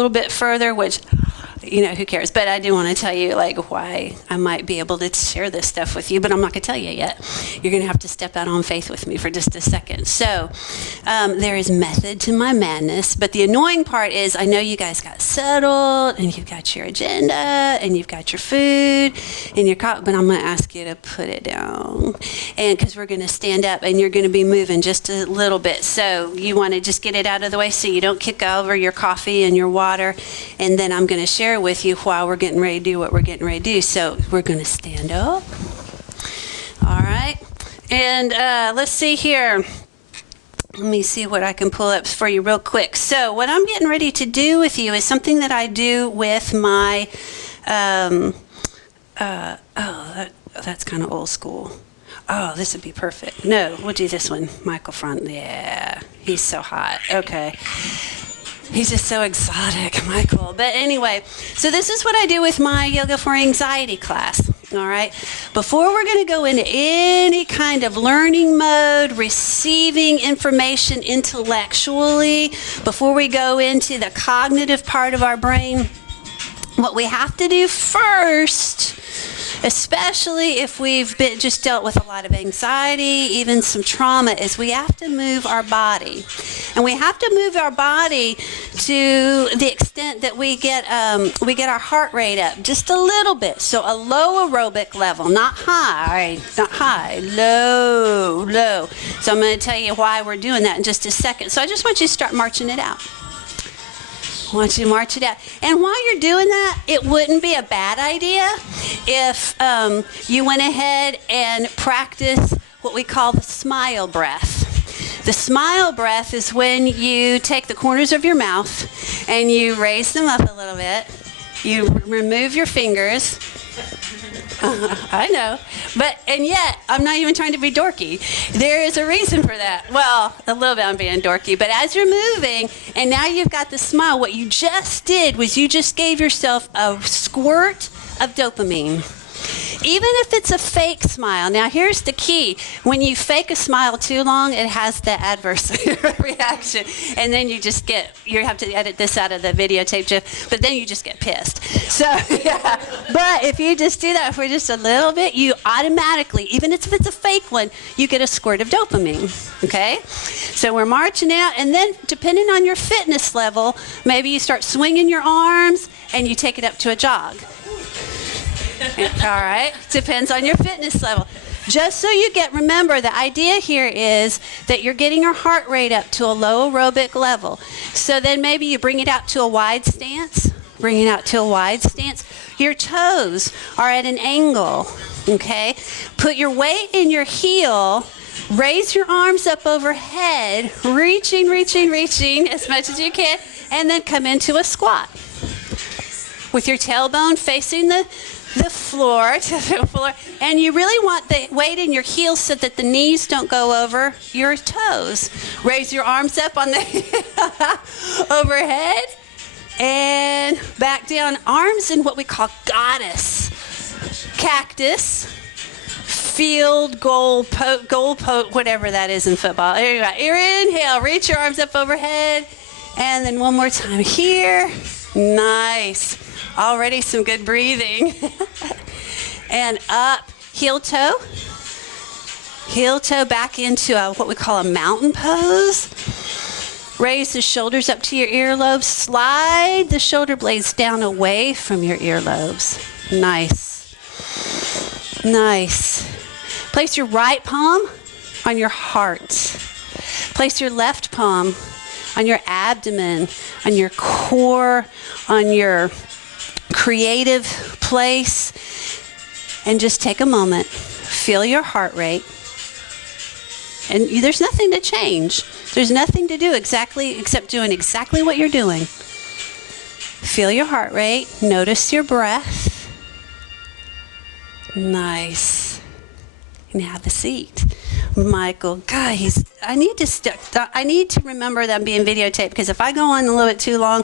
little bit further, which, who cares? But I do want to tell you, why I might be able to share this stuff with you, but I'm not going to tell you yet. You're going to have to step out on faith with me for just a second. So there is method to my madness, but the annoying part is I know you guys got settled, and you've got your agenda, and you've got your food, and your coffee, but I'm going to ask you to put it down, and because we're going to stand up, and you're going to be moving just a little bit. So you want to just get it out of the way so you don't kick over your coffee and your water, and then I'm going to share with you while we're getting ready to do what we're getting ready to do. So we're going to stand up. All right. And let's see here. Let me see what I can pull up for you real quick. So what I'm getting ready to do with you is something that I do with my, that's kind of old school. Oh, this would be perfect. No, we'll do this one. Michael Front. Yeah, he's so hot. Okay. He's just so exotic, Michael. But anyway, so this is what I do with my Yoga for Anxiety class, all right? Before we're going to go into any kind of learning mode, receiving information intellectually, before we go into the cognitive part of our brain, what we have to do first, especially if we've just dealt with a lot of anxiety, even some trauma, is we have to move our body. And we have to move our body to the extent that we get our heart rate up just a little bit. So a low aerobic level, not high, low. So I'm going to tell you why we're doing that in just a second. So I just want you to start marching it out. I want you to march it out. And while you're doing that, it wouldn't be a bad idea if you went ahead and practiced what we call the smile breath. The smile breath is when you take the corners of your mouth and you raise them up a little bit. You remove your fingers. I know. And yet, I'm not even trying to be dorky. There is a reason for that. Well, a little bit I'm being dorky. But as you're moving, and now you've got the smile, what you just did was you just gave yourself a squirt of dopamine. Even if it's a fake smile. Now, here's the key. When you fake a smile too long, it has the adverse reaction. And then you have to edit this out of the videotape, Jeff, but then you just get pissed. So, yeah. But if you just do that for just a little bit, you automatically, even if it's a fake one, you get a squirt of dopamine, okay? So we're marching out, and then depending on your fitness level, maybe you start swinging your arms, and you take it up to a jog. All right, depends on your fitness level. Just so you remember, the idea here is that you're getting your heart rate up to a low aerobic level. So then maybe you bring it out to a wide stance. Bring it out to a wide stance. Your toes are at an angle, okay? Put your weight in your heel. Raise your arms up overhead, reaching as much as you can, and then come into a squat. With your tailbone facing the floor, and you really want the weight in your heels so that the knees don't go over your toes. Raise your arms up on the overhead and back down. Arms in what we call goddess, cactus, field goal poke, whatever that is in football. There you go. Inhale, reach your arms up overhead, and then one more time here. Nice. Already some good breathing. And up, heel toe back into what we call a mountain pose. Raise the shoulders up to your earlobes. Slide the shoulder blades down away from your earlobes. Nice. Place your right palm on your heart. Place your left palm on your abdomen, on your core, on your creative place, and just take a moment. Feel your heart rate. And there's nothing to change. There's nothing to do except doing exactly what you're doing. Feel your heart rate. Notice your breath. Nice. And have a seat. Michael, God, I need to remember that I'm being videotaped, because if I go on a little bit too long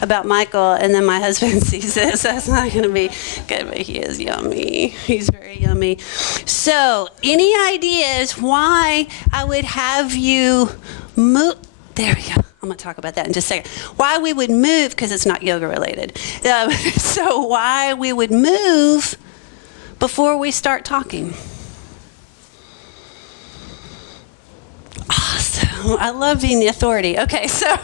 about Michael and then my husband sees this, that's not going to be good, but he is yummy. He's very yummy. So, any ideas why I would have you move? There we go. I'm going to talk about that in just a second. Why we would move, because it's not yoga related. So why we would move before we start talking. Awesome. I love being the authority. Okay, so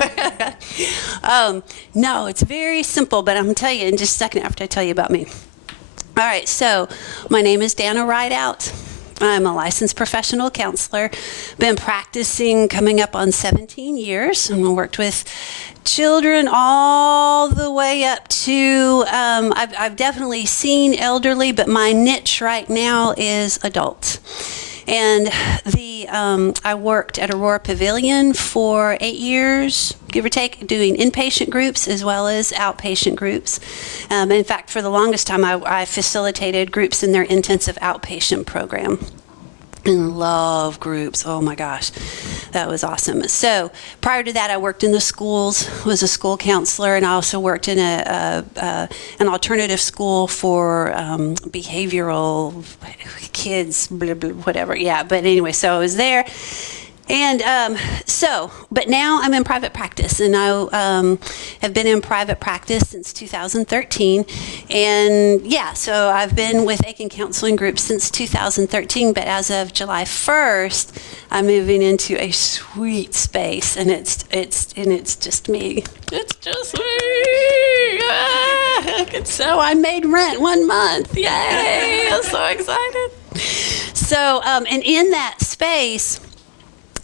no, it's very simple, but I'm going to tell you in just a second after I tell you about me. All right, so my name is Dana Rideout. I'm a licensed professional counselor. Been practicing coming up on 17 years. And I worked with children all the way up to, I've definitely seen elderly, but my niche right now is adults. And I worked at Aurora Pavilion for 8 years, give or take, doing inpatient groups as well as outpatient groups. In fact, for the longest time, I facilitated groups in their intensive outpatient program. And love groups. Oh my gosh, that was awesome. So prior to that, I worked in the schools, was a school counselor, and I also worked in an alternative school for behavioral kids, blah, blah, whatever. Yeah, but anyway, so I was there. And but now I'm in private practice, and I have been in private practice since 2013. And yeah, so I've been with Aiken Counseling Group since 2013, but as of July 1st, I'm moving into a sweet space, and it's just me. It's just me. So I made rent 1 month. Yay! I'm so excited. So, and in that space,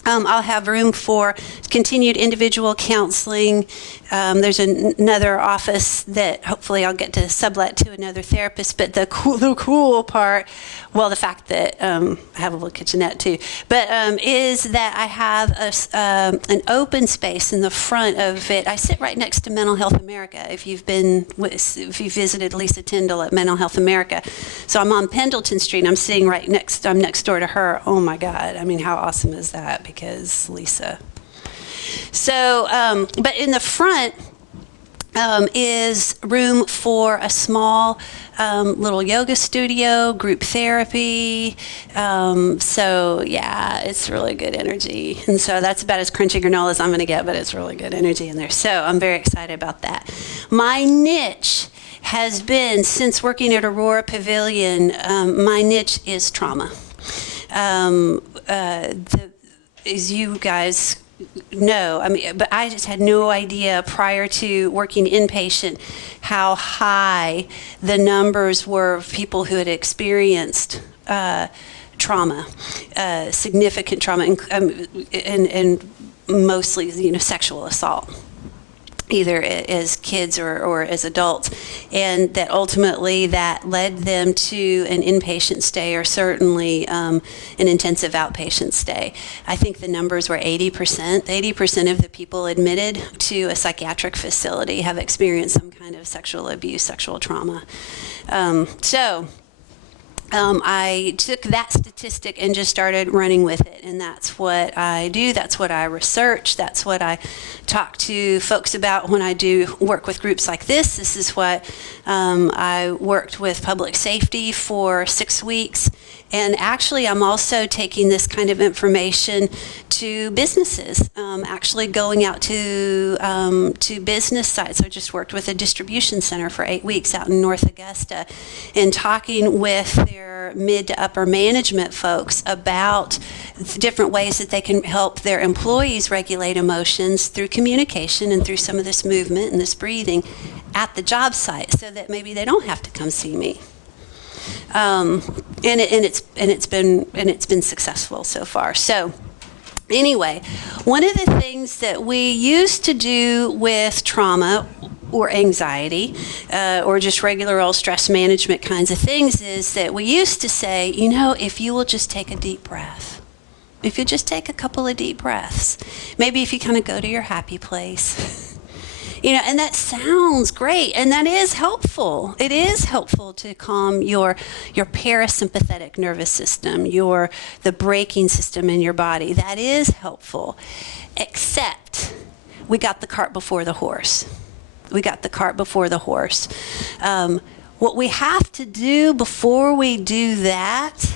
I'll have room for continued individual counseling. There's another office that hopefully I'll get to sublet to another therapist. But the cool part, well, the fact that I have a little kitchenette too, but is that I have an open space in the front of it. I sit right next to Mental Health America. If you've visited Lisa Tyndall at Mental Health America, so I'm on Pendleton Street. And I'm sitting I'm next door to her. Oh my God! I mean, how awesome is that? Because Lisa. So, but in the front is room for a small little yoga studio, group therapy. So, yeah, it's really good energy. And so that's about as crunchy granola as I'm going to get, but it's really good energy in there. So I'm very excited about that. My niche has been, since working at Aurora Pavilion, my niche is trauma. As you guys know, I mean, but I just had no idea prior to working inpatient how high the numbers were of people who had experienced trauma, significant trauma, and mostly, sexual assault, either as kids or as adults, and that ultimately that led them to an inpatient stay or certainly an intensive outpatient stay. I think the numbers were 80%. 80% of the people admitted to a psychiatric facility have experienced some kind of sexual abuse, sexual trauma. I took that statistic and just started running with it, and that's what I do. That's what I research. That's what I talk to folks about when I do work with groups like this. This is what I worked with public safety for 6 weeks. And actually, I'm also taking this kind of information to businesses, actually going out to business sites. I just worked with a distribution center for 8 weeks out in North Augusta and talking with their mid to upper management folks about different ways that they can help their employees regulate emotions through communication and through some of this movement and this breathing at the job site so that maybe they don't have to come see me. And it's been successful so far. So anyway, one of the things that we used to do with trauma or anxiety or just regular old stress management kinds of things is that we used to say, if you will just take a deep breath, if you just take a couple of deep breaths, maybe if you kind of go to your happy place. And that sounds great, and that is helpful. It is helpful to calm your parasympathetic nervous system, the braking system in your body. That is helpful, except we got the cart before the horse. What we have to do before we do that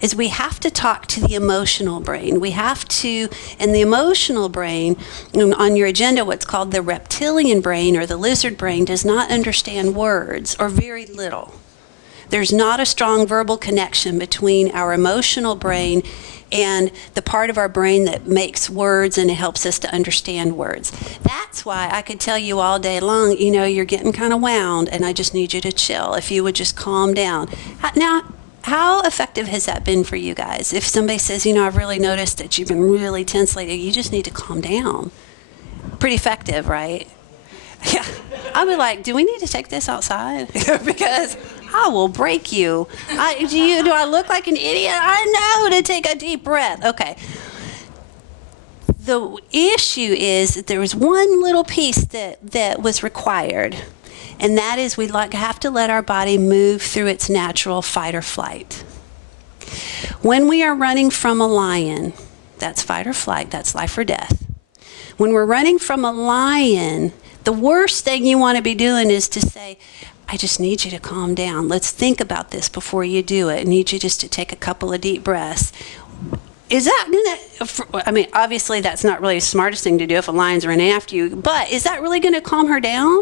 is we have to talk to the emotional brain. We have to, and the emotional brain, on your agenda, what's called the reptilian brain or the lizard brain, does not understand words, or very little. There's not a strong verbal connection between our emotional brain and the part of our brain that makes words and it helps us to understand words. That's why I could tell you all day long, you're getting kind of wound and I just need you to chill. If you would just calm down. Now, how effective has that been for you guys? If somebody says, I've really noticed that you've been really tense lately, you just need to calm down. Pretty effective, right? Yeah. I'll be like, do we need to take this outside? Because I will break you. Do I look like an idiot? I know to take a deep breath. Okay. The issue is that there was one little piece that was required. And that is we have to let our body move through its natural fight or flight. When we are running from a lion, that's fight or flight, that's life or death. When we're running from a lion, the worst thing you want to be doing is to say, I just need you to calm down. Let's think about this before you do it. I need you just to take a couple of deep breaths. Is that going to, obviously that's not really the smartest thing to do if a lion's running after you, but is that really going to calm her down?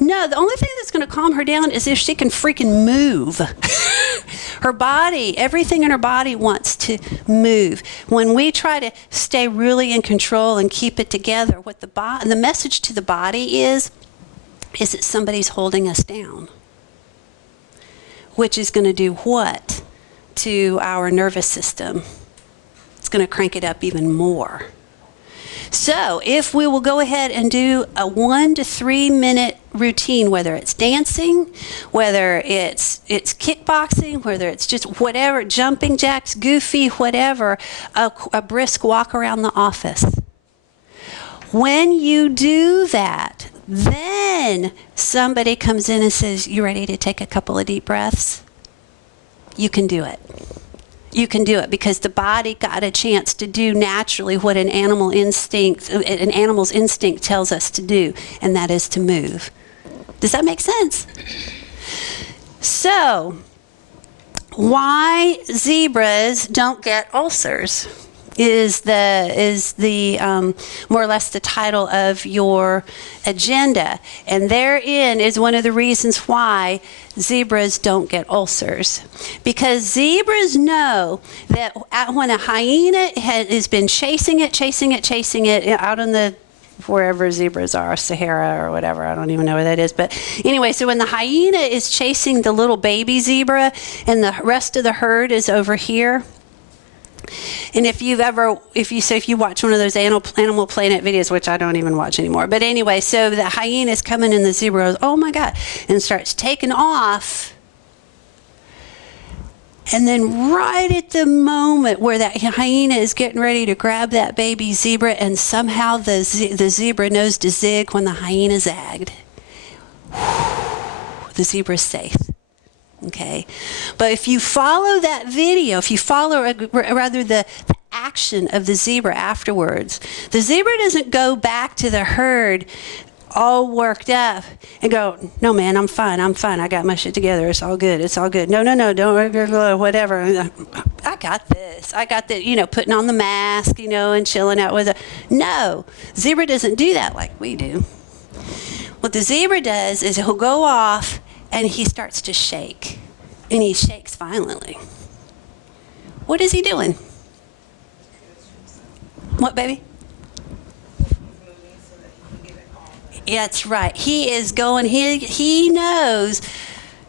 No, the only thing that's going to calm her down is if she can freaking move. Her body, everything in her body wants to move. When we try to stay really in control and keep it together, what the message to the body is that somebody's holding us down. Which is going to do what to our nervous system? It's going to crank it up even more. So if we will go ahead and do a 1 to 3 minute routine, whether it's dancing, whether it's kickboxing, whether it's just whatever, jumping jacks, goofy, whatever, a brisk walk around the office. When you do that, then somebody comes in and says, you ready to take a couple of deep breaths? You can do it. You can do it because the body got a chance to do naturally what an animal's instinct tells us to do, and that is to move. Does that make sense? So, why zebras don't get ulcers is the more or less the title of your agenda, and therein is one of the reasons why zebras don't get ulcers, because zebras know that when a hyena has been chasing it out on the wherever zebras are, Sahara or whatever, I don't even know where that is, but anyway, so when the hyena is chasing the little baby zebra and the rest of the herd is over here. And if you watch one of those Animal Planet videos, which I don't even watch anymore, but anyway, so the hyena is coming and the zebra goes, oh my God, and starts taking off. And then right at the moment where that hyena is getting ready to grab that baby zebra, and somehow the zebra knows to zig when the hyena zagged, the zebra's safe. Okay, but if you follow that video, if you follow rather the action of the zebra afterwards, the zebra doesn't go back to the herd all worked up and go, no man, I'm fine, I got my shit together, it's all good. No, don't, whatever, I got this, putting on the mask, and chilling out with no, zebra doesn't do that like we do. What the zebra does is he'll go off and he starts to shake, and he shakes violently. What is he doing? What, baby? Yeah, that's right. He is going, he knows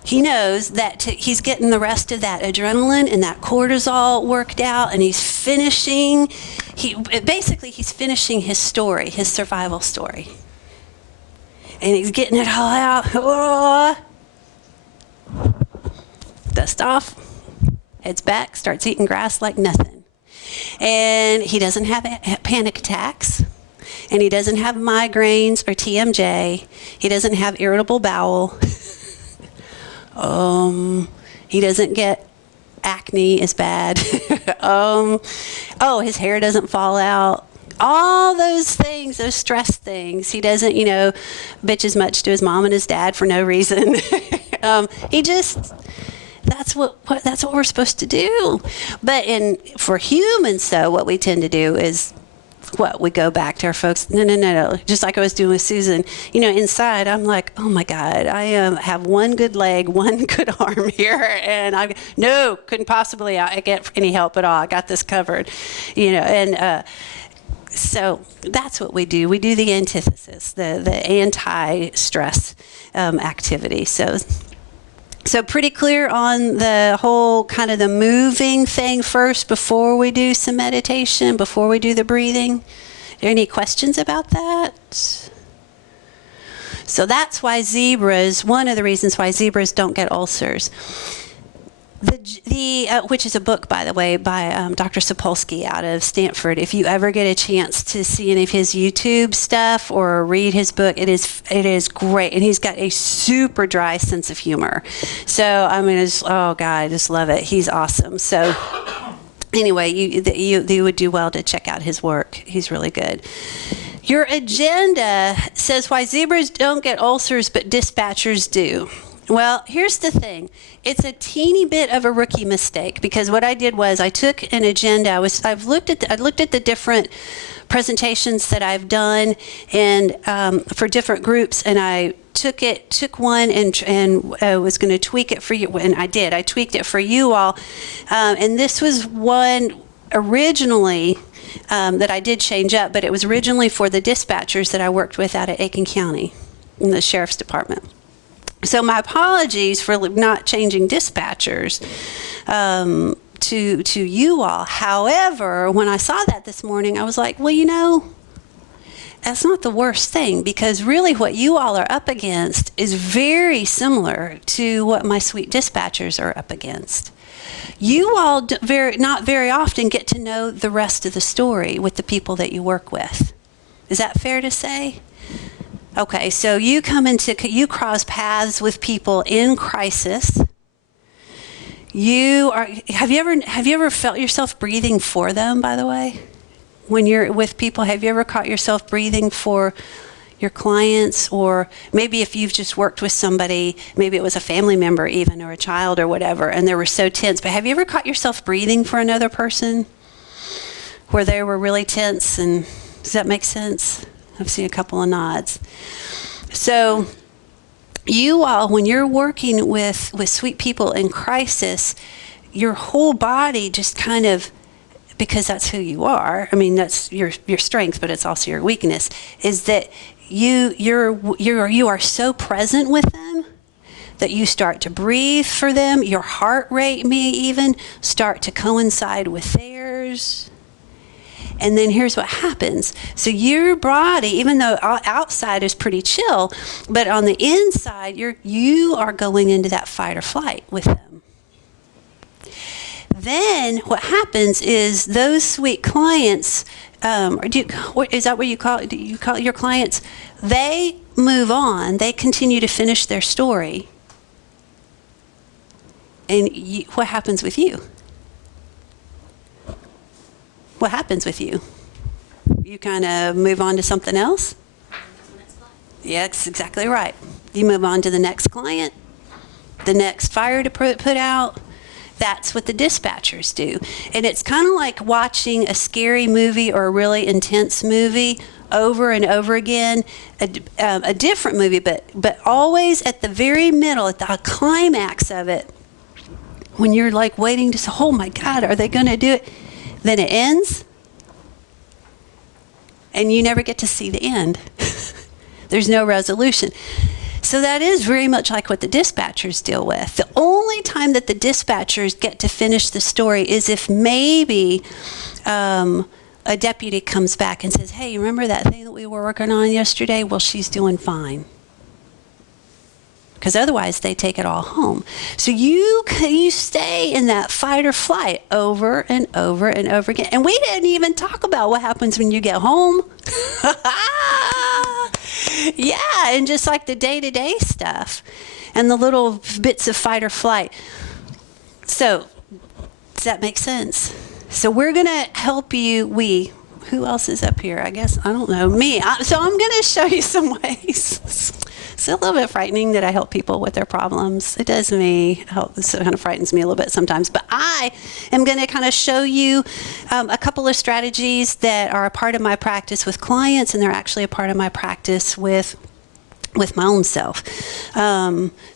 that he's getting the rest of that adrenaline and that cortisol worked out, and he's finishing his story, his survival story. And he's getting it all out. Oh. Dust off, heads back, starts eating grass like nothing. And he doesn't have panic attacks, and he doesn't have migraines or TMJ. He doesn't have irritable bowel. He doesn't get acne as bad. His hair doesn't fall out. All those things, those stress things. He doesn't, bitch as much to his mom and his dad for no reason. that's what we're supposed to do. But for humans, though, what we tend to do is we go back to our folks. No. Just like I was doing with Susan, inside I'm like, oh my God, I have one good leg, one good arm here, and couldn't possibly get any help at all. I got this covered, and. So that's what we do. We do the antithesis, the anti-stress activity. So pretty clear on the whole kind of the moving thing first before we do some meditation, before we do the breathing. Are there any questions about that? So that's why one of the reasons why zebras don't get ulcers. Which is a book, by the way, by Dr. Sapolsky out of Stanford. If you ever get a chance to see any of his YouTube stuff or read his book, it is great, and he's got a super dry sense of humor. So I just love it. He's awesome. So anyway, you would do well to check out his work. He's really good. Your agenda says why zebras don't get ulcers, but dispatchers do. Well, here's the thing. It's a teeny bit of a rookie mistake, because what I did was I took an agenda. I looked at the different presentations that I've done and for different groups, and I took one and was going to tweak it for you, and I did. I tweaked it for you all, and this was one originally that I did change up, but it was originally for the dispatchers that I worked with out at Aiken County in the Sheriff's Department. So my apologies for not changing dispatchers to you all. However, when I saw that this morning, I was like, well, that's not the worst thing, because really what you all are up against is very similar to what my sweet dispatchers are up against. You all not very often get to know the rest of the story with the people that you work with. Is that fair to say? Okay, so you cross paths with people in crisis. Have you ever felt yourself breathing for them, by the way? When you're with people, have you ever caught yourself breathing for your clients? Or maybe if you've just worked with somebody, maybe it was a family member even, or a child or whatever, and they were so tense. But have you ever caught yourself breathing for another person where they were really tense? And does that make sense? I've seen a couple of nods. So you all, when you're working with sweet people in crisis, your whole body just kind of, because that's who you are, that's your strength, but it's also your weakness, is that you are so present with them that you start to breathe for them. Your heart rate may even start to coincide with theirs. And then here's what happens. So your body, even though outside is pretty chill, but on the inside, you are going into that fight or flight with them. Then what happens is those sweet clients, is that what you call it? Do you call it your clients? They move on. They continue to finish their story. And what happens with you? What happens with you? You kind of move on to something else? Yeah, that's exactly right. You move on to the next client, the next fire to put out. That's what the dispatchers do. And it's kind of like watching a scary movie or a really intense movie over and over again, a different movie, but always at the very middle, at the climax of it, when you're like waiting to say, oh my God, are they going to do it? Then it ends, and you never get to see the end. There's no resolution. So that is very much like what the dispatchers deal with. The only time that the dispatchers get to finish the story is if maybe a deputy comes back and says, hey, remember that thing that we were working on yesterday? Well, she's doing fine. Because otherwise they take it all home. So you stay in that fight or flight over and over and over again. And we didn't even talk about what happens when you get home. Yeah, and just like the day-to-day stuff and the little bits of fight or flight. So does that make sense? So we're going to help you. Who else is up here? I guess, I don't know, me. So I'm going to show you some ways. It's a little bit frightening that I help people with their problems. It does me. It kind of frightens me a little bit sometimes. But I am going to kind of show you a couple of strategies that are a part of my practice with clients, and they're actually a part of my practice with my own self,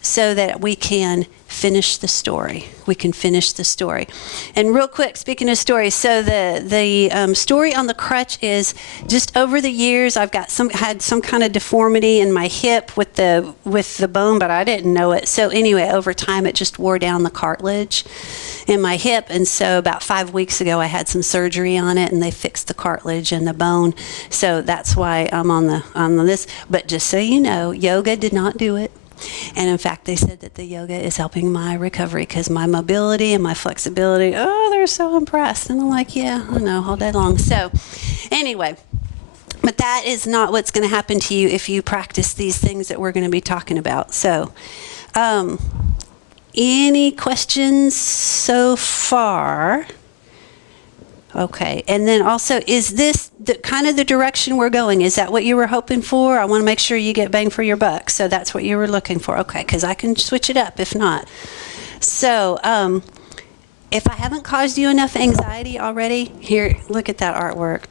so that we can finish the story. We can finish the story. And real quick, speaking of stories, so the story on the crutch is just over the years I've had some kind of deformity in my hip with the bone, but I didn't know it. So anyway, over time it just wore down the cartilage in my hip, and so about 5 weeks ago I had some surgery on it, and they fixed the cartilage and the bone. So that's why I'm on this. But just so you know, yoga did not do it. And in fact, they said that the yoga is helping my recovery because my mobility and my flexibility, they're so impressed. And I'm like, yeah, I know, all day long. So anyway, but that is not what's going to happen to you if you practice these things that we're going to be talking about. So any questions so far? Okay, and then also, is this kind of the direction we're going? Is that what you were hoping for? I want to make sure you get bang for your buck, so that's what you were looking for. Okay, because I can switch it up if not. So, if I haven't caused you enough anxiety already, here, look at that artwork.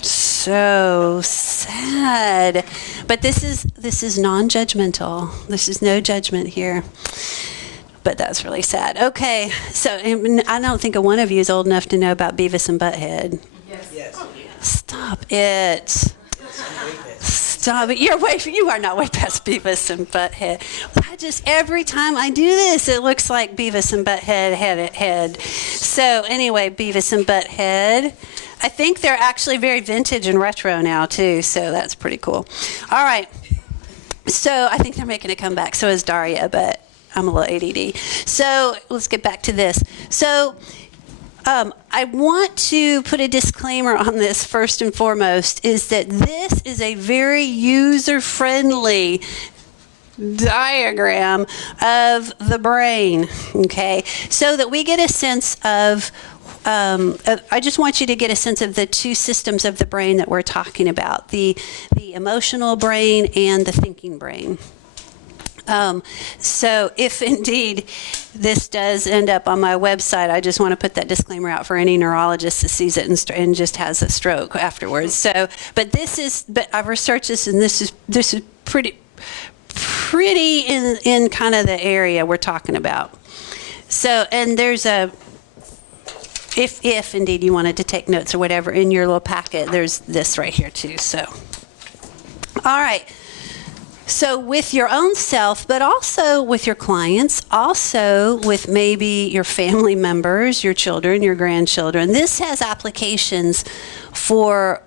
So sad. But this is non-judgmental. This is no judgment here. But that's really sad. Okay, so I don't think one of you is old enough to know about Beavis and Butthead. Yes. Stop it. Stop it. You are not way past Beavis and Butthead. Every time I do this, it looks like Beavis and Butthead head. So anyway, Beavis and Butthead. I think they're actually very vintage and retro now too, so that's pretty cool. All right. So I think they're making a comeback. So is Daria, but I'm a little ADD. So let's get back to this. So I want to put a disclaimer on this first and foremost, is that this is a very user-friendly diagram of the brain, okay? So that we get a sense of, I just want you to get a sense of the two systems of the brain that we're talking about, the emotional brain and the thinking brain. So if indeed this does end up on my website, I just want to put that disclaimer out for any neurologist that sees it and just has a stroke afterwards. So, but I've researched this, and this is pretty in kind of the area we're talking about. So, and there's if indeed you wanted to take notes or whatever in your little packet, there's this right here too. So, all right. So with your own self, but also with your clients, also with maybe your family members, your children, your grandchildren, this has applications for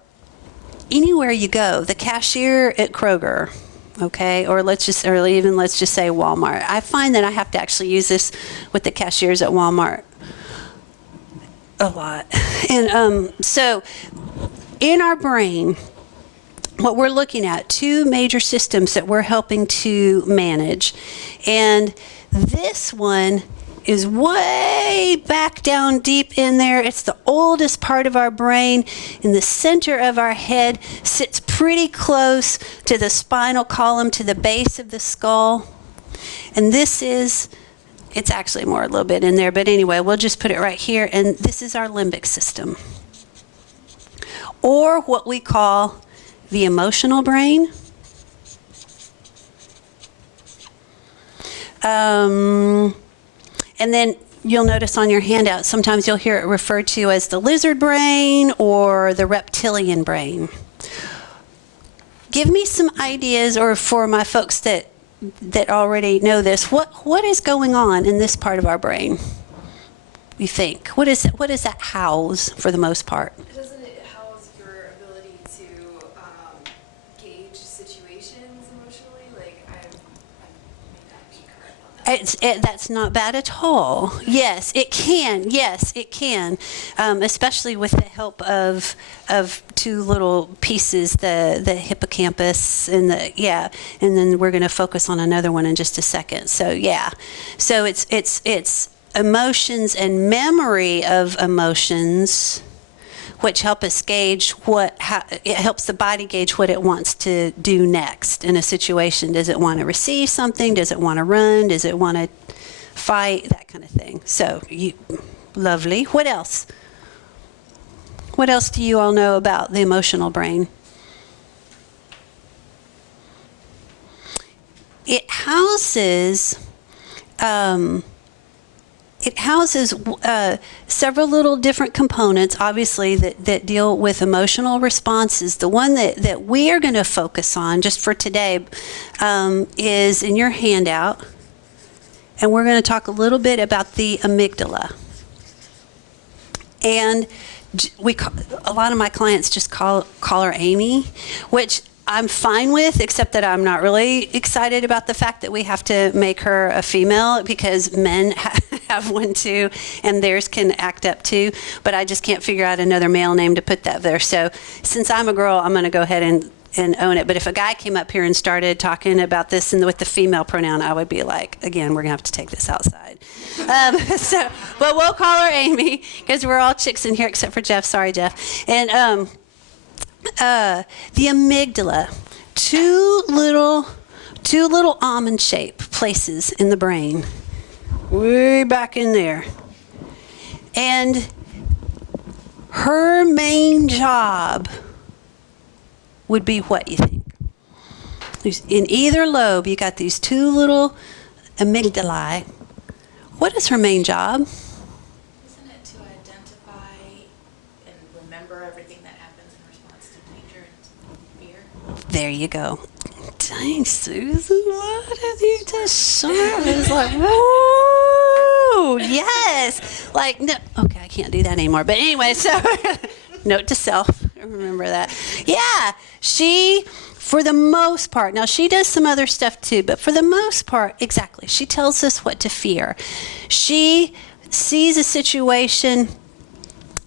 anywhere you go. The cashier at Kroger, okay, or let's just say Walmart. I find that I have to actually use this with the cashiers at Walmart a lot. And so in our brain, what we're looking at, two major systems that we're helping to manage. And this one is way back down deep in there. It's the oldest part of our brain. In the center of our head, sits pretty close to the spinal column, to the base of the skull. And it's actually more a little bit in there, but anyway, we'll just put it right here. And this is our limbic system, or what we call the emotional brain. And then you'll notice on your handout, sometimes you'll hear it referred to as the lizard brain or the reptilian brain. Give me some ideas, or for my folks that already know this, what is going on in this part of our brain, you think? What does that house for the most part? Doesn't it house your ability to gauge situations emotionally? Like, I may not be correct on that. That's not bad at all. Yes, it can. Yes, it can, especially with the help of two little pieces, the hippocampus and and then we're going to focus on another one in just a second. So yeah, so it's emotions and memory of emotions, which help us gauge it helps the body gauge what it wants to do next in a situation. Does it want to receive something? Does it want to run? Does it want to fight? That kind of thing. So, lovely. What else? What else do you all know about the emotional brain? It houses several little different components, obviously, that deal with emotional responses. The one that we are going to focus on just for today is in your handout, and we're going to talk a little bit about the amygdala. And a lot of my clients just call her Amy, which I'm fine with, except that I'm not really excited about the fact that we have to make her a female, because men have one too, and theirs can act up too. But I just can't figure out another male name to put that there. So since I'm a girl, I'm going to go ahead and own it. But if a guy came up here and started talking about this and with the female pronoun, I would be like, again, we're going to have to take this outside. But we'll call her Amy, because we're all chicks in here except for Jeff. Sorry, Jeff. And the amygdala, two little almond-shaped places in the brain, way back in there. And her main job would be what, you think? In either lobe, you got these two little amygdalae. What is her main job? Isn't it to identify and remember everything that happens in response to danger and fear? There you go. Dang, Susan, what did you just show? It's like, whoa, yes. Like, no, okay, I can't do that anymore. But anyway, so note to self, remember that. Yeah, she, for the most part, now she does some other stuff too, but for the most part, exactly, she tells us what to fear. She sees a situation,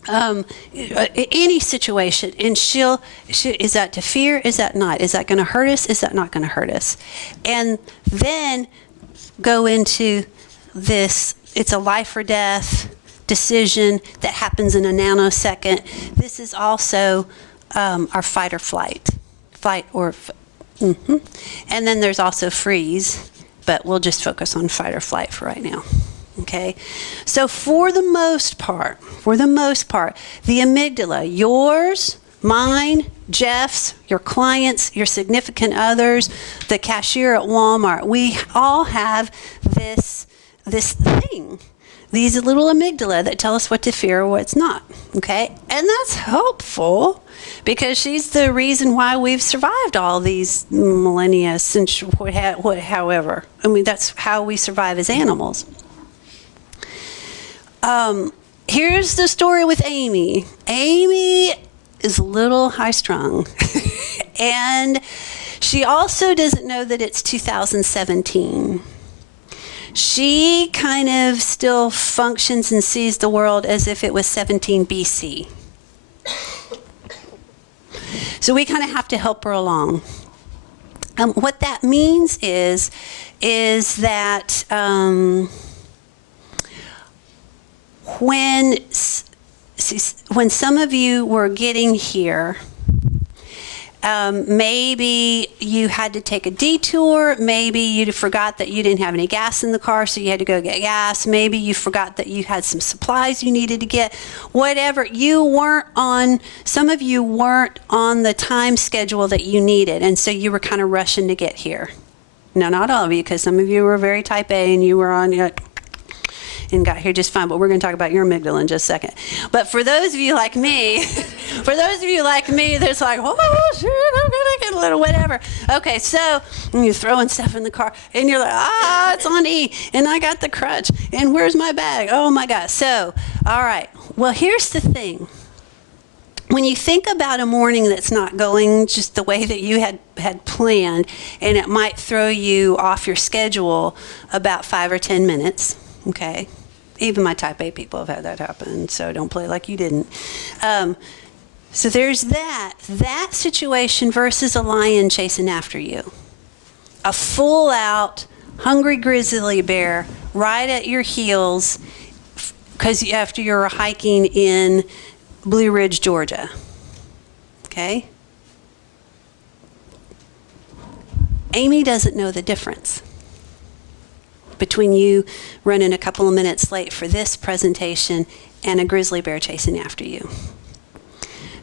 any situation, and she is that to fear? Is that not? Is that going to hurt us? Is that not going to hurt us? And then go into this, it's a life or death decision that happens in a nanosecond. This is also our fight or flight. And then there's also freeze, but we'll just focus on fight or flight for right now. Okay, so for the most part, the amygdala, yours, mine, Jeff's, your clients, your significant others, the cashier at Walmart, we all have this thing, these little amygdala that tell us what to fear or what's not. Okay, and that's helpful because she's the reason why we've survived all these millennia since however. I mean, that's how we survive as animals. Here's the story with Amy. Amy is a little high-strung. And she also doesn't know that it's 2017. She kind of still functions and sees the world as if it was 17 BC. So we kind of have to help her along. What that means is that when some of you were getting here, maybe you had to take a detour. Maybe you forgot that you didn't have any gas in the car, so you had to go get gas. Maybe you forgot that you had some supplies you needed to get. Whatever. Some of you weren't on the time schedule that you needed, and so you were kind of rushing to get here. Now, not all of you, because some of you were very type A and you were on and got here just fine, but we're going to talk about your amygdala in just a second. But for those of you like me, that's like, oh, shit, I'm going to get a little whatever. Okay, so you're throwing stuff in the car, and you're like, it's on E, and I got the crutch, and where's my bag? Oh, my God. So, all right. Well, here's the thing. When you think about a morning that's not going just the way that you had planned, and it might throw you off your schedule about 5 or 10 minutes, okay? Even my type A people have had that happen, so don't play like you didn't. So there's that situation versus a lion chasing after you. A full-out, hungry grizzly bear right at your heels, because after you're hiking in Blue Ridge, Georgia. Okay? Amy doesn't know the difference between you running a couple of minutes late for this presentation and a grizzly bear chasing after you.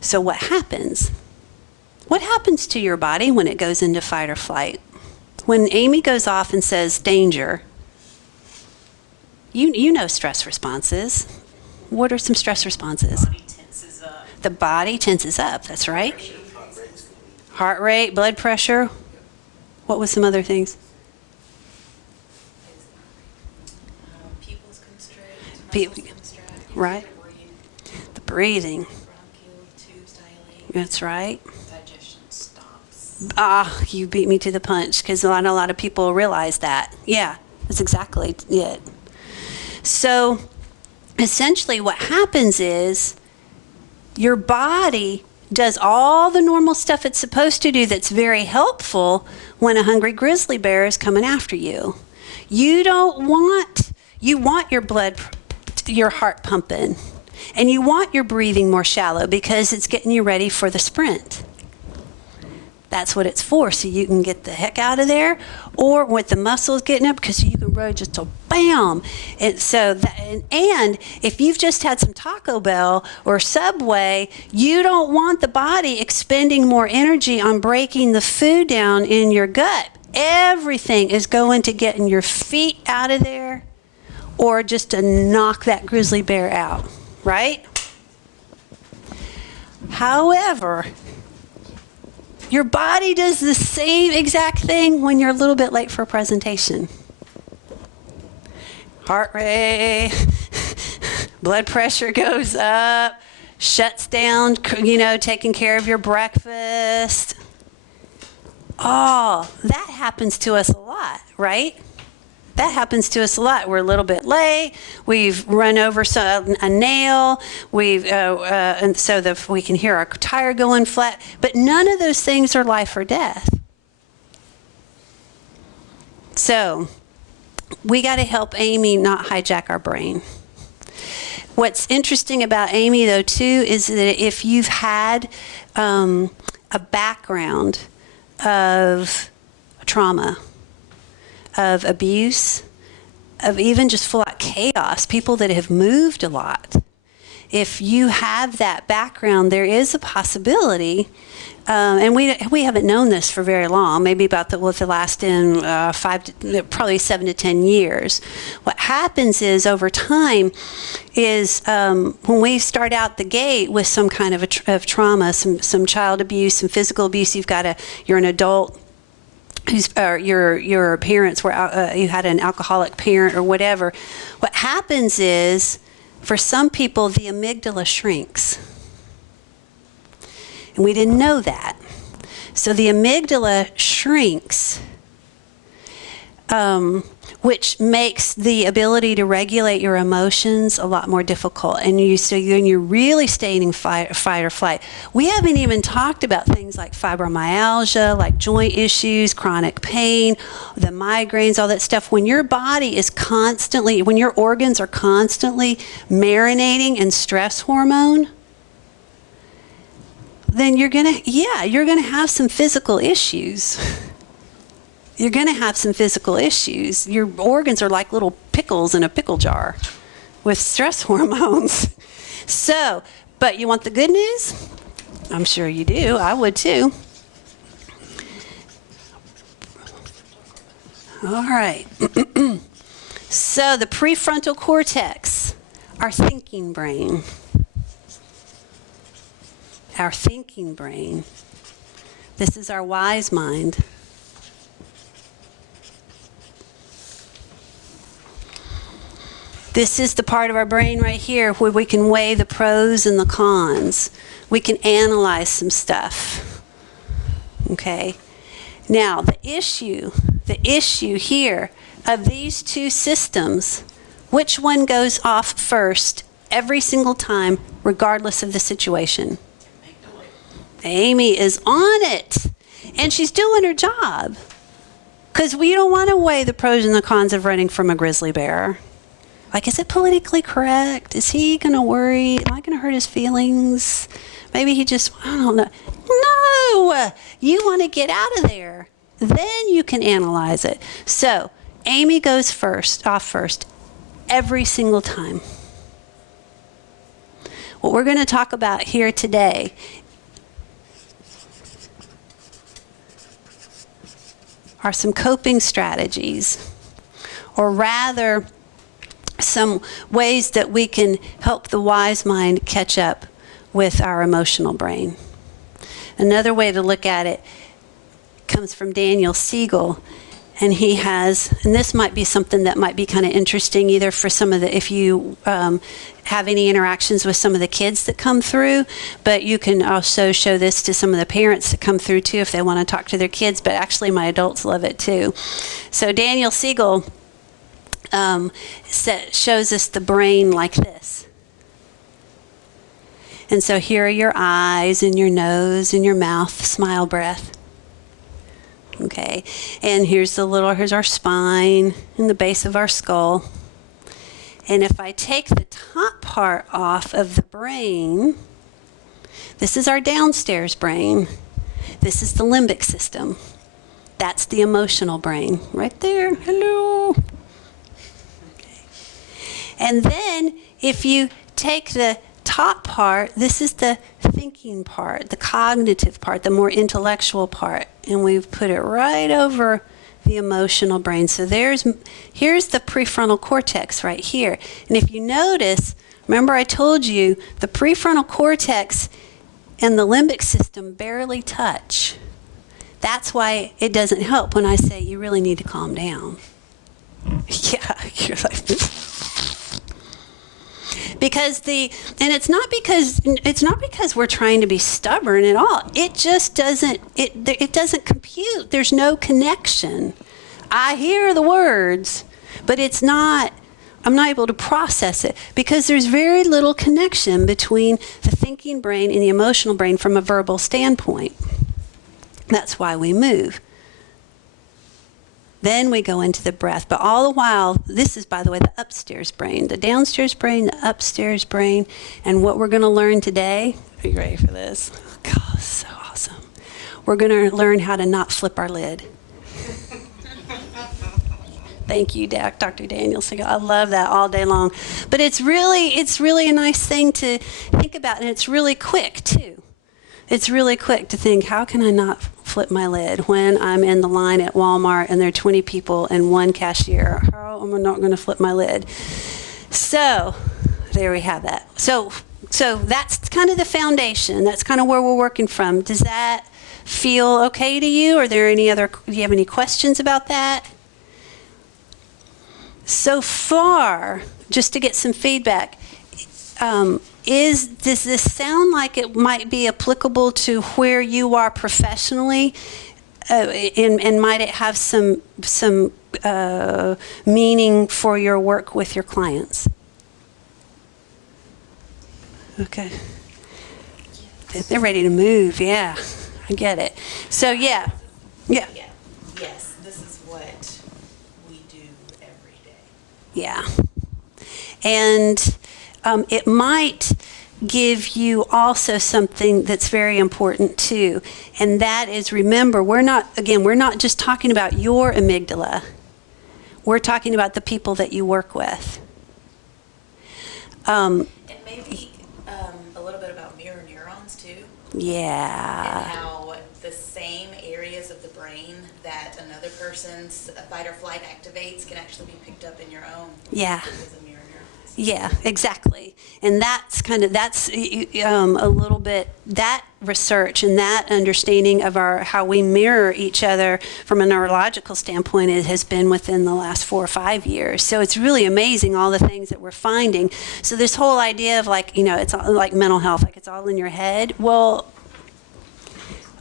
So what happens? What happens to your body when it goes into fight or flight? When Amy goes off and says danger, you know stress responses. What are some stress responses? Body tenses up. The body tenses up, that's right. Heart rate, blood pressure. What was some other things? Pupils constrict, Pe- muscles constrict. right. Breathe, The breathing, bronchial tubes dilate, that's right. digestion stops. Ah, you beat me to the punch because not a lot of people realize that. Yeah, that's exactly it. So essentially what happens is your body does all the normal stuff it's supposed to do that's very helpful when a hungry grizzly bear is coming after you. You want your blood, your heart pumping, and you want your breathing more shallow because it's getting you ready for the sprint. That's what it's for, so you can get the heck out of there, or with the muscles getting up because you can run just a bam. And so, and if you've just had some Taco Bell or Subway, you don't want the body expending more energy on breaking the food down in your gut. Everything is going to getting your feet out of there, or just to knock that grizzly bear out, right? However, your body does the same exact thing when you're a little bit late for a presentation. Heart rate, blood pressure goes up, shuts down, taking care of your breakfast. Oh, that happens to us a lot, right? That happens to us a lot. We're a little bit late. We've run over a nail. And so that we can hear our tire going flat. But none of those things are life or death. So we got to help Amy not hijack our brain. What's interesting about Amy, though, too, is that if you've had a background of trauma, of abuse, of even just full out chaos, people that have moved a lot. If you have that background, there is a possibility, and we haven't known this for very long, maybe about the last in probably 7 to 10 years. What happens is over time is when we start out the gate with some kind of trauma, some child abuse, some physical abuse, you're an adult, your parents were you had an alcoholic parent or whatever. What happens is, for some people, the amygdala shrinks, and we didn't know that. So the amygdala shrinks, which makes the ability to regulate your emotions a lot more difficult. And you're really staying in fight or flight. We haven't even talked about things like fibromyalgia, like joint issues, chronic pain, the migraines, all that stuff. When your body is when your organs are constantly marinating in stress hormone, then you're gonna have some physical issues. You're going to have some physical issues. Your organs are like little pickles in a pickle jar with stress hormones. So, but you want the good news? I'm sure you do. I would too. All right. So the prefrontal cortex, our thinking brain. Our thinking brain. This is our wise mind. This is the part of our brain right here where we can weigh the pros and the cons. We can analyze some stuff. Okay? Now, the issue here of these two systems, which one goes off first every single time, regardless of the situation? Amy is on it, and she's doing her job. Because we don't want to weigh the pros and the cons of running from a grizzly bear. Like, is it politically correct? Is he going to worry? Am I going to hurt his feelings? Maybe he just, I don't know. No! You want to get out of there. Then you can analyze it. So, Amy goes off first, every single time. What we're going to talk about here today are some coping strategies, or rather, some ways that we can help the wise mind catch up with our emotional brain. Another way to look at it comes from Daniel Siegel, and he has, and this might be something that might be kind of interesting either for some of the, if you have any interactions with some of the kids that come through, but you can also show this to some of the parents that come through too if they want to talk to their kids, but actually my adults love it too. So Daniel Siegel shows us the brain like this. And so here are your eyes and your nose and your mouth, smile breath. Okay, and here's our spine and the base of our skull. And if I take the top part off of the brain, this is our downstairs brain. This is the limbic system. That's the emotional brain right there. Hello. Okay. And then if you take the top part, this is the thinking part, the cognitive part, the more intellectual part, and we've put it right over the emotional brain. So here's the prefrontal cortex right here. And if you notice, remember I told you the prefrontal cortex and the limbic system barely touch. That's why it doesn't help when I say you really need to calm down. Yeah, you're like it's not because we're trying to be stubborn at all. It just doesn't compute. There's no connection. I hear the words, but I'm not able to process it because there's very little connection between the thinking brain and the emotional brain from a verbal standpoint. That's why we move. Then we go into the breath. But all the while, this is, by the way, the upstairs brain, the downstairs brain, the upstairs brain. And what we're going to learn today, are you ready for this? God, so awesome. We're going to learn how to not flip our lid. Thank you, Dr. Daniel Siegel. I love that all day long. But it's really a nice thing to think about, and it's really quick, too. It's really quick to think, how can I not flip my lid when I'm in the line at Walmart and there are 20 people and one cashier? How am I not going to flip my lid? So there we have that. So that's kind of the foundation. That's kind of where we're working from. Does that feel okay to you? Do you have any questions about that? So far, just to get some feedback, does this sound like it might be applicable to where you are professionally, and might it have some meaning for your work with your clients? Okay. They're ready to move. Yeah, I get it. So yeah. Yes, this is what we do every day. Yeah. And it might give you also something that's very important too, and that is, remember, we're not just talking about your amygdala. We're talking about the people that you work with. And maybe a little bit about mirror neurons too. Yeah. And how the same areas of the brain that another person's fight or flight activates can actually be picked up in your own. Yeah. Because of mirror neurons. Yeah, exactly. And that's a little bit, that research and that understanding of how we mirror each other from a neurological standpoint has been within the last 4 or 5 years. So it's really amazing all the things that we're finding. So this whole idea of it's all like mental health, like it's all in your head. Well,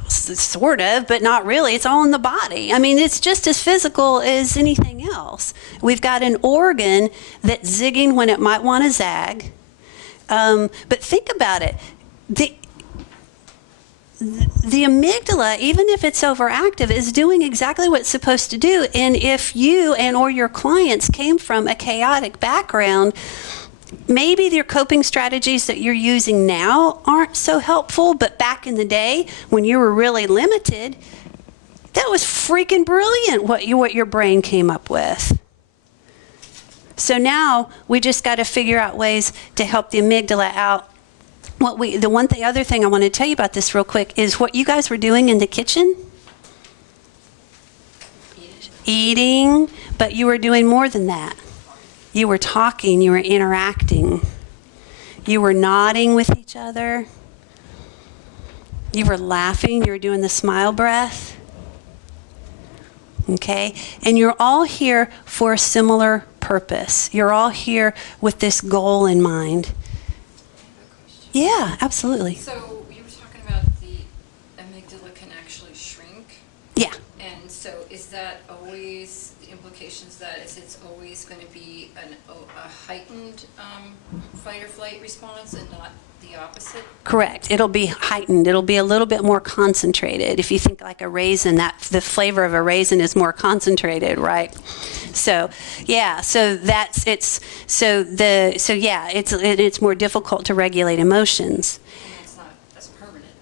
sort of, but not really. It's all in the body. I mean, it's just as physical as anything else. We've got an organ that's zigging when it might want to zag. But think about it. the amygdala, even if it's overactive, is doing exactly what it's supposed to do. And if you and or your clients came from a chaotic background, maybe your coping strategies that you're using now aren't so helpful, but back in the day when you were really limited, that was freaking brilliant what your brain came up with. So now we just got to figure out ways to help the amygdala out. The other thing I want to tell you about this real quick is what you guys were doing in the kitchen. Eating, but you were doing more than that. You were talking, you were interacting. You were nodding with each other. You were laughing, you were doing the smile breath. Okay? And you're all here for a similar purpose. You're all here with this goal in mind. Yeah, absolutely. So you were talking about the amygdala can actually shrink. Yeah. And so is that always, the implications that it's always going to be a heightened fight or flight response and not the opposite? Correct. It'll be heightened. It'll be a little bit more concentrated. If you think like a raisin, the flavor of a raisin is more concentrated, right? So, yeah. So it's more difficult to regulate emotions. And that's permanent.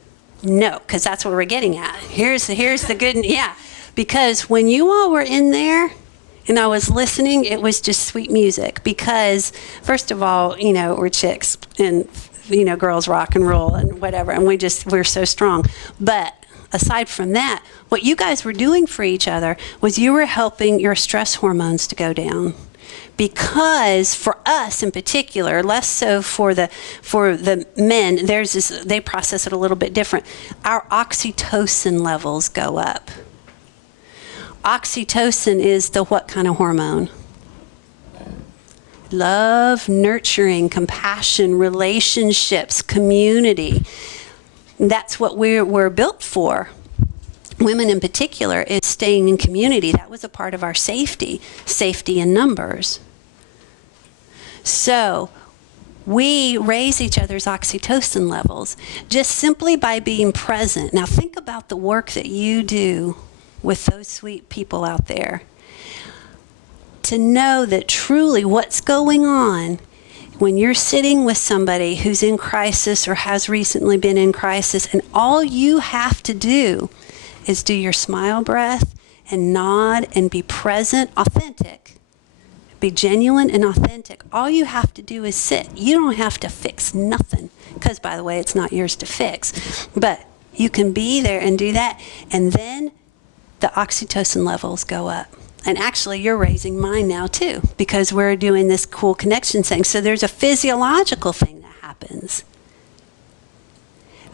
No, because that's what we're getting at. Here's the good. Yeah, because when you all were in there, and I was listening, it was just sweet music. Because first of all, we're chicks and girls rock and roll and whatever, and we're so strong. But aside from that, what you guys were doing for each other was you were helping your stress hormones to go down. Because for us in particular, less so for the men, they process it a little bit different. Our oxytocin levels go up. Oxytocin is the what kind of hormone? Love, nurturing, compassion, relationships, community. That's what we're built for. Women in particular is staying in community. That was a part of our safety in numbers. So we raise each other's oxytocin levels just simply by being present. Now think about the work that you do with those sweet people out there. To know that truly what's going on when you're sitting with somebody who's in crisis or has recently been in crisis, and all you have to do is do your smile breath and nod and be present, authentic. Be genuine and authentic. All you have to do is sit. You don't have to fix nothing, because, by the way, it's not yours to fix. But you can be there and do that, and then the oxytocin levels go up. And actually, you're raising mine now, too, because we're doing this cool connection thing. So there's a physiological thing that happens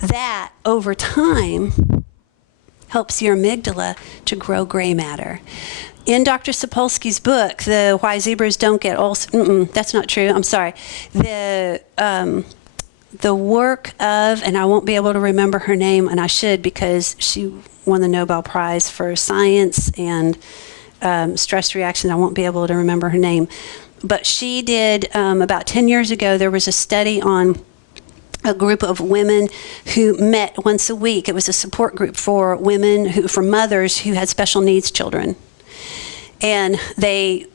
that, over time, helps your amygdala to grow gray matter. In Dr. Sapolsky's book, the Why Zebras Don't Get Ulcers, that's not true, I'm sorry. The work of, and I won't be able to remember her name, and I should, because she won the Nobel Prize for Science and stress reaction. I won't be able to remember her name. But she did, about 10 years ago, there was a study on a group of women who met once a week. It was a support group for women, for mothers who had special needs children. And they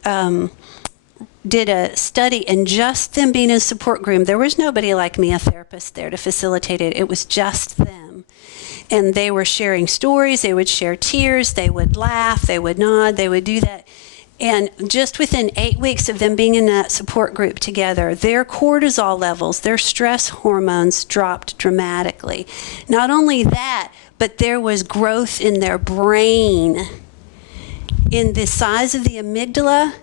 did a study, and just them being in a support group, there was nobody like me, a therapist, there to facilitate it. It was just them. And they were sharing stories, they would share tears, they would laugh, they would nod, they would do that. And just within 8 weeks of them being in that support group together, their cortisol levels, their stress hormones dropped dramatically. Not only that, but there was growth in their brain, in the size of the amygdala,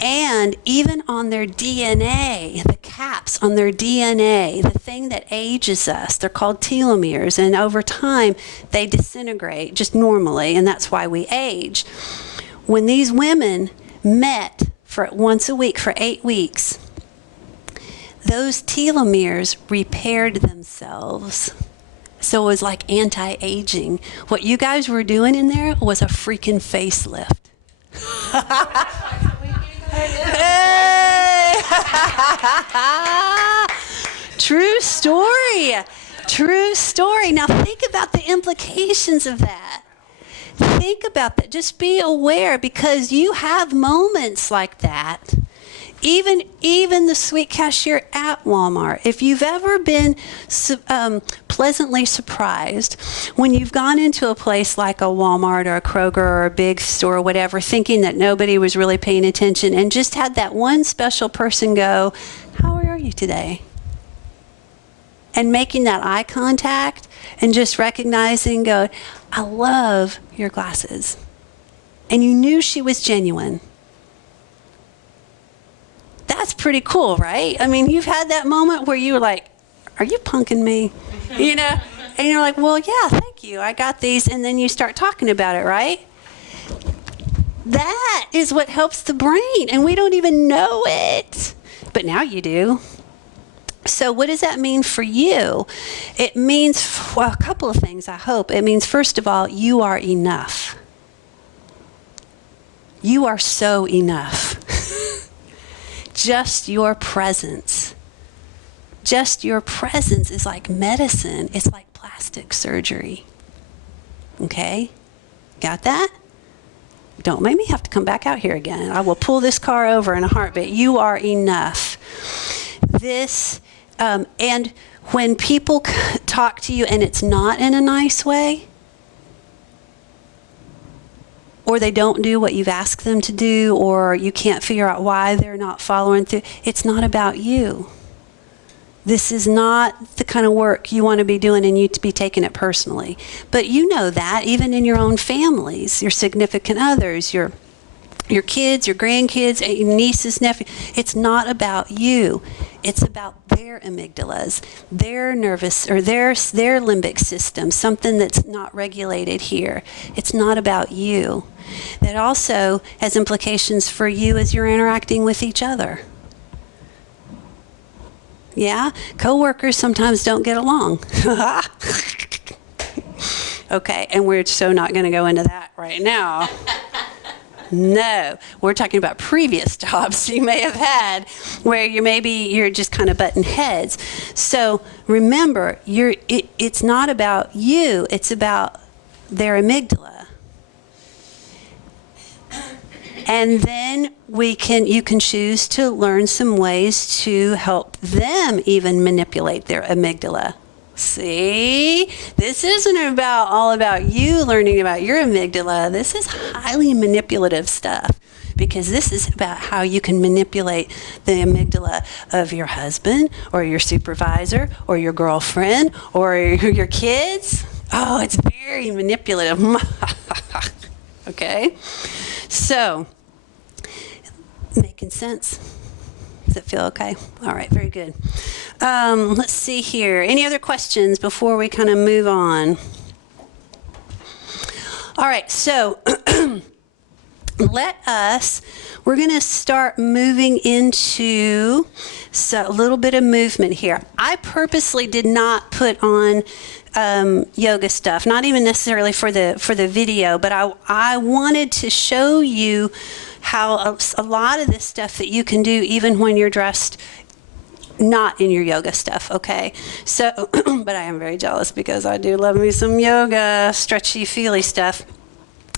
and even on their DNA, the caps on their DNA, the thing that ages us. They're called telomeres, and over time they disintegrate just normally, and that's why we age. When these women met for once a week for 8 weeks, those telomeres repaired themselves. So it was like anti-aging. What you guys were doing in there was a freaking facelift. Hey! True story. True story. Now think about the implications of that. Think about that. Just be aware, because you have moments like that. Even the sweet cashier at Walmart. If you've ever been pleasantly surprised when you've gone into a place like a Walmart or a Kroger or a big store or whatever, thinking that nobody was really paying attention, and just had that one special person go, "How are you today?" And making that eye contact and just recognizing, go, "I love your glasses." And you knew she was genuine. That's pretty cool, right? I mean, you've had that moment where you were like, "Are you punking me?" You know? And you're like, "Well, yeah, thank you. I got these." And then you start talking about it, right? That is what helps the brain. And we don't even know it. But now you do. So what does that mean for you? It means, well, a couple of things, I hope. It means, first of all, you are enough. You are so enough. Just your presence. Just your presence is like medicine. It's like plastic surgery. Okay? Got that? Don't make me have to come back out here again. I will pull this car over in a heartbeat. You are enough. And when people talk to you and it's not in a nice way, or they don't do what you've asked them to do, or you can't figure out why they're not following through, it's not about you. This is not the kind of work you want to be doing, and you to be taking it personally. But you know that, even in your own families, your significant others, your kids, your grandkids, your nieces, nephews, it's not about you. It's about their amygdalas, their nervous, or their limbic system, something that's not regulated here. It's not about you. That also has implications for you as you're interacting with each other. Yeah? Coworkers sometimes don't get along. Okay, and we're so not going to go into that right now. No, we're talking about previous jobs you may have had where you're just kind of butting heads. So remember, it's not about you, it's about their amygdala. And then you can choose to learn some ways to help them even manipulate their amygdala. See, this isn't all about you learning about your amygdala. This is highly manipulative stuff, because this is about how you can manipulate the amygdala of your husband or your supervisor or your girlfriend or your kids. Oh, it's very manipulative. Okay, so making sense? Does it feel okay? All right, very good. Let's see here. Any other questions before we kind of move on? All right, so we're going to start moving into a little bit of movement here. I purposely did not put on yoga stuff, not even necessarily for the video, but I wanted to show you how a lot of this stuff that you can do even when you're dressed not in your yoga stuff, okay? So, but I am very jealous because I do love me some yoga, stretchy, feely stuff.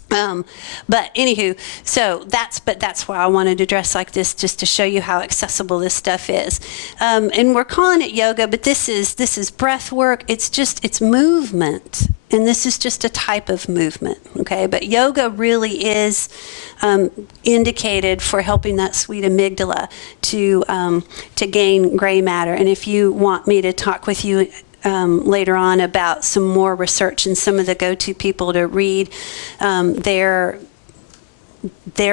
But anywho, so that's why I wanted to dress like this, just to show you how accessible this stuff is. And we're calling it yoga, but this is breath work. It's movement. And this is just a type of movement, okay? But yoga really is indicated for helping that sweet amygdala to gain gray matter. And if you want me to talk with you later on about some more research and some of the go-to people to read their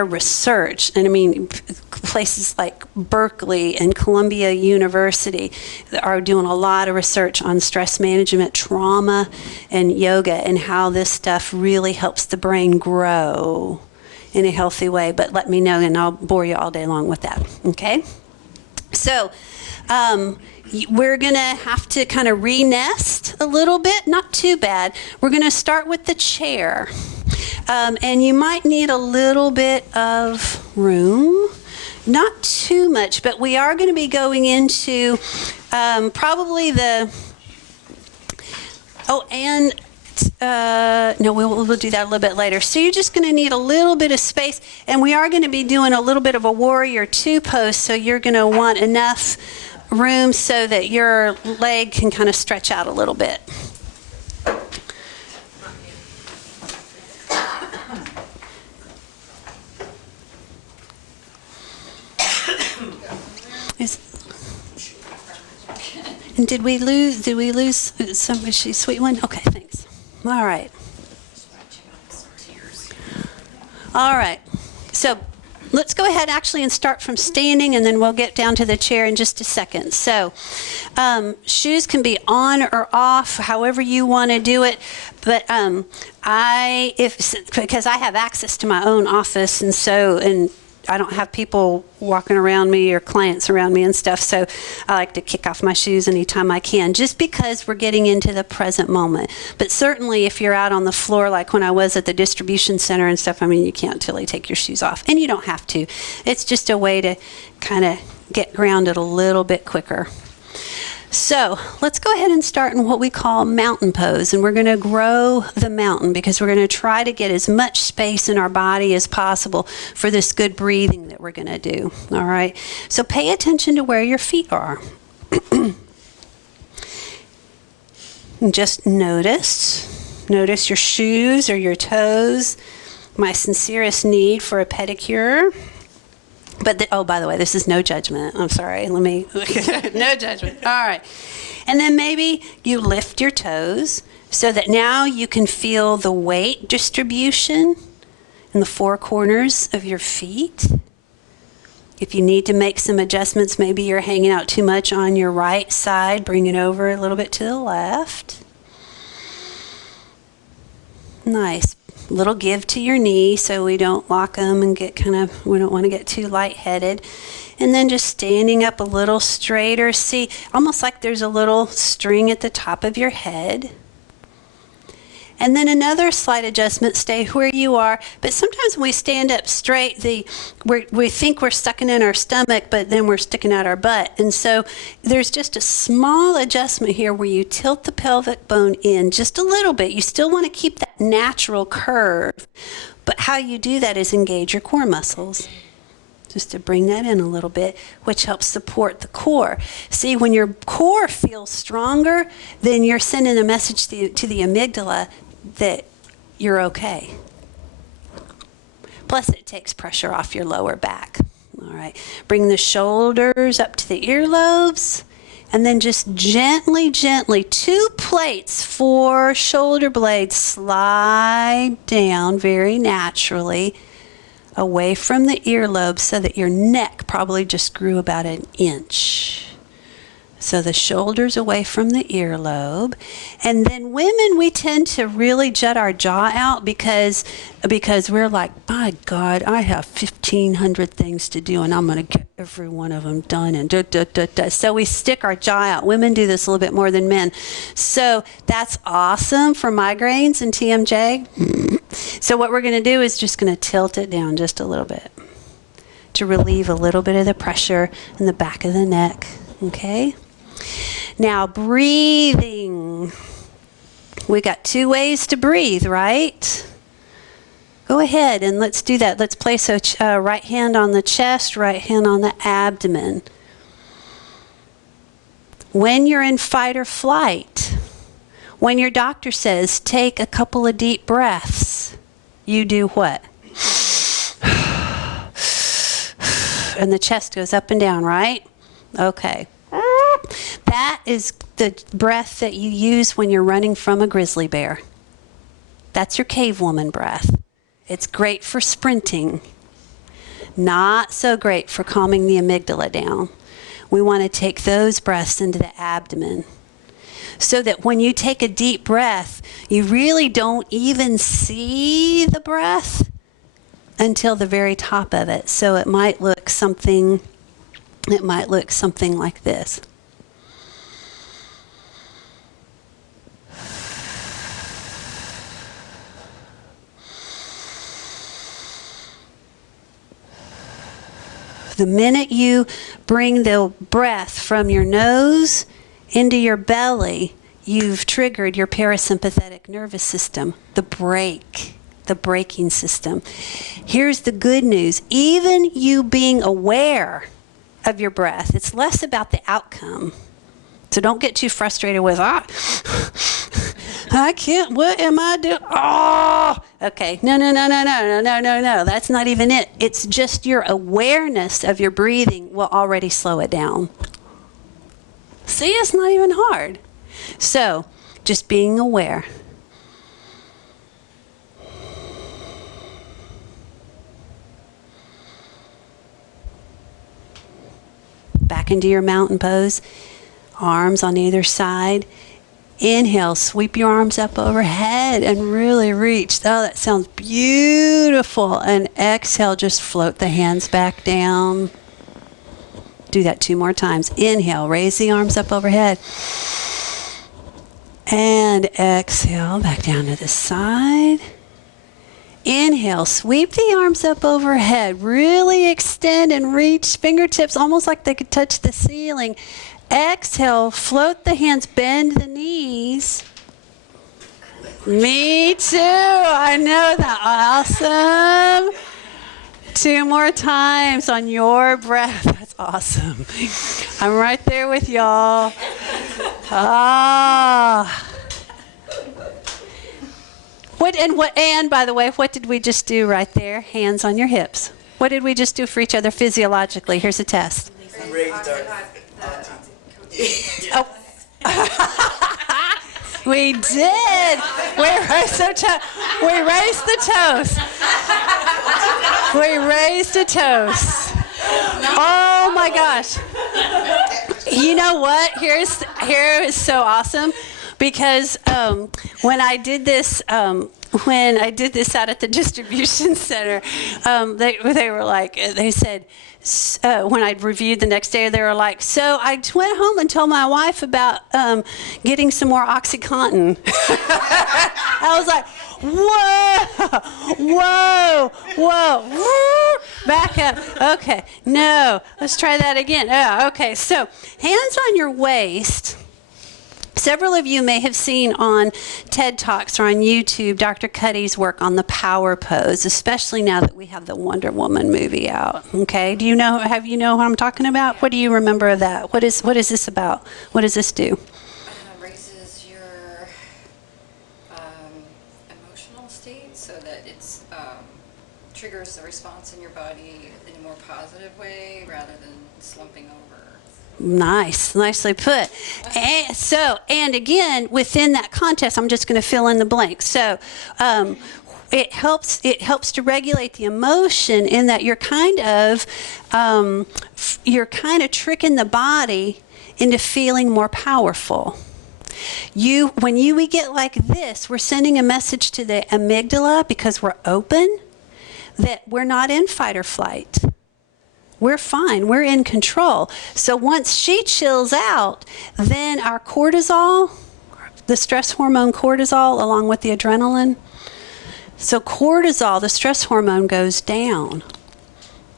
research, and I mean places like Berkeley and Columbia University are doing a lot of research on stress management, trauma, and yoga, and how this stuff really helps the brain grow in a healthy way. But let me know, and I'll bore you all day long with that, okay? So we're going to have to kind of re-nest a little bit, not too bad. We're going to start with the chair. And you might need a little bit of room, not too much, but we are going to be going into probably Oh, and no, we'll do that a little bit later. So you're just going to need a little bit of space, and we are going to be doing a little bit of a warrior two pose, so you're going to want enough room so that your leg can kind of stretch out a little bit. And did we lose somebody, sweet one? Okay, thanks. All right. All right. So let's go ahead actually and start from standing, and then we'll get down to the chair in just a second. So shoes can be on or off, however you want to do it. But because I have access to my own office, and I don't have people walking around me or clients around me and stuff, so I like to kick off my shoes anytime I can, just because we're getting into the present moment. But certainly if you're out on the floor, like when I was at the distribution center and stuff, I mean, you can't totally take your shoes off, and you don't have to. It's just a way to kind of get grounded a little bit quicker. So let's go ahead and start in what we call mountain pose, and we're going to grow the mountain because we're going to try to get as much space in our body as possible for this good breathing that we're going to do. All right, so pay attention to where your feet are. And just notice your shoes or your toes. My sincerest need for a pedicure. But oh, by the way, this is no judgment. I'm sorry. No judgment. All right. And then maybe you lift your toes so that now you can feel the weight distribution in the four corners of your feet. If you need to make some adjustments, maybe you're hanging out too much on your right side, bring it over a little bit to the left. Nice. Little give to your knee so we don't lock them and we don't want to get too lightheaded. And then just standing up a little straighter. See, almost like there's a little string at the top of your head. And then another slight adjustment, stay where you are. But sometimes when we stand up straight, we think we're sucking in our stomach, but then we're sticking out our butt. And so there's just a small adjustment here where you tilt the pelvic bone in just a little bit. You still want to keep that natural curve. But how you do that is engage your core muscles. Just to bring that in a little bit, which helps support the core. See, when your core feels stronger, then you're sending a message to the amygdala that you're okay. Plus, it takes pressure off your lower back. All right. Bring the shoulders up to the earlobes, and then just gently, 2 plates, 4 shoulder blades slide down very naturally away from the earlobe so that your neck probably just grew about an inch. So the shoulders away from the earlobe. And then women, we tend to really jut our jaw out because we're like, my God, I have 1,500 things to do and I'm going to get every one of them done. And So we stick our jaw out. Women do this a little bit more than men. So that's awesome for migraines and TMJ. So what we're going to do is just going to tilt it down just a little bit to relieve a little bit of the pressure in the back of the neck. Okay? Now, breathing. We got 2 ways to breathe, right? Go ahead and let's do that. Let's place a right hand on the chest, right hand on the abdomen. When you're in fight or flight, when your doctor says take a couple of deep breaths, you do what? And the chest goes up and down, right? Okay. That is the breath that you use when you're running from a grizzly bear. That's your cave woman breath. It's great for sprinting. Not so great for calming the amygdala down. We want to take those breaths into the abdomen so that when you take a deep breath, you really don't even see the breath until the very top of it. So it might look something like this. The minute you bring the breath from your nose into your belly, you've triggered your parasympathetic nervous system, the braking system. Here's the good news. Even you being aware of your breath, it's less about the outcome. So don't get too frustrated with, I can't, what am I doing? Oh, okay. No. That's not even it. It's just your awareness of your breathing will already slow it down. See, it's not even hard. So, just being aware. Back into your mountain pose. Arms on either side. Inhale, sweep your arms up overhead and really reach. Oh, that sounds beautiful. And exhale, just float the hands back down. Do that 2 more times. Inhale, raise the arms up overhead. And exhale, back down to the side. Inhale, sweep the arms up overhead. Really extend and reach fingertips almost like they could touch the ceiling. Exhale, float the hands, bend the knees. Me too. I know that. Awesome. 2 more times on your breath. That's awesome. I'm right there with y'all. Ah. And by the way, what did we just do right there? Hands on your hips. What did we just do for each other physiologically? Here's a test. Oh. We did. We raised the toes. We raised the toes. Oh my gosh. You know what? Here is so awesome, because when I did this out at the distribution center, they were like, they said, when I reviewed the next day, they were like, so I went home and told my wife about getting some more OxyContin. I was like, whoa, back up. Okay, no, let's try that again. Okay, so hands on your waist. Several of you may have seen on TED Talks or on YouTube Dr. Cuddy's work on the power pose, especially now that we have the Wonder Woman movie out. Okay, have you know what I'm talking about? What do you remember of that? What is this about? What does this do? Raises your emotional state so that it's triggers a response in your body in a more positive way rather than slumping over. Nice, nicely put. And again, within that context, I'm just going to fill in the blanks. So, it helps to regulate the emotion in that you're kind of tricking the body into feeling more powerful. When we get like this, we're sending a message to the amygdala, because we're open, that we're not in fight or flight. We're fine. We're in control. So once she chills out, then our cortisol, the stress hormone cortisol, along with the adrenaline. So cortisol, the stress hormone, goes down.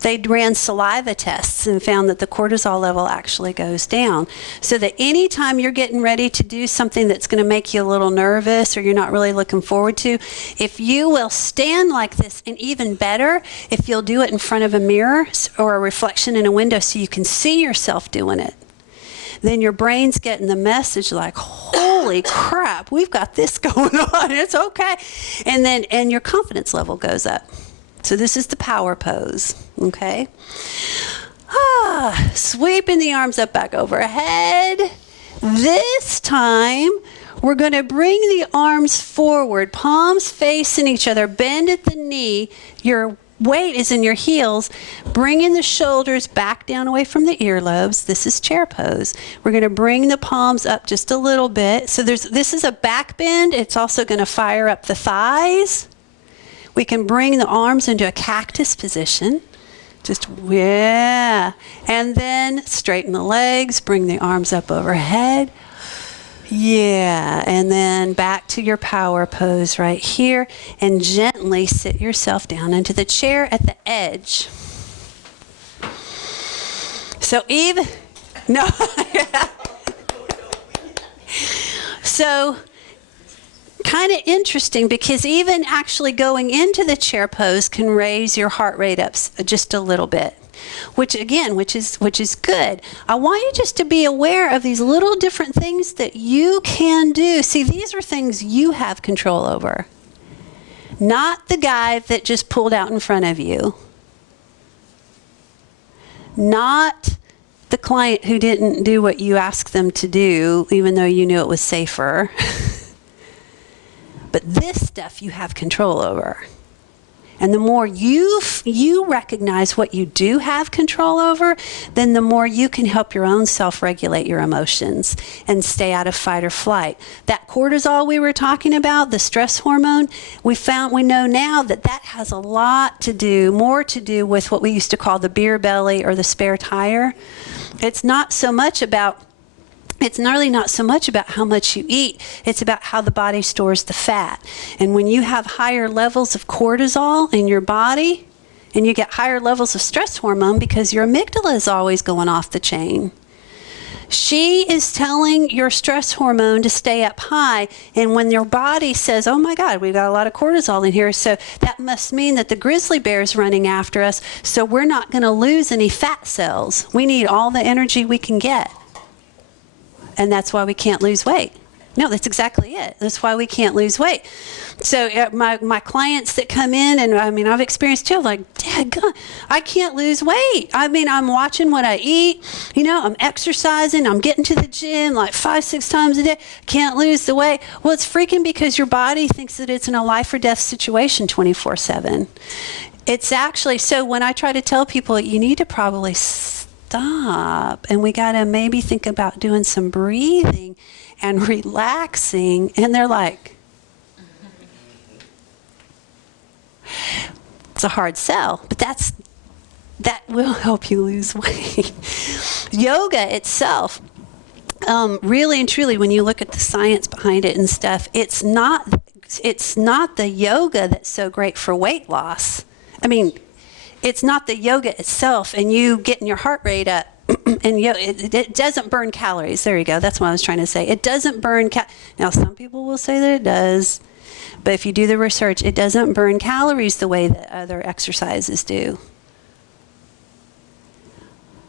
They ran saliva tests and found that the cortisol level actually goes down. So that anytime you're getting ready to do something that's going to make you a little nervous or you're not really looking forward to, if you will stand like this, and even better, if you'll do it in front of a mirror or a reflection in a window so you can see yourself doing it, then your brain's getting the message like, holy crap, we've got this going on. It's okay. And your confidence level goes up. So this is the power pose, okay? Sweeping the arms up back overhead. This time, we're going to bring the arms forward, palms facing each other, bend at the knee. Your weight is in your heels. Bringing the shoulders back down away from the earlobes. This is chair pose. We're going to bring the palms up just a little bit. So this is a back bend. It's also going to fire up the thighs. We can bring the arms into a cactus position. And then straighten the legs, bring the arms up overhead. Yeah, and then back to your power pose right here, and gently sit yourself down into the chair at the edge. So kind of interesting, because even actually going into the chair pose can raise your heart rate up just a little bit, which is good. I want you just to be aware of these little different things that you can do. See, these are things you have control over, not the guy that just pulled out in front of you, not the client who didn't do what you asked them to do, even though you knew it was safer. But this stuff you have control over. And the more you recognize what you do have control over, then the more you can help your own self regulate your emotions and stay out of fight or flight. That cortisol we were talking about, the stress hormone, we know now that has a lot to do, more to do with what we used to call the beer belly or the spare tire. It's really not so much about how much you eat. It's about how the body stores the fat. And when you have higher levels of cortisol in your body, and you get higher levels of stress hormone because your amygdala is always going off the chain, she is telling your stress hormone to stay up high. And when your body says, oh my God, we've got a lot of cortisol in here, so that must mean that the grizzly bear is running after us, so we're not going to lose any fat cells. We need all the energy we can get. And that's why we can't lose weight. No, that's exactly it. That's why we can't lose weight. So my clients that come in, and I mean, I've experienced too, like, daggone, I can't lose weight. I mean, I'm watching what I eat. You know, I'm exercising. I'm getting to the gym like 5-6 times a day. Can't lose the weight. Well, it's freaking because your body thinks that it's in a life or death situation 24/7. It's actually, so when I try to tell people, you need to probably stop, and we got to maybe think about doing some breathing and relaxing, and they're like, it's a hard sell, but that will help you lose weight. Yoga itself, really and truly, when you look at the science behind it and stuff, it's not the yoga that's so great for weight loss. I mean, it's not the yoga itself and you getting your heart rate up. And it doesn't burn calories. There you go. That's what I was trying to say. It doesn't burn Now, some people will say that it does. But if you do the research, it doesn't burn calories the way that other exercises do.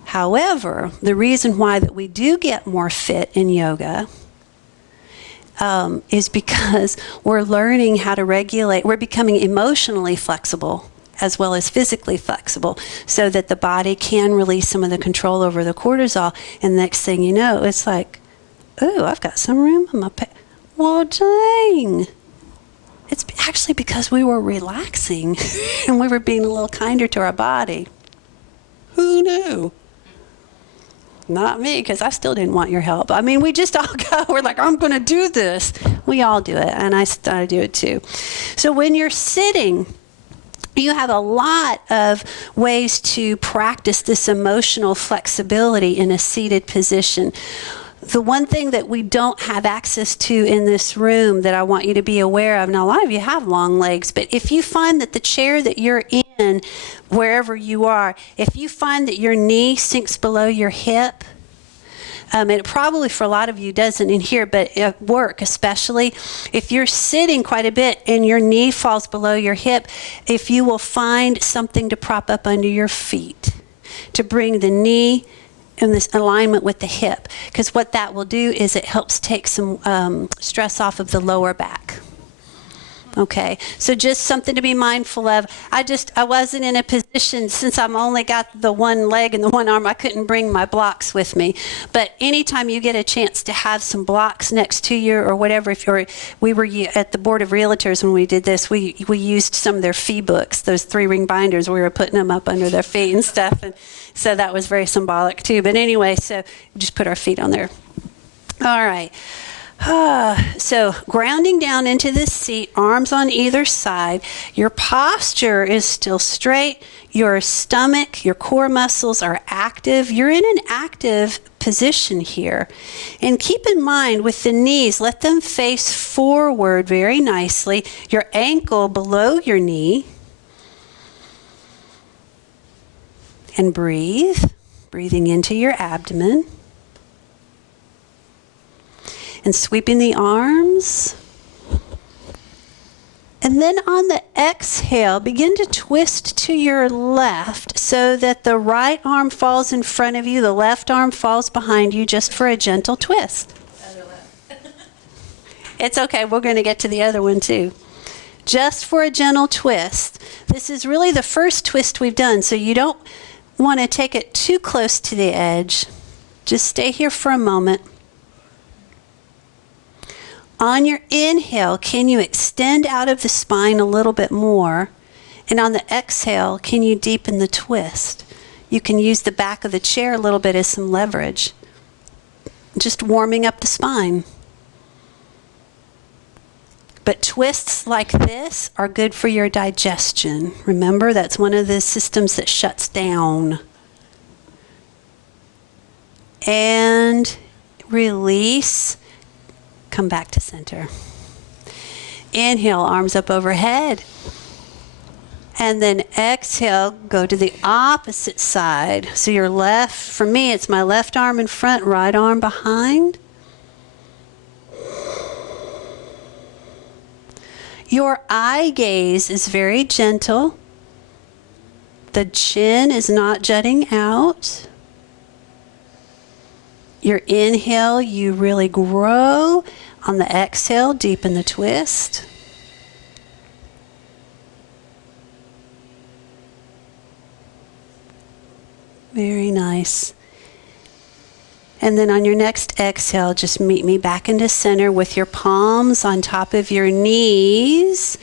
However, the reason why that we do get more fit in yoga is because we're learning how to regulate. We're becoming emotionally flexible as well as physically flexible, so that the body can release some of the control over the cortisol. And next thing you know, it's like, oh, I've got some room in my well, dang. It's actually because we were relaxing and we were being a little kinder to our body. Who knew? Not me, because I still didn't want your help. I mean, we just all go, we're like, I'm going to do this. We all do it, and I do it too. So when you're sitting, you have a lot of ways to practice this emotional flexibility in a seated position. The one thing that we don't have access to in this room that I want you to be aware of, now a lot of you have long legs, but if you find that the chair that you're in, wherever you are, if you find that your knee sinks below your hip, it probably for a lot of you doesn't in here, but at work especially, if you're sitting quite a bit and your knee falls below your hip, if you will find something to prop up under your feet to bring the knee in this alignment with the hip, because what that will do is it helps take some stress off of the lower back. Okay, so just something to be mindful of. I wasn't in a position, since I'm only got the one leg and the one arm, I couldn't bring my blocks with me. But anytime you get a chance to have some blocks next to you or whatever, we were at the Board of Realtors when we did this, we used some of their fee books, those 3-ring binders, we were putting them up under their feet and stuff. And so that was very symbolic too. But anyway, so we just put our feet on there. All right. So grounding down into this seat, arms on either side. Your posture is still straight. Your stomach, your core muscles are active. You're in an active position here. And keep in mind with the knees, let them face forward very nicely. Your ankle below your knee. And breathe, breathing into your abdomen. and sweeping the arms. And then on the exhale, begin to twist to your left so that the right arm falls in front of you, the left arm falls behind you, just for a gentle twist. Other left. It's okay, we're going to get to the other one too. Just for a gentle twist. This is really the first twist we've done, so you don't want to take it too close to the edge. Just stay here for a moment. On your inhale, can you extend out of the spine a little bit more? And on the exhale, can you deepen the twist? You can use the back of the chair a little bit as some leverage. Just warming up the spine. But twists like this are good for your digestion. Remember, that's one of the systems that shuts down. And release. Come back to center. Inhale, arms up overhead. And then exhale, go to the opposite side. So your left, for me, it's my left arm in front, right arm behind. Your eye gaze is very gentle. The chin is not jutting out. Your inhale, you really grow. On the exhale, deepen the twist. Very nice. And then on your next exhale, just meet me back into center with your palms on top of your knees.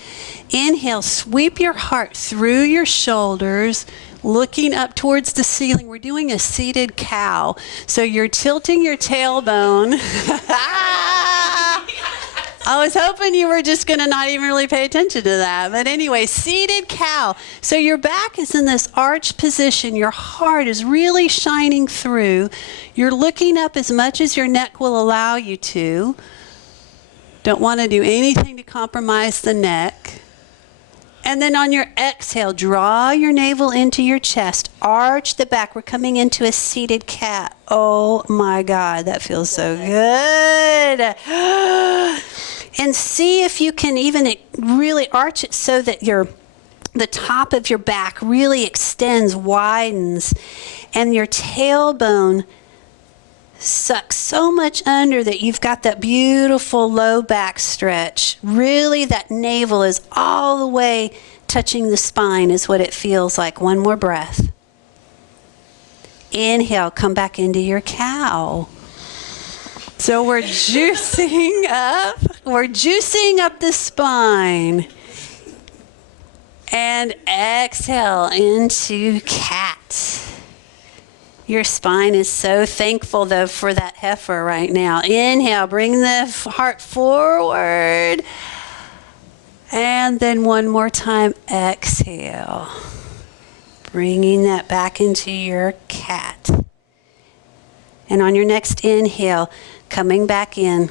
Inhale, sweep your heart through your shoulders, looking up towards the ceiling. We're doing a seated cow. So you're tilting your tailbone. I was hoping you were just going to not even really pay attention to that. But anyway, seated cow. So your back is in this arched position. Your heart is really shining through. You're looking up as much as your neck will allow you to. Don't want to do anything to compromise the neck. And then on your exhale, draw your navel into your chest. Arch the back. We're coming into a seated cat. Oh my God, that feels so good. And see if you can even really arch it so that the top of your back really extends, widens, and your tailbone sucks so much under that you've got that beautiful low back stretch. Really, that navel is all the way touching the spine is what it feels like. One more breath. Inhale, come back into your cow. So we're juicing up. We're juicing up the spine. And exhale into cat. Your spine is so thankful, though, for that heifer right now. Inhale, bring the heart forward. And then one more time, exhale. Bringing that back into your cat. And on your next inhale, coming back in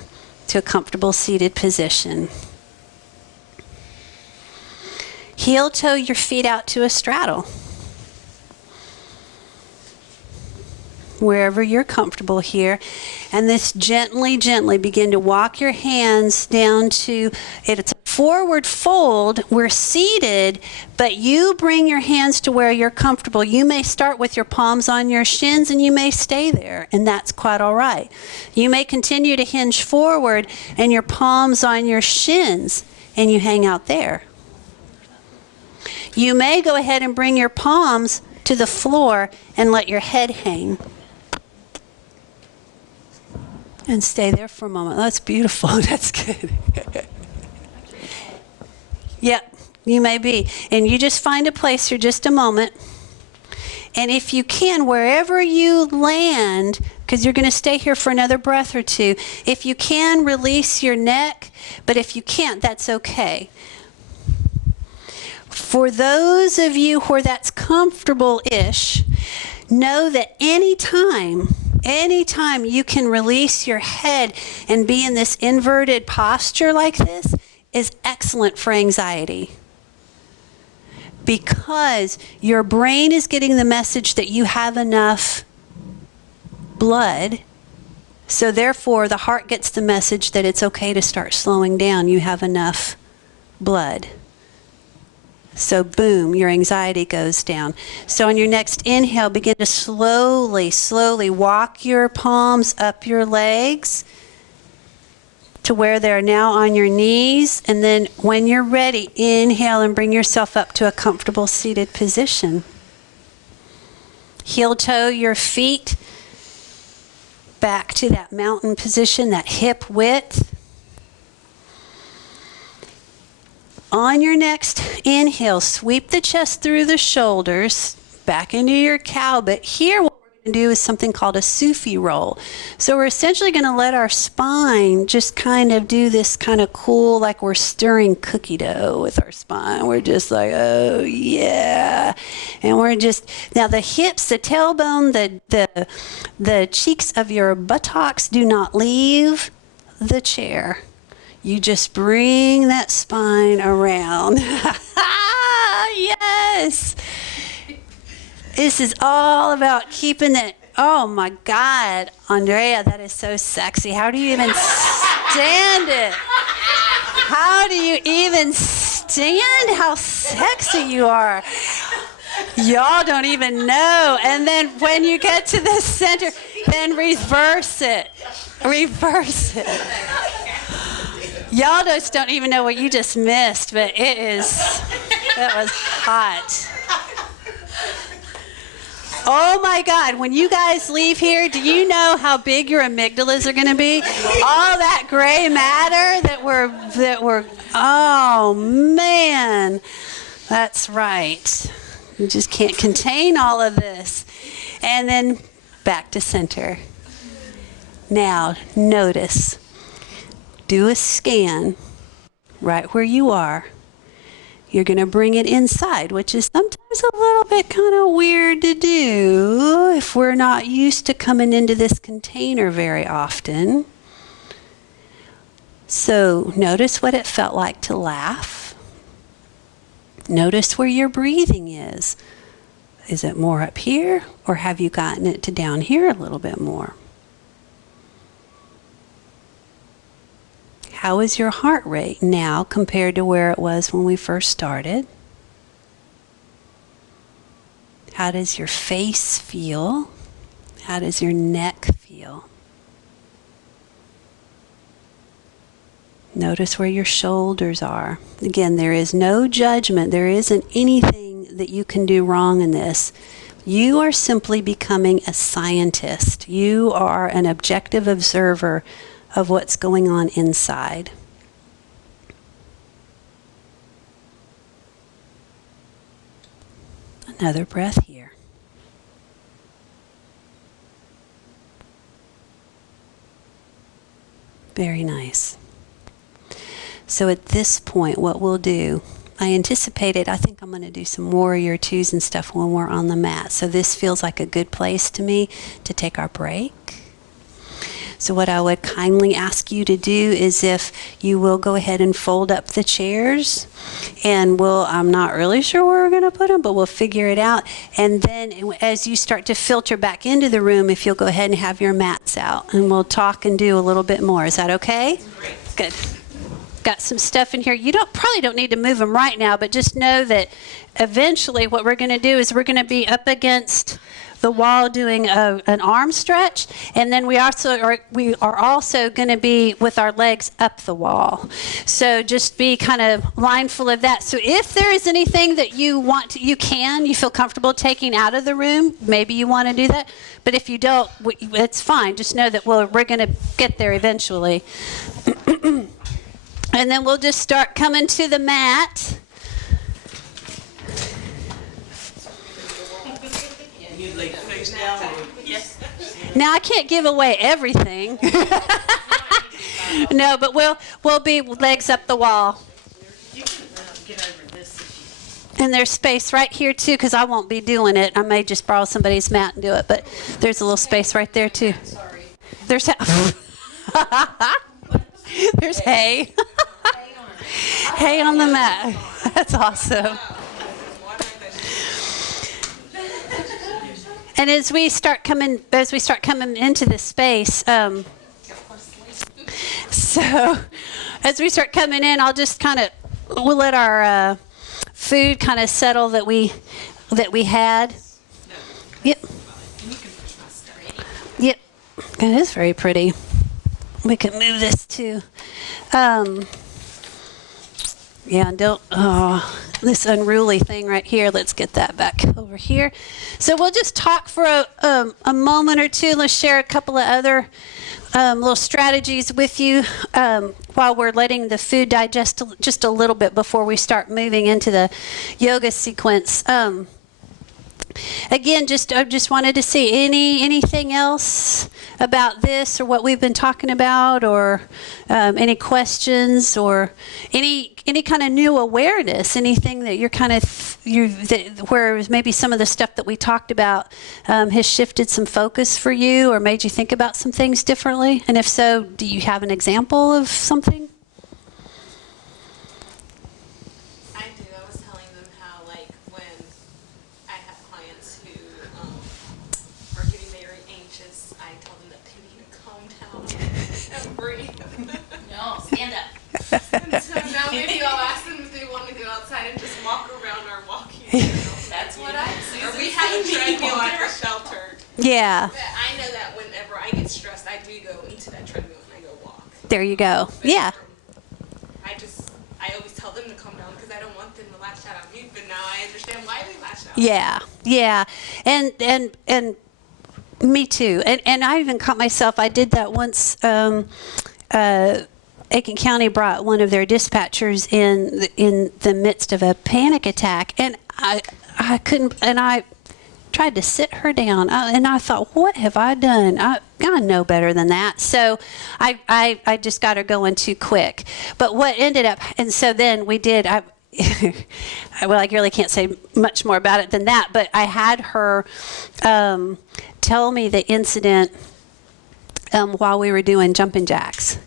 to a comfortable seated position. Heel toe your feet out to a straddle. Wherever you're comfortable here. And this gently, gently begin to walk your hands down to, it's a forward fold. We're seated, but you bring your hands to where you're comfortable. You may start with your palms on your shins and you may stay there, and that's quite all right. You may continue to hinge forward and your palms on your shins and you hang out there. You may go ahead and bring your palms to the floor and let your head hang. And stay there for a moment. That's beautiful. That's good. Yep, you may be. And you just find a place for just a moment. And if you can, wherever you land, because you're going to stay here for another breath or two, if you can, release your neck. But if you can't, that's okay. For those of you where that's comfortable-ish, know that anytime you can release your head and be in this inverted posture like this is excellent for anxiety. Because your brain is getting the message that you have enough blood So therefore, the heart gets the message that it's okay to start slowing down. You have enough blood. So boom, your anxiety goes down. So on your next inhale, begin to slowly, slowly walk your palms up your legs to where they're now on your knees. And then when you're ready, inhale and bring yourself up to a comfortable seated position. Heel toe your feet back to that mountain position, that hip width. On your next inhale, sweep the chest through the shoulders, back into your cow. But here what we're going to do is something called a Sufi roll. So we're essentially going to let our spine just kind of do this kind of cool, like we're stirring cookie dough with our spine. We're just like, oh yeah. And we're just, now the hips, the tailbone, the cheeks of your buttocks do not leave the chair. You just bring that spine around. Yes. This is all about keeping it. Oh my God, Andrea, that is so sexy. How do you even stand it? How do you even stand how sexy you are? Y'all don't even know. And then when you get to the center, then reverse it. Reverse it. Y'all just don't even know what you just missed, but that was hot. Oh my God, when you guys leave here, do you know how big your amygdalas are going to be? All that gray matter that we're, oh man, that's right. You just can't contain all of this. And then back to center. Now, notice. Do a scan right where you are. You're going to bring it inside, which is sometimes a little bit kind of weird to do if we're not used to coming into this container very often. So notice what it felt like to laugh. Notice where your breathing is. Is it more up here, or have you gotten it to down here a little bit more? How is your heart rate now compared to where it was when we first started? How does your face feel? How does your neck feel? Notice where your shoulders are. Again, there is no judgment. There isn't anything that you can do wrong in this. You are simply becoming a scientist. You are an objective observer of what's going on inside. Another breath here. Very nice. So at this point, what we'll do, I anticipated, I think I'm going to do some warrior twos and stuff when we're on the mat. So this feels like a good place to me to take our break. So what I would kindly ask you to do is if you will go ahead and fold up the chairs, and I'm not really sure where we're going to put them, but we'll figure it out. And then as you start to filter back into the room, if you'll go ahead and have your mats out, and we'll talk and do a little bit more. Is that okay? Great. Good. Got some stuff in here. You probably don't need to move them right now, but just know that eventually what we're going to do is we're going to be up against the wall doing an arm stretch, and then we are also going to be with our legs up the wall. So just be kind of mindful of that. So if there is anything that you feel comfortable taking out of the room, maybe you want to do that. But if you don't, it's fine. Just know that we're going to get there eventually. And then we'll just start coming to the mat. Now I can't give away everything. No, but we'll be legs up the wall. You can get over this. And there's space right here too, because I won't be doing it. I may just borrow somebody's mat and do it, but there's a little space right there too. Sorry. There's there's hay. Hay on the mat. That's awesome. And as we start coming into this space, So as we start coming in, I'll just we'll let our food kind of settle that we had. Yep. Yep. It is very pretty. We can move this too. Yeah, don't, this unruly thing right here, let's get that back over here. So we'll just talk for a moment or two. Let's share a couple of other little strategies with you while we're letting the food digest just a little bit before we start moving into the yoga sequence. Again, I just wanted to see anything else about this or what we've been talking about, or any questions, or any kind of new awareness, anything that you're where maybe some of the stuff that we talked about has shifted some focus for you or made you think about some things differently. And if so, do you have an example of something? I do. I was telling them how, like, when I have clients who are getting very anxious, I tell them that they need to calm down and breathe. No, stand up. And so now maybe I'll ask them if they want to go outside and just walk around our walking trail. That's what I see. Or we have a treadmill at the shelter. Yeah. But I know that whenever I get stressed, I do go into that treadmill and I go walk. There you go. Yeah. I always tell them to calm down because I don't want them to lash out at me, but now I understand why they lash out. Yeah. And me too. And I even caught myself. I did that once. Aiken County brought one of their dispatchers in the midst of a panic attack, and I couldn't. And I tried to sit her down, and I thought, what have I done? I know better than that. So I just got her going too quick. But what ended up, and so then we did. Well, I really can't say much more about it than that. But I had her tell me the incident while we were doing jumping jacks,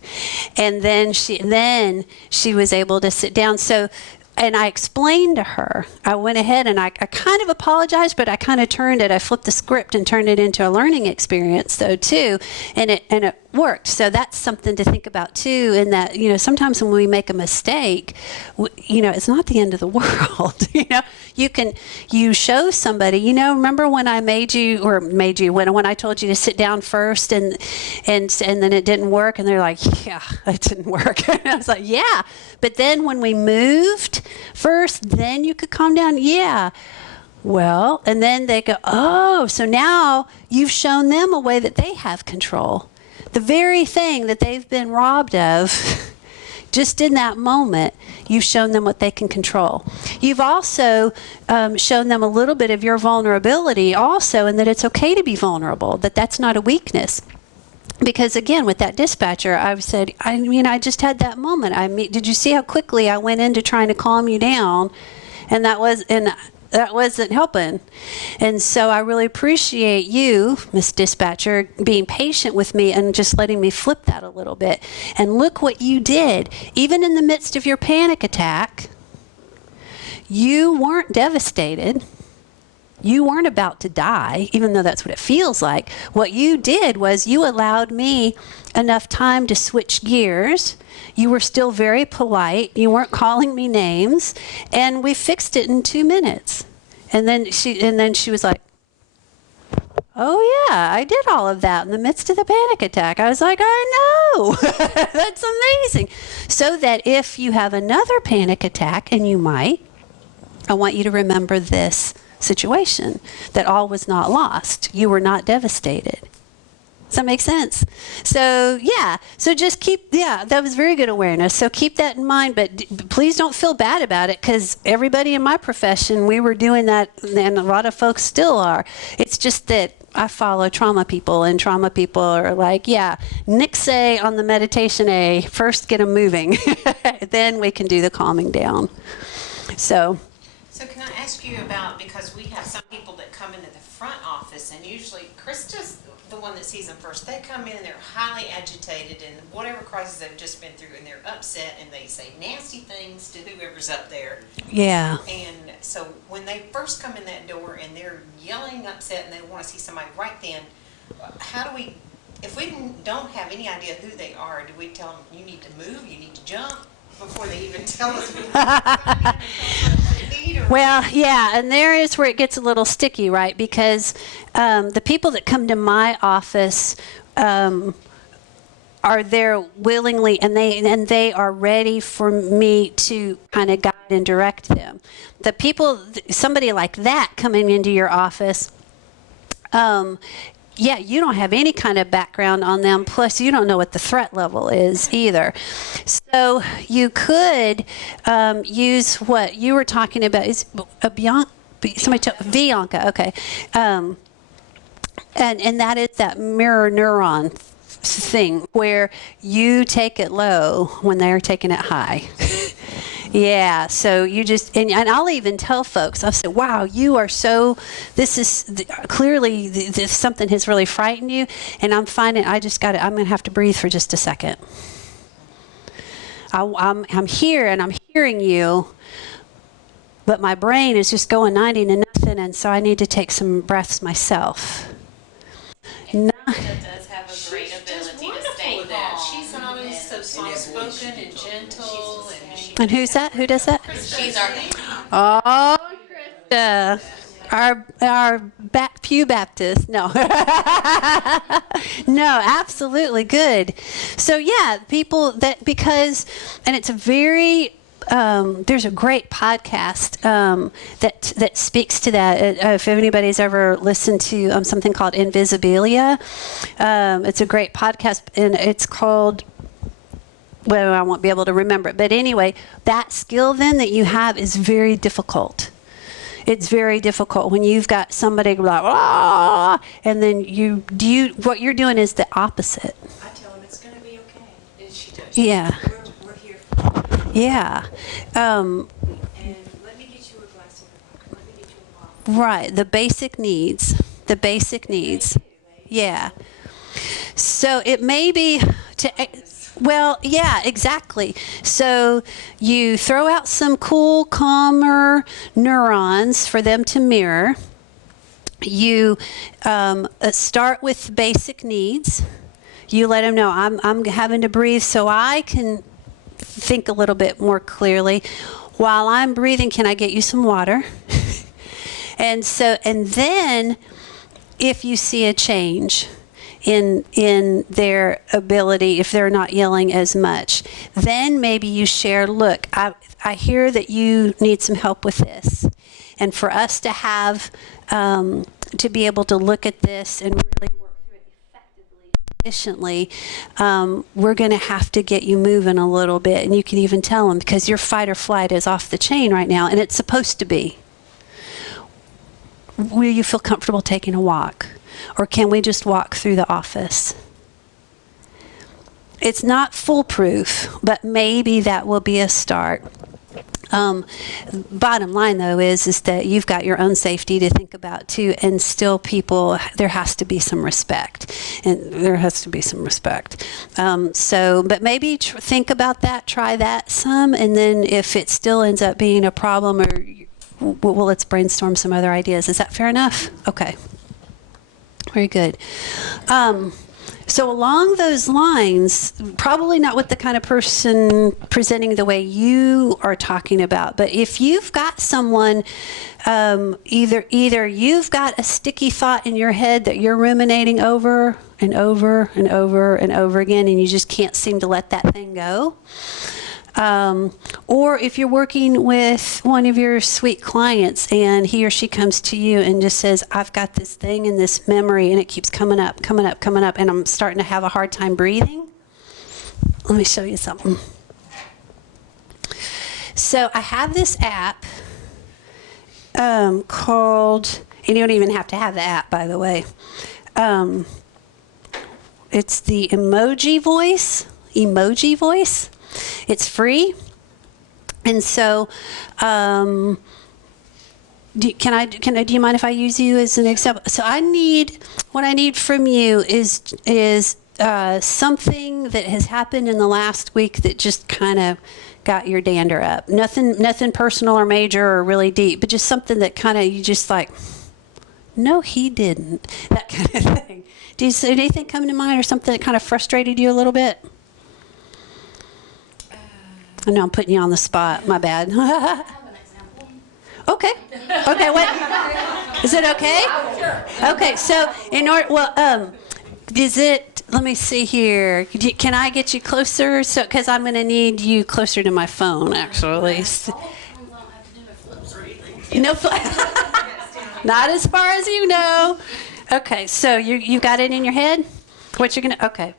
and then she was able to sit down. So, and I explained to her. I went ahead and I kind of apologized, but I kind of I flipped the script and turned it into a learning experience, though, too, and it worked. So that's something to think about too. In that, sometimes when we make a mistake, it's not the end of the world. You show somebody. Remember when I when I told you to sit down first, and then it didn't work, and they're like, yeah, it didn't work. And I was like, yeah, but then when we moved first, then you could calm down. Yeah. Well, and then they go, oh, so now you've shown them a way that they have control. The very thing that they've been robbed of, just in that moment, you've shown them what they can control. You've also shown them a little bit of your vulnerability also, and that it's okay to be vulnerable, that that's not a weakness. Because again, with that dispatcher, I said, I just had that moment. Did you see how quickly I went into trying to calm you down? And that wasn't helping. And so I really appreciate you, Miss Dispatcher, being patient with me and just letting me flip that a little bit. And look what you did. Even in the midst of your panic attack, you weren't devastated. You weren't about to die, even though that's what it feels like. What you did was you allowed me enough time to switch gears. You were still very polite. You weren't calling me names, and we fixed it in 2 minutes. And then she was like, "Oh yeah, I did all of that in the midst of the panic attack." I was like, "I know." That's amazing. So that if you have another panic attack, and you might, I want you to remember this situation, that all was not lost. You were not devastated. Does that make sense? So just that was very good awareness. So keep that in mind, but please don't feel bad about it, because everybody in my profession, we were doing that, and a lot of folks still are. It's just that I follow trauma people, and trauma people are like, yeah, nix A on the meditation A, first get them moving, then we can do the calming down. So can I ask you about, because we have some people that come into the front office, and usually Krista's the one that sees them first. They come in and they're highly agitated in whatever crisis they've just been through, and they're upset, and they say nasty things to whoever's up there. yeah. And so when they first come in that door and they're yelling upset and they want to see somebody right then, how do we if we don't have any idea who they are, do we tell them, you need to move, you need to jump, before they even tell us what they need? Or Well, yeah, and there is where it gets a little sticky, right? Because the people that come to my office are there willingly, and they are ready for me to kind of guide and direct them. The people, somebody like that coming into your office, yeah, you don't have any kind of background on them. Plus, you don't know what the threat level is either. So you could use what you were talking about. Is a Bianca? Somebody tell Bianca. Okay, and that is that mirror neuron thing where you take it low when they're taking it high. Yeah, so you just, and I'll even tell folks, I'll say, wow, you are so, this is clearly, if something has really frightened you, and I'm finding, I'm going to have to breathe for just a second. I'm here and I'm hearing you, but my brain is just going 90 to nothing, and so I need to take some breaths myself. That does have a great ability to wonderful stay with that. calm. She's always so soft-spoken and gentle, and she. And who's that? Who does that? She's our Oh, Krista. Our Pew Baptist. No. No, absolutely good. So yeah, people that, because, and it's a very, there's a great podcast that speaks to that. If anybody's ever listened to something called Invisibilia, it's a great podcast, and it's called, well, I won't be able to remember it. But anyway, that skill then that you have is very difficult. It's very difficult when you've got somebody like, ah, and then what you're doing is the opposite. I tell them it's going to be okay. And she does. Yeah. We're here for you. Yeah. And let me get you a glass of water. Let me get you a bottle. Right. The basic needs. The basic needs. Yeah. So it may be well, yeah, exactly. So you throw out some cool, calmer neurons for them to mirror. You start with basic needs. You let them know, I'm having to breathe so I can think a little bit more clearly. While I'm breathing, can I get you some water? And then if you see a change in their ability, if they're not yelling as much, then maybe you share, look, I hear that you need some help with this. And for us to have, to be able to look at this and really work through it effectively, efficiently, we're going to have to get you moving a little bit. And you can even tell them, because your fight or flight is off the chain right now, and it's supposed to be. Will you feel comfortable taking a walk? Or can we just walk through the office? It's not foolproof, but maybe that will be a start. Bottom line, though, is that you've got your own safety to think about, too, and still there has to be some respect. And there has to be some respect. But maybe think about that, try that some, and then if it still ends up being a problem, well, let's brainstorm some other ideas. Is that fair enough? Okay. Very good. So along those lines, probably not with the kind of person presenting the way you are talking about, but if you've got someone, either you've got a sticky thought in your head that you're ruminating over and over and over and over again, and you just can't seem to let that thing go. Or if you're working with one of your sweet clients and he or she comes to you and just says, I've got this thing in this memory and it keeps coming up, and I'm starting to have a hard time breathing. Let me show you something. So I have this app called, and you don't even have to have the app, by the way. It's the Emoji Voice. It's free, and so do you mind if I use you as an example? So what I need from you is something that has happened in the last week that just kind of got your dander up. Nothing personal or major or really deep, but just something that kind of you just like, no, he didn't. That kind of thing. Do you see anything come to mind or something that kind of frustrated you a little bit? I know I'm putting you on the spot. My bad. Okay. Okay, what? Is it okay? Okay, so in order, well, is it, let me see here. Can I get you closer? So, because I'm going to need you closer to my phone, actually. No, not as far as you know. Okay, so you got it in your head? What you're going to, okay.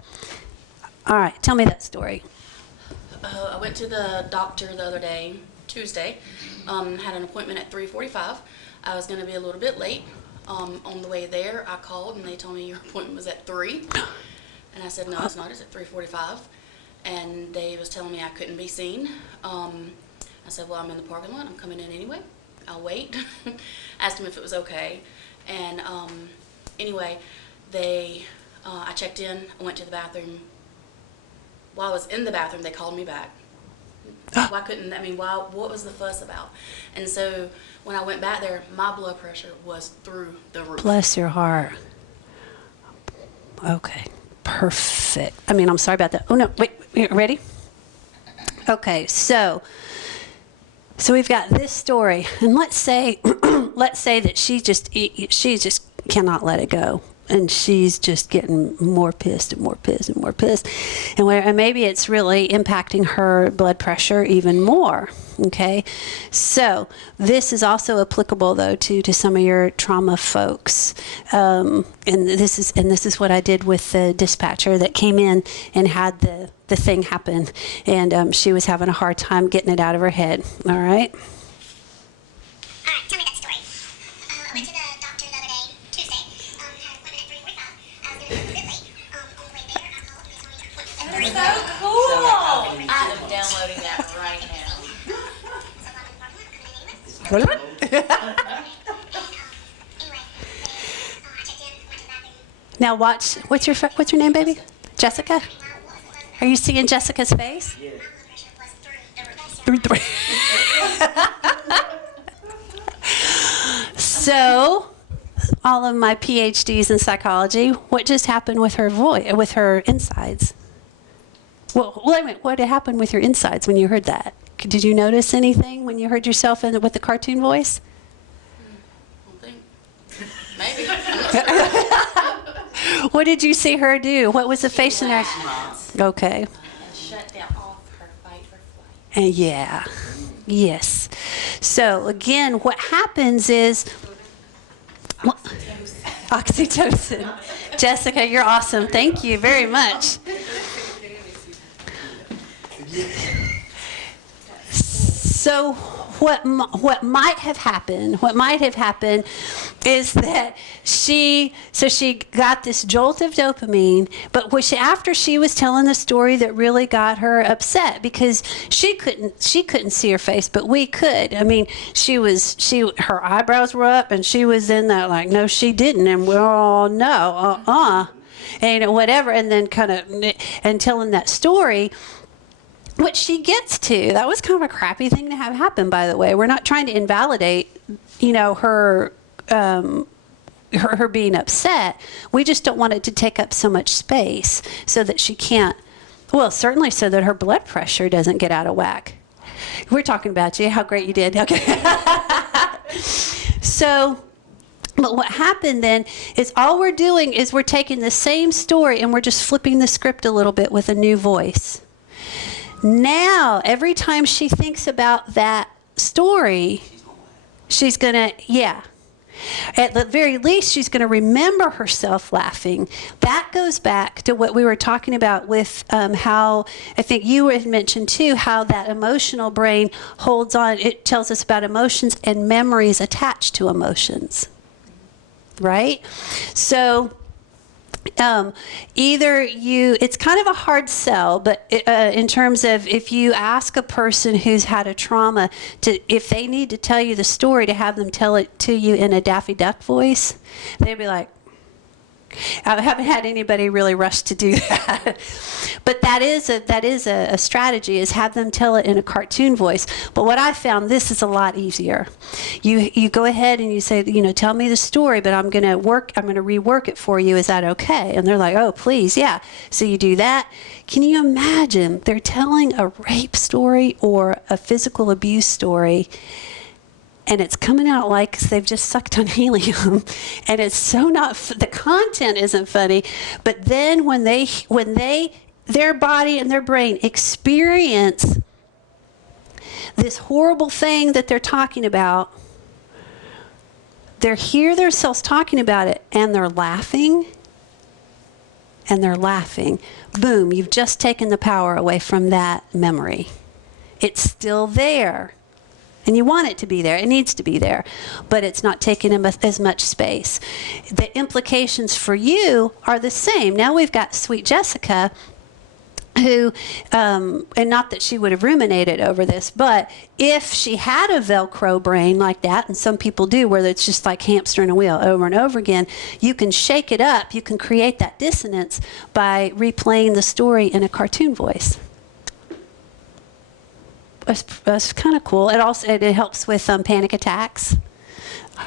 All right, tell me that story. I went to the doctor the other day, Tuesday. Had an appointment at 3:45. I was going to be a little bit late. On the way there, I called and they told me your appointment was at 3. And I said, no, it's not. It's at 3:45. And they was telling me I couldn't be seen. I said, well, I'm in the parking lot. I'm coming in anyway. I'll wait. Asked them if it was okay. And anyway, I checked in. I went to the bathroom. While I was in the bathroom, they called me back. What was the fuss about? And so when I went back there, my blood pressure was through the roof. Bless your heart. Okay, perfect. I'm sorry about that. Oh, no, wait, ready? Okay, so we've got this story, and let's say that she just cannot let it go. And she's just getting more pissed and more pissed and more pissed. And maybe it's really impacting her blood pressure even more, okay? So this is also applicable, though, to some of your trauma folks. And this is what I did with the dispatcher that came in and had the thing happen. And she was having a hard time getting it out of her head, all right? Tell me that story. I went to the doctor the other day, Tuesday. Had an appointment at 3:45. I was going to be a bit late. On the way there, I called and they told me your appointment was at 3. So cool! I am downloading that right now. So I'm in the parking lot, I'm coming in anyway. Anyway, I checked in, went to the bathroom. Now watch. What's your name, baby? Jessica? Are you seeing Jessica's face? My blood pressure was through the roof. So, all of my PhDs in psychology, what just happened with her voice, with her insides? Well, wait a minute. What happened with your insides when you heard that? Did you notice anything when you heard yourself with the cartoon voice? Maybe. What did you see her do? What was the facial reaction? Okay. Shut down off her fight or flight. And yeah. Yes. So again, what happens is oxytocin. Jessica, you're awesome. Thank you very much. So what might have happened is that she got this jolt of dopamine, but after she was telling the story that really got her upset, because she couldn't see her face, but we could. Her eyebrows were up and she was in that like, no, she didn't, and we're all no, and whatever, and then and telling that story. What she gets to, that was kind of a crappy thing to have happen, by the way. We're not trying to invalidate, her being upset. We just don't want it to take up so much space so that she can't, well, certainly so that her blood pressure doesn't get out of whack. We're talking about you, how great you did. Okay. So, but what happened then is all we're doing is we're taking the same story and we're just flipping the script a little bit with a new voice. Now, every time she thinks about that story, she's going to, at the very least, she's going to remember herself laughing. That goes back to what we were talking about with how, I think you had mentioned too, how that emotional brain holds on. It tells us about emotions and memories attached to emotions, right? So it's kind of a hard sell, but in terms of if you ask a person who's had a trauma if they need to tell you the story, to have them tell it to you in a Daffy Duck voice, they'd be like, I haven't had anybody really rush to do that. But that is a strategy, is have them tell it in a cartoon voice. But what I found, this is a lot easier. You go ahead and you say, tell me the story, but I'm going to rework it for you. Is that okay? And they're like, oh, please, yeah. So you do that. Can you imagine they're telling a rape story or a physical abuse story, and it's coming out like they've just sucked on helium, and it's so not, the content isn't funny, but then when their body and their brain experience this horrible thing that they're talking about, they hear themselves talking about it, and they're laughing, boom, you've just taken the power away from that memory. It's still there. And you want it to be there. It needs to be there. But it's not taking as much space. The implications for you are the same. Now we've got sweet Jessica, who, and not that she would have ruminated over this, but if she had a Velcro brain like that, and some people do, where it's just like hamster in a wheel over and over again, you can shake it up. You can create that dissonance by replaying the story in a cartoon voice. That's kind of cool. It helps with panic attacks.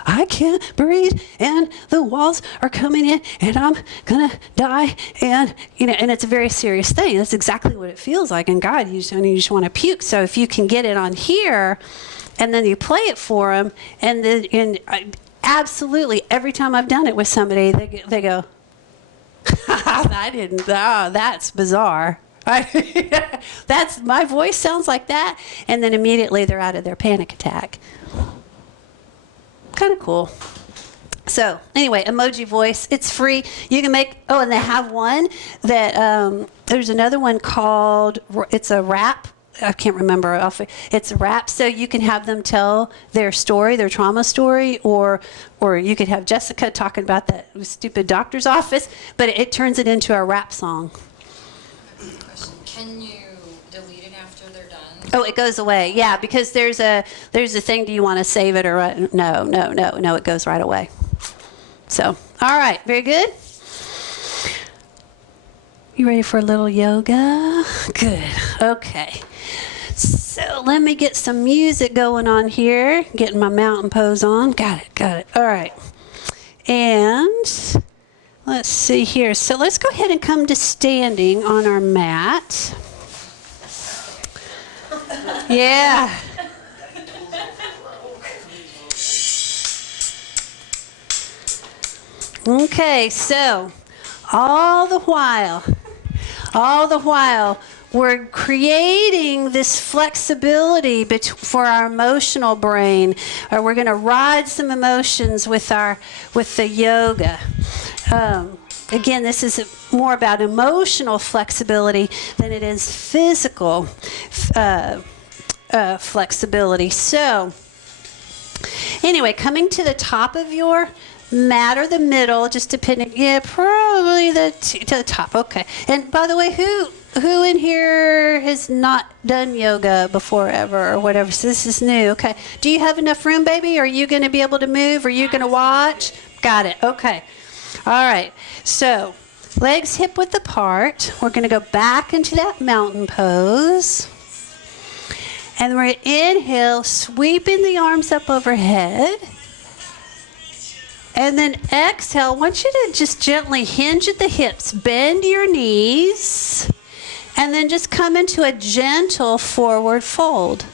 I can't breathe, and the walls are coming in, and I'm gonna die, and it's a very serious thing. That's exactly what it feels like. And God, you just want to puke. So if you can get it on here, and then you play it for them, absolutely every time I've done it with somebody, they go, I didn't. Oh, that's bizarre. That's my voice sounds like that, and then immediately they're out of their panic attack. Kind of cool. So anyway, emoji voice, it's free. You can make, and they have one that there's another one called, it's a rap. I can't remember. It's a rap, so you can have them tell their story, their trauma story, or you could have Jessica talking about that stupid doctor's office, but it turns it into a rap song. Can you delete it after they're done? Oh, it goes away. Yeah, because there's a thing. Do you want to save it or no? It goes right away. So, all right, very good. You ready for a little yoga? Good. Okay. So let me get some music going on here. Getting my mountain pose on. Got it. All right. And let's see here. So let's go ahead and come to standing on our mat. Yeah. Okay, so all the while, we're creating this flexibility for our emotional brain, or we're going to ride some emotions with the yoga. Again, this is more about emotional flexibility than it is physical flexibility. So, anyway, coming to the top of your mat or the middle, just depending. Yeah, probably to the top. Okay. And by the way, who in here has not done yoga before ever or whatever? So this is new. Okay. Do you have enough room, baby? Are you going to be able to move? Are you going to watch? Got it. Okay. All right. So legs hip width apart. We're going to go back into that mountain pose. And we're going to inhale, sweeping the arms up overhead. And then exhale. I want you to just gently hinge at the hips. Bend your knees. And then just come into a gentle forward fold.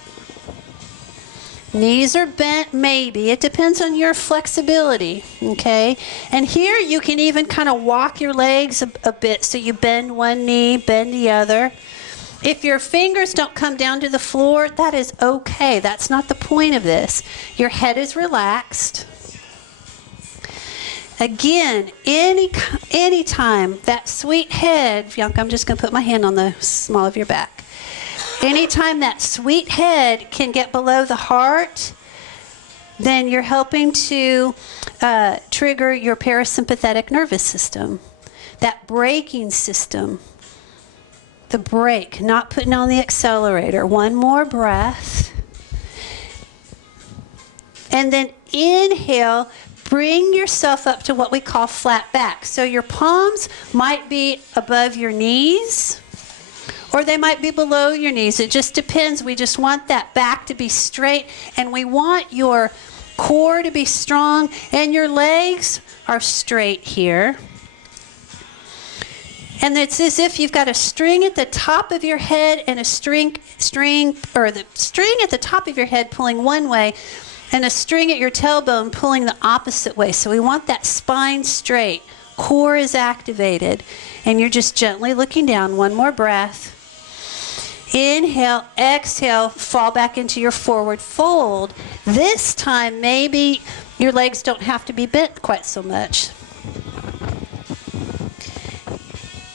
Knees are bent, maybe. It depends on your flexibility, okay? And here you can even kind of walk your legs a bit. So you bend one knee, bend the other. If your fingers don't come down to the floor, that is okay. That's not the point of this. Your head is relaxed. Again, any time that sweet head, Bianca, I'm just going to put my hand on the small of your back. Anytime that sweet head can get below the heart, then you're helping to trigger your parasympathetic nervous system, that braking system. The brake, not putting on the accelerator. One more breath. And then inhale, bring yourself up to what we call flat back. So your palms might be above your knees, or they might be below your knees. It just depends. We just want that back to be straight, and we want your core to be strong, and your legs are straight here. And it's as if you've got a string at the top of your head and a string or the string at the top of your head pulling one way and a string at your tailbone pulling the opposite way. So we want that spine straight. Core is activated. And you're just gently looking down. One more breath. Inhale, exhale, fall back into your forward fold. This time, maybe your legs don't have to be bent quite so much.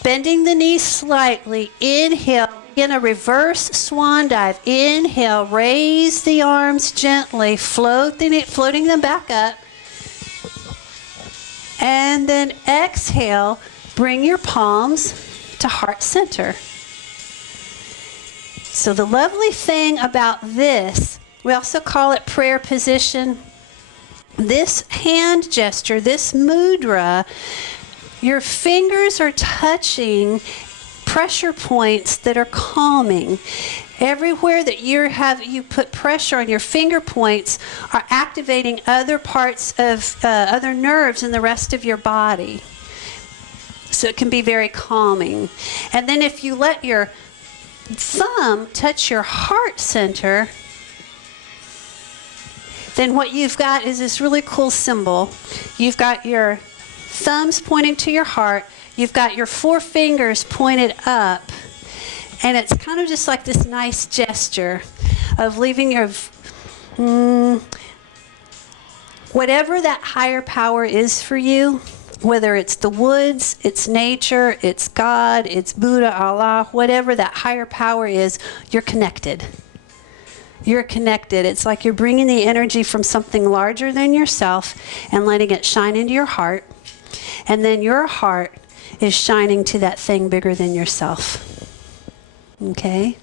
Bending the knees slightly. Inhale, begin a reverse swan dive. Inhale, raise the arms gently, floating them back up. And then exhale, bring your palms to heart center. So the lovely thing about this, we also call it prayer position. This hand gesture, this mudra, your fingers are touching pressure points that are calming. Everywhere that you put pressure on your finger points are activating other parts of other nerves in the rest of your body. So it can be very calming. And then if you let your thumb touch your heart center, then what you've got is this really cool symbol. You've got your thumbs pointing to your heart. You've got your four fingers pointed up. And it's kind of just like this nice gesture of leaving your, whatever that higher power is for you, whether it's the woods, it's nature, it's God, it's Buddha, Allah, whatever that higher power is, you're connected. You're connected. It's like you're bringing the energy from something larger than yourself and letting it shine into your heart. And then your heart is shining to that thing bigger than yourself. Okay?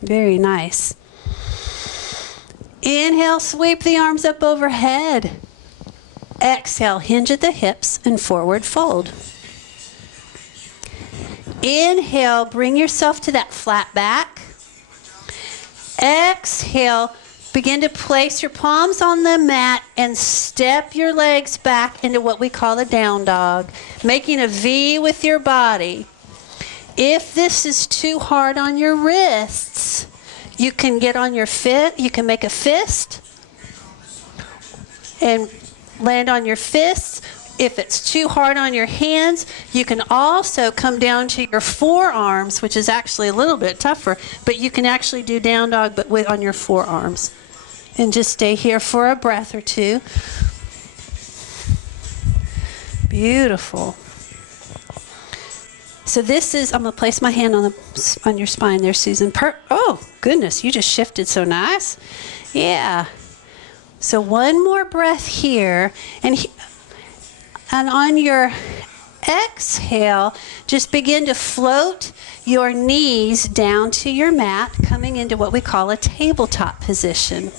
Very nice. Inhale, sweep the arms up overhead. Exhale, hinge at the hips and forward fold. Inhale, bring yourself to that flat back. Exhale, begin to place your palms on the mat and step your legs back into what we call a down dog, making a V with your body. If this is too hard on your wrists, you can get on your fist, you can make a fist and land on your fists. If it's too hard on your hands, you can also come down to your forearms, which is actually a little bit tougher, but you can actually do down dog but on your forearms. And just stay here for a breath or two. Beautiful. So this is, I'm going to place my hand on your spine there, Susan. Oh, goodness, you just shifted so nice. Yeah. So one more breath here. And on your exhale, just begin to float your knees down to your mat, coming into what we call a tabletop position.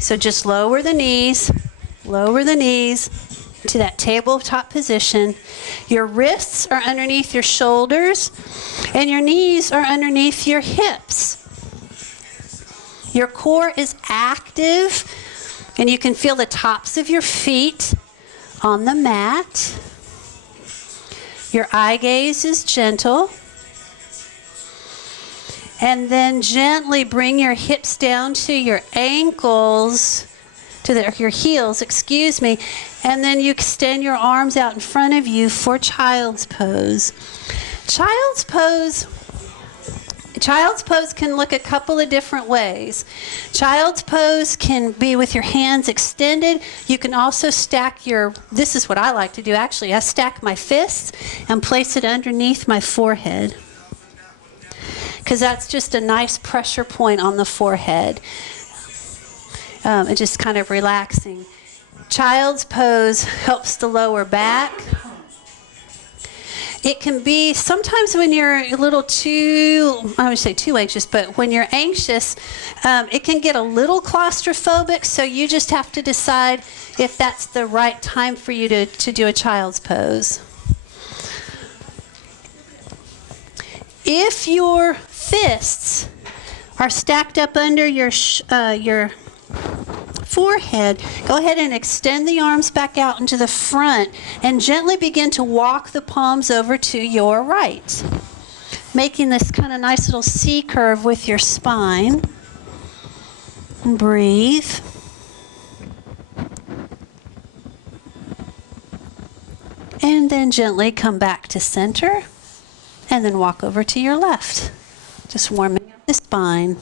So just lower the knees to that tabletop position. Your wrists are underneath your shoulders, and your knees are underneath your hips. Your core is active, and you can feel the tops of your feet on the mat. Your eye gaze is gentle. And then gently bring your hips down to your ankles, your heels, excuse me. And then you extend your arms out in front of you for child's pose. Child's pose can look a couple of different ways. Child's pose can be with your hands extended. You can also stack this is what I like to do actually. I stack my fists and place it underneath my forehead, because that's just a nice pressure point on the forehead. It's just kind of relaxing. Child's pose helps the lower back. it can be sometimes when you're a little too, I would say too anxious, but when you're anxious, it can get a little claustrophobic, so you just have to decide if that's the right time for you to do a child's pose. If your fists are stacked up under your forehead, go ahead and extend the arms back out into the front and gently begin to walk the palms over to your right, making this kind of nice little C curve with your spine. And breathe. And then gently come back to center and then walk over to your left. Just warming up the spine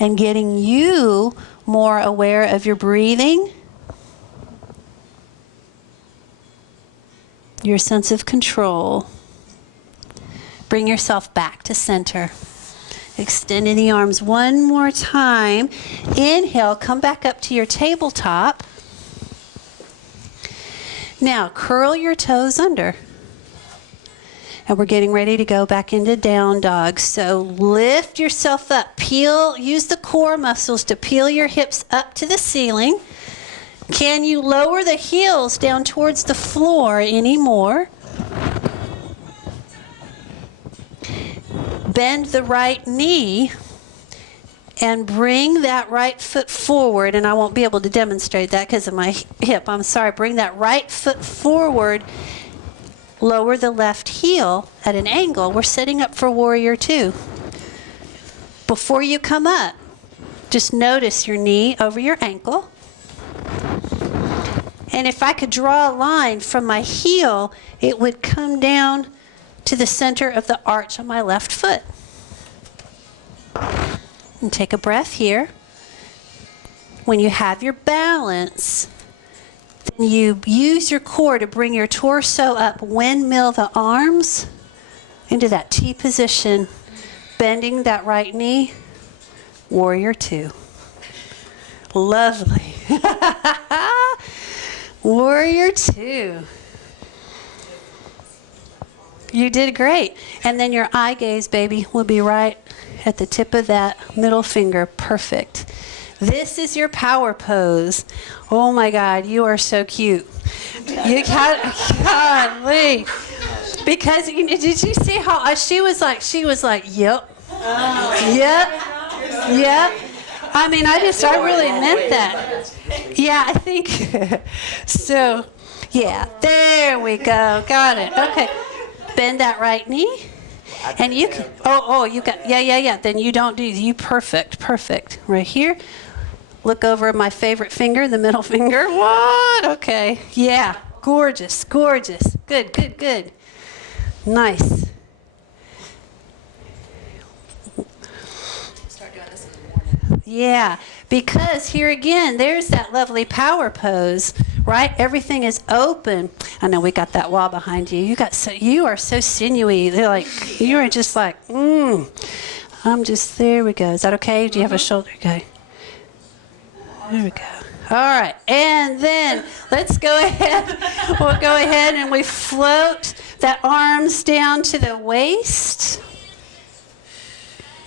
and getting you more aware of your breathing, your sense of control. Bring yourself back to center. Extending the arms one more time. Inhale, come back up to your tabletop. Now curl your toes under. And we're getting ready to go back into down dog. So lift yourself up. Use the core muscles to peel your hips up to the ceiling. Can you lower the heels down towards the floor anymore? Bend the right knee and bring that right foot forward. And I won't be able to demonstrate that because of my hip. I'm sorry. Bring that right foot forward. Lower the left heel at an angle. We're setting up for Warrior Two. Before you come up, just notice your knee over your ankle. And if I could draw a line from my heel, it would come down to the center of the arch on my left foot. And take a breath here. When you have your balance, then you use your core to bring your torso up, windmill the arms into that T position, bending that right knee, Warrior Two. Lovely. Warrior Two. You did great. And then your eye gaze, baby, will be right at the tip of that middle finger. Perfect. This is your power pose. Oh my God, you are so cute. You got, golly. Because did you see how she was like, yep, yep, yep. I mean, I really meant that. Yeah, I think so. Yeah, there we go. Got it. Okay. Bend that right knee. And you can, you got, yeah. Then you don't do, you perfect. Right here. Look over my favorite finger, the middle finger. What? Okay. Yeah. Gorgeous. Good. Nice. Start doing this in the morning. Yeah. Because here again, there's that lovely power pose, right? Everything is open. I know we got that wall behind you. You are so sinewy. They're like, you are just like, there we go. Is that okay? Do you have a shoulder? Okay. There we go. All right. And then let's go ahead. We'll go ahead and we float that arms down to the waist.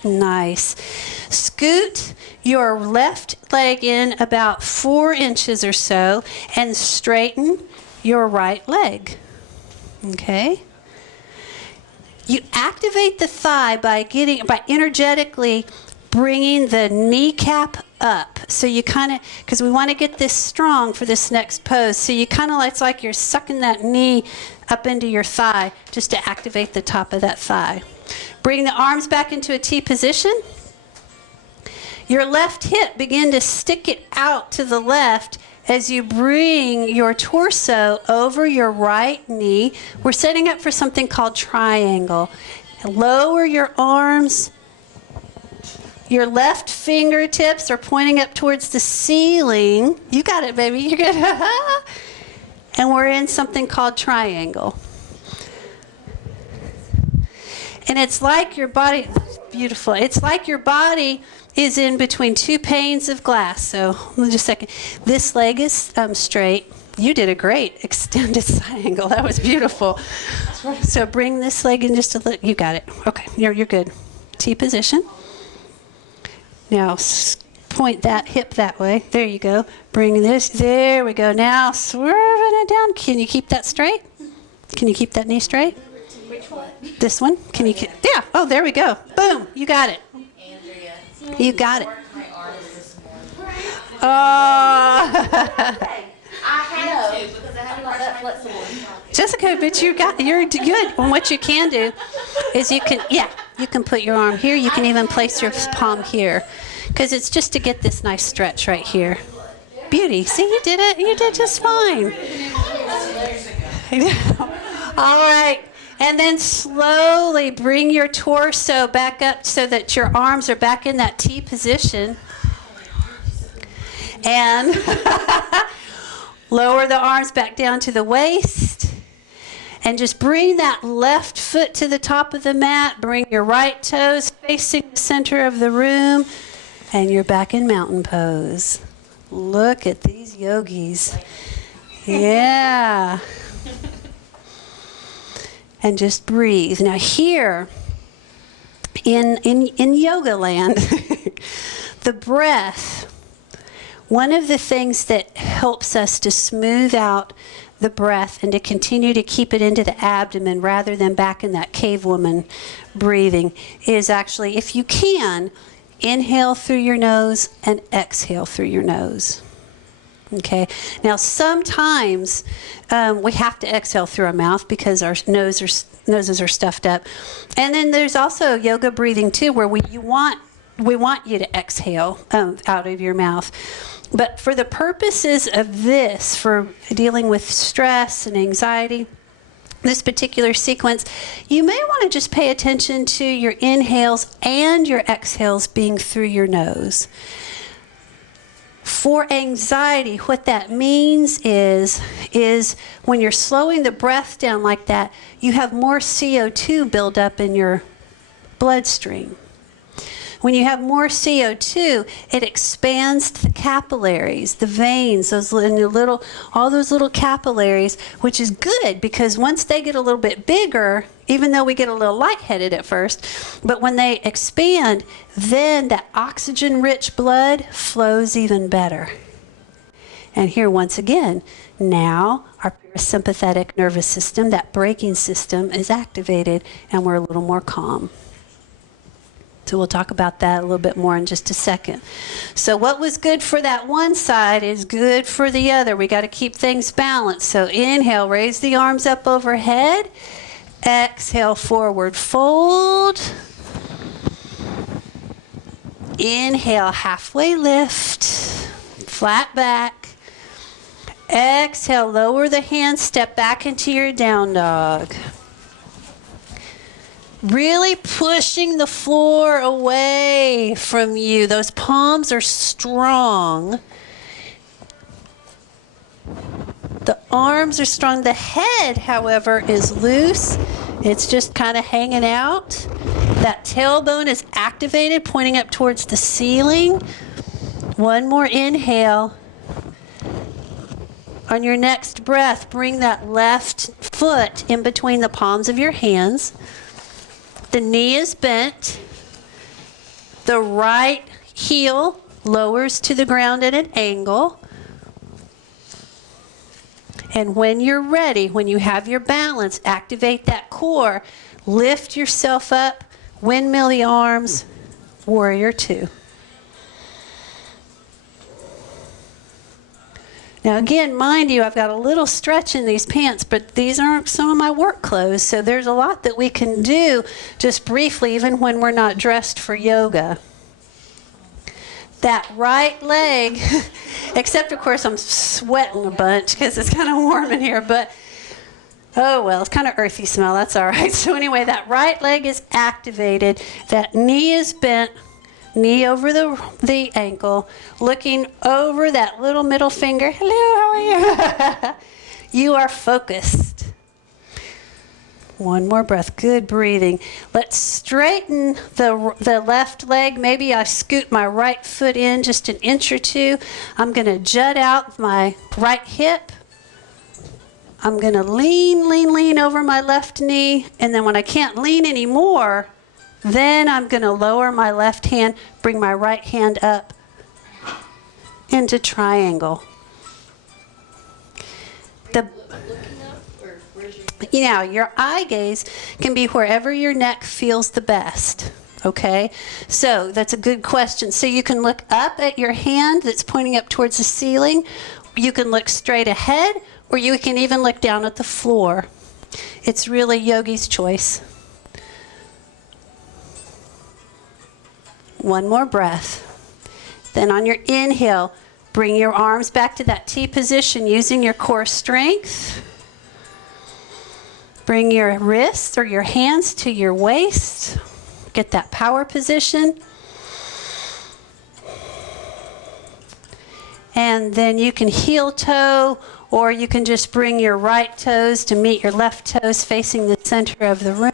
Nice. Scoot your left leg in about 4 inches or so and straighten your right leg. Okay? You activate the thigh by energetically bringing the kneecap up. So you kind of, because we want to get this strong for this next pose. So you kind of, it's like you're sucking that knee up into your thigh just to activate the top of that thigh. Bring the arms back into a T position. Your left hip, begin to stick it out to the left as you bring your torso over your right knee. We're setting up for something called triangle. Lower your arms. Your left fingertips are pointing up towards the ceiling. You got it, baby. You're good. And we're in something called triangle. And it's like your body, beautiful. It's like your body is in between 2 panes of glass. So, just a second. This leg is straight. You did a great extended side angle. That was beautiful. So bring this leg in just a little. You got it. Okay, you're good. T position. Now point that hip that way. There you go. Bring this. There we go. Now swerving it down. Can you keep that straight? Can you keep that knee straight? Which one? This one? Can you? Yeah. Oh, there we go. Boom. You got it. Andrea. You got it. My arm this morning. Oh. I had to because I had to brush my flexible. Jessica, but you're good. And what you can do is you can put your arm here. You can even place your palm here, because it's just to get this nice stretch right here. Beauty. See, you did it. You did just fine. All right. And then slowly bring your torso back up so that your arms are back in that T position. And lower the arms back down to the waist. And just bring that left foot to the top of the mat. Bring your right toes facing the center of the room. And you're back in mountain pose. Look at these yogis. Yeah. And just breathe. Now here, in yoga land, the breath, one of the things that helps us to smooth out the breath and to continue to keep it into the abdomen rather than back in that cave woman breathing is actually, if you can, inhale through your nose and exhale through your nose. Okay. Now sometimes we have to exhale through our mouth because our noses are stuffed up, and then there's also yoga breathing too, where we want you to exhale out of your mouth. But for the purposes of this, for dealing with stress and anxiety, this particular sequence, you may want to just pay attention to your inhales and your exhales being through your nose. For anxiety, what that means is when you're slowing the breath down like that, you have more CO2 build up in your bloodstream. When you have more CO2, it expands the capillaries, the veins, all those little capillaries, which is good because once they get a little bit bigger, even though we get a little lightheaded at first, but when they expand, then that oxygen-rich blood flows even better. And here once again, now our parasympathetic nervous system, that braking system, is activated and we're a little more calm. So we'll talk about that a little bit more in just a second. So what was good for that one side is good for the other. We got to keep things balanced. So inhale, raise the arms up overhead. Exhale, forward fold. Inhale, halfway lift. Flat back. Exhale, lower the hands, step back into your down dog. Really pushing the floor away from you. Those palms are strong. The arms are strong. The head, however, is loose. It's just kind of hanging out. That tailbone is activated, pointing up towards the ceiling. One more inhale. On your next breath, bring that left foot in between the palms of your hands. The knee is bent. The right heel lowers to the ground at an angle. And when you're ready, when you have your balance, activate that core. Lift yourself up. Windmill the arms. Warrior two. Now again, mind you, I've got a little stretch in these pants, but these aren't some of my work clothes, so there's a lot that we can do just briefly, even when we're not dressed for yoga. That right leg, except of course I'm sweating a bunch because it's kind of warm in here, but oh well, it's kind of earthy smell, that's all right. So anyway, that right leg is activated, that knee is bent, knee over the ankle, looking over that little middle finger. Hello, how are you? You are focused. One more breath. Good breathing. Let's straighten the left leg. Maybe I scoot my right foot in just an inch or two. I'm going to jut out my right hip. I'm going to lean over my left knee. And then when I can't lean anymore, then I'm going to lower my left hand, bring my right hand up into triangle. Your eye gaze can be wherever your neck feels the best. Okay, so that's a good question. So you can look up at your hand that's pointing up towards the ceiling. You can look straight ahead, or you can even look down at the floor. It's really yogi's choice. One more breath. Then on your inhale, bring your arms back to that T position using your core strength. Bring your wrists or your hands to your waist. Get that power position. And then you can heel toe, or you can just bring your right toes to meet your left toes facing the center of the room.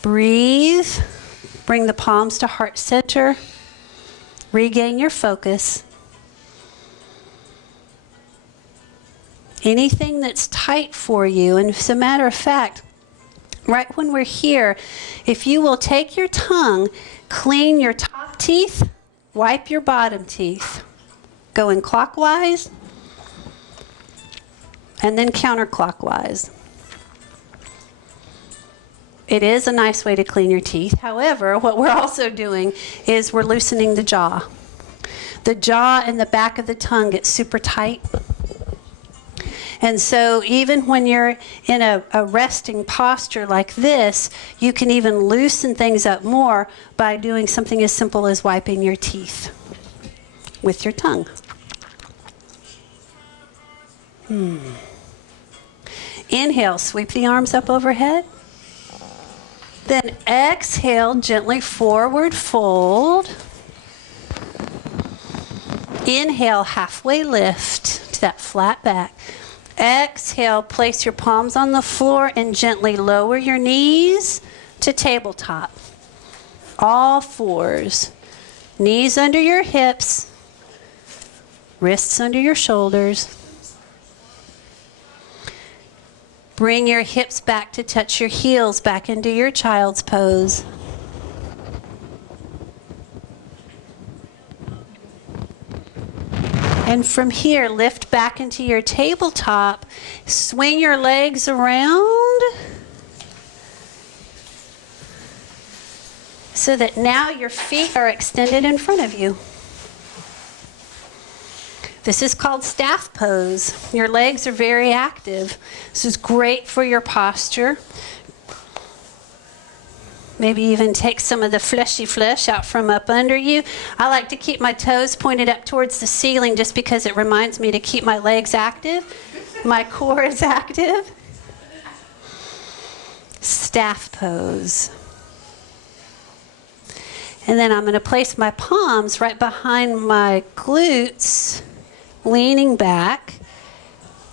Breathe. Bring the palms to heart center. Regain your focus. Anything that's tight for you, and as a matter of fact, right when we're here, if you will take your tongue, clean your top teeth, wipe your bottom teeth, going clockwise and then counterclockwise. It is a nice way to clean your teeth. However, what we're also doing is we're loosening the jaw. The jaw and the back of the tongue gets super tight. And so even when you're in a resting posture like this, you can even loosen things up more by doing something as simple as wiping your teeth with your tongue. Inhale, sweep the arms up overhead. Then exhale, gently forward fold. Inhale, halfway lift to that flat back. Exhale, place your palms on the floor and gently lower your knees to tabletop. All fours. Knees under your hips, wrists under your shoulders. Bring your hips back to touch your heels back into your child's pose. And from here, lift back into your tabletop. Swing your legs around so that now your feet are extended in front of you. This is called staff pose. Your legs are very active. This is great for your posture. Maybe even take some of the fleshy flesh out from up under you. I like to keep my toes pointed up towards the ceiling just because it reminds me to keep my legs active. My core is active. Staff pose. And then I'm going to place my palms right behind my glutes, leaning back,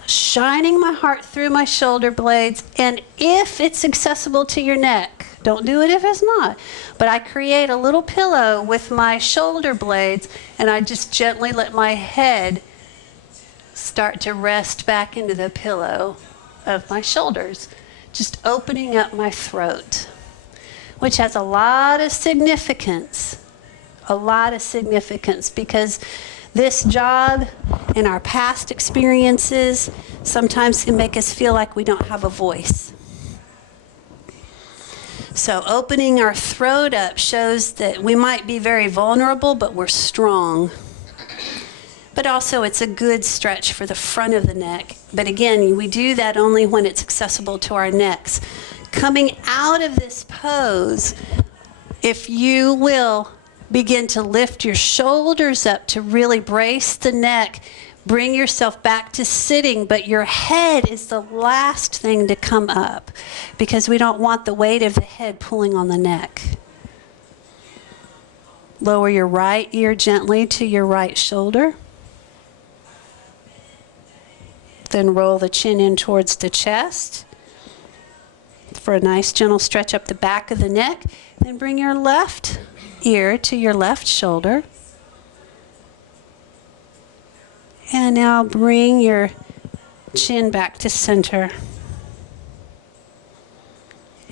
shining my heart through my shoulder blades. And if it's accessible to your neck, don't do it if it's not. But I create a little pillow with my shoulder blades, and I just gently let my head start to rest back into the pillow of my shoulders, just opening up my throat, which has a lot of significance. A lot of significance, because this job and our past experiences sometimes can make us feel like we don't have a voice. So opening our throat up shows that we might be very vulnerable, but we're strong. But also it's a good stretch for the front of the neck. But again, we do that only when it's accessible to our necks. Coming out of this pose, if you will begin to lift your shoulders up to really brace the neck, bring yourself back to sitting, but your head is the last thing to come up because we don't want the weight of the head pulling on the neck. Lower your right ear gently to your right shoulder. Then roll the chin in towards the chest for a nice gentle stretch up the back of the neck. Then bring your left ear to your left shoulder. And now bring your chin back to center.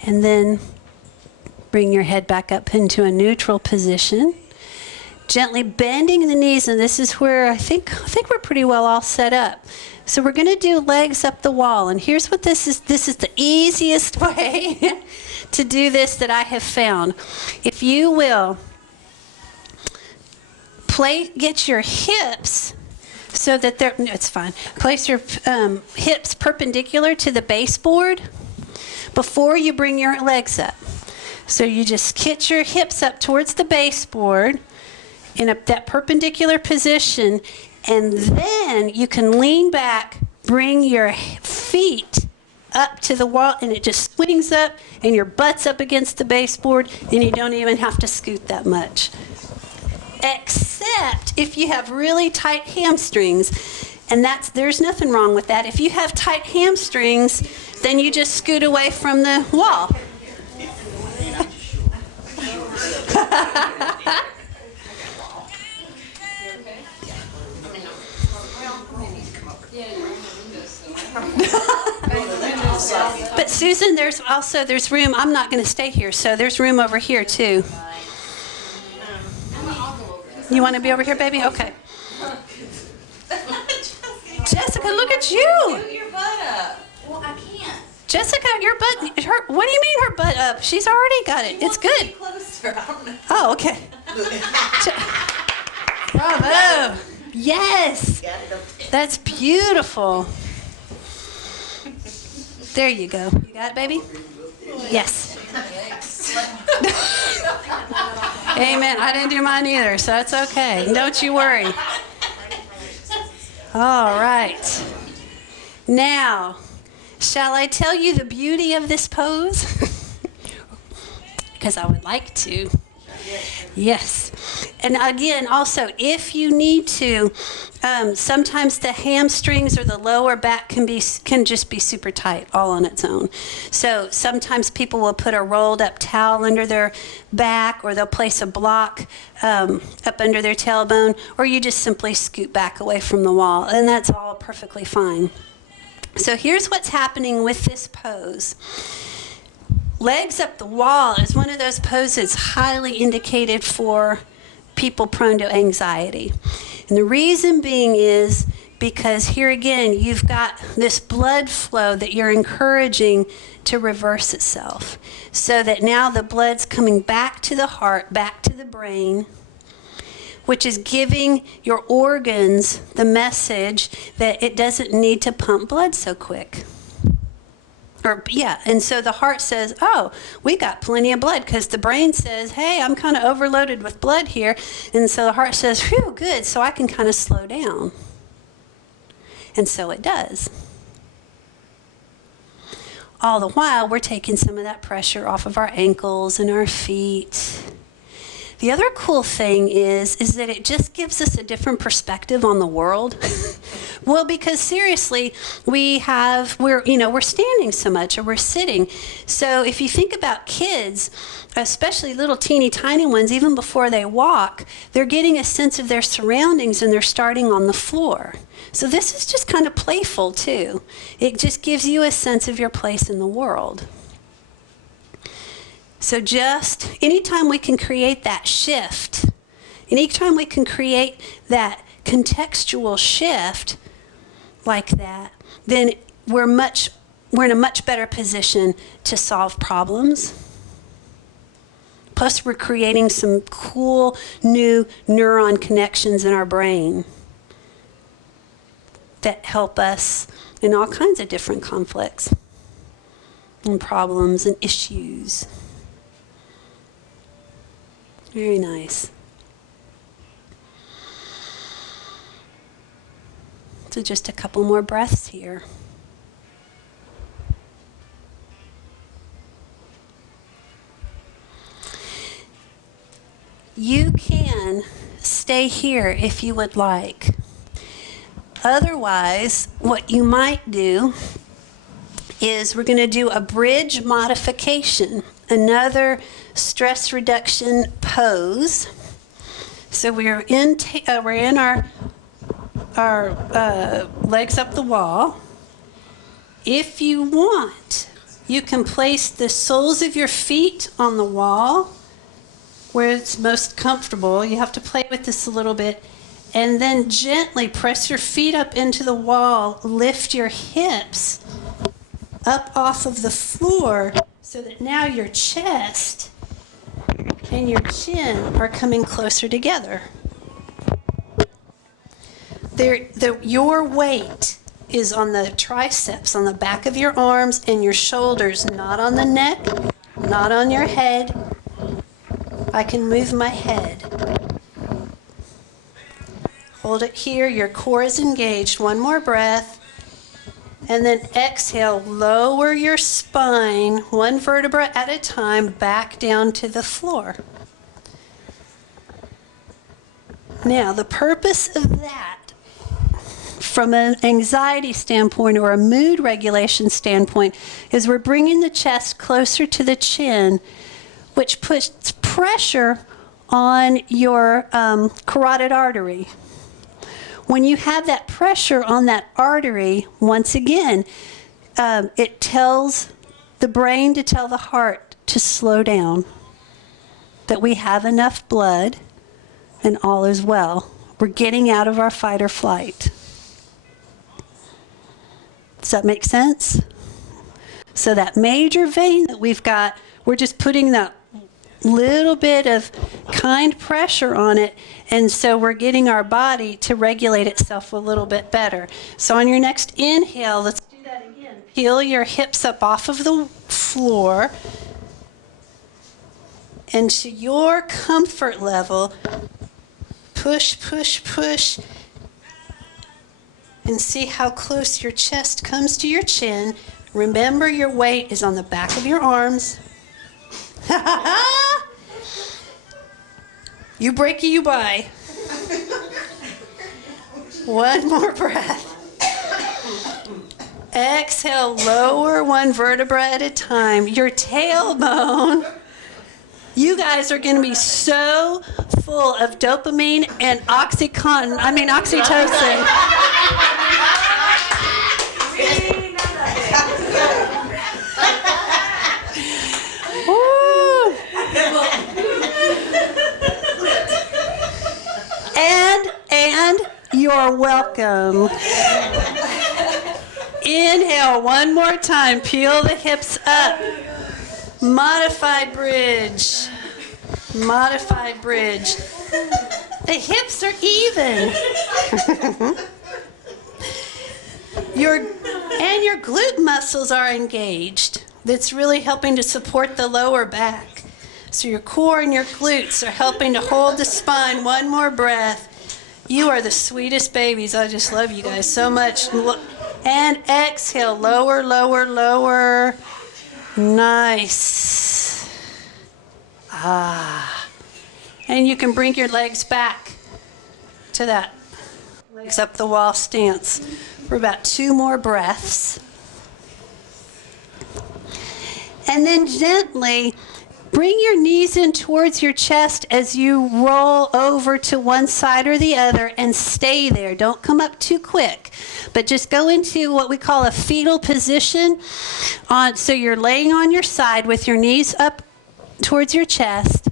And then bring your head back up into a neutral position. Gently bending the knees, and this is where I think we're pretty well all set up. So we're going to do legs up the wall, and here's what this is. This is the easiest way to do this that I have found. If you will, get your hips so that they're, no, it's fine. Place your hips perpendicular to the baseboard before you bring your legs up. So you just get your hips up towards the baseboard in that perpendicular position, and then you can lean back, bring your feet up to the wall, and it just swings up, and your butt's up against the baseboard, and you don't even have to scoot that much. Except if you have really tight hamstrings, and there's nothing wrong with that. If you have tight hamstrings, then you just scoot away from the wall. But Susan, there's room. I'm not going to stay here, so there's room over here too. You want to be over here, baby? Okay. Jessica, look at you. Put your butt up. Well, I can't. Jessica, your butt. What do you mean her butt up? She's already got it. It's good. Closer. I don't know. Oh, okay. Bravo. Yes. That's beautiful. There you go. You got it, baby? Yes. Amen. I didn't do mine either, so that's okay. Don't you worry. All right. Now, shall I tell you the beauty of this pose? Because I would like to. Yes. And again, also, if you need to, sometimes the hamstrings or the lower back can just be super tight all on its own. So sometimes people will put a rolled up towel under their back, or they'll place a block up under their tailbone, or you just simply scoot back away from the wall, and that's all perfectly fine. So here's what's happening with this pose. Legs up the wall is one of those poses highly indicated for people prone to anxiety. And the reason being is because here again, you've got this blood flow that you're encouraging to reverse itself. So that now the blood's coming back to the heart, back to the brain, which is giving your organs the message that it doesn't need to pump blood so quick. And so the heart says, oh, we got plenty of blood, because the brain says, hey, I'm kind of overloaded with blood here. And so the heart says, phew, good, so I can kind of slow down. And so it does. All the while, we're taking some of that pressure off of our ankles and our feet. The other cool thing is that it just gives us a different perspective on the world. Well, because seriously, we're standing so much, or we're sitting. So if you think about kids, especially little teeny tiny ones, even before they walk, they're getting a sense of their surroundings, and they're starting on the floor. So this is just kind of playful too. It just gives you a sense of your place in the world. So just anytime we can create that shift, anytime we can create that contextual shift like that, then we're in a much better position to solve problems. Plus, we're creating some cool new neuron connections in our brain that help us in all kinds of different conflicts and problems and issues. Very nice. So just a couple more breaths here. You can stay here if you would like. Otherwise, what you might do is we're going to do a bridge modification, another stress reduction pose. So we're in our legs up the wall, If you want, you can place the soles of your feet on the wall where it's most comfortable. You have to play with this a little bit. And then gently press your feet up into the wall. Lift your hips up off of the floor so that now your chest and your chin are coming closer together. Your weight is on the triceps, on the back of your arms and your shoulders, not on the neck, not on your head. I can move my head. Hold it here. Your core is engaged. One more breath. And then exhale. Lower your spine, one vertebra at a time, back down to the floor. Now, the purpose of that, from an anxiety standpoint or a mood regulation standpoint, is we're bringing the chest closer to the chin, which puts pressure on your carotid artery. When you have that pressure on that artery, once again, it tells the brain to tell the heart to slow down, that we have enough blood and all is well. We're getting out of our fight or flight. Does that make sense? So that major vein that we've got, we're just putting that little bit of kind pressure on it, and so we're getting our body to regulate itself a little bit better. So on your next inhale, let's do that again. Peel your hips up off of the floor, and to your comfort level, push, push, push, and see how close your chest comes to your chin. Remember, your weight is on the back of your arms. You break, you buy. One more breath. Exhale, lower one vertebra at a time. Your tailbone. You guys are going to be so full of dopamine and oxytocin. Woo. And you're welcome. Inhale one more time. Peel the hips up. Modified bridge. Modified bridge. The hips are even. Your glute muscles are engaged. That's really helping to support the lower back. So your core and your glutes are helping to hold the spine. One more breath. You are the sweetest babies. I just love you guys so much. And exhale. Lower, lower, lower. Nice. And you can bring your legs back to that legs up the wall stance for about 2 more breaths. And then gently bring your knees in towards your chest as you roll over to one side or the other and stay there. Don't come up too quick, but just go into what we call a fetal position. So you're laying on your side with your knees up towards your chest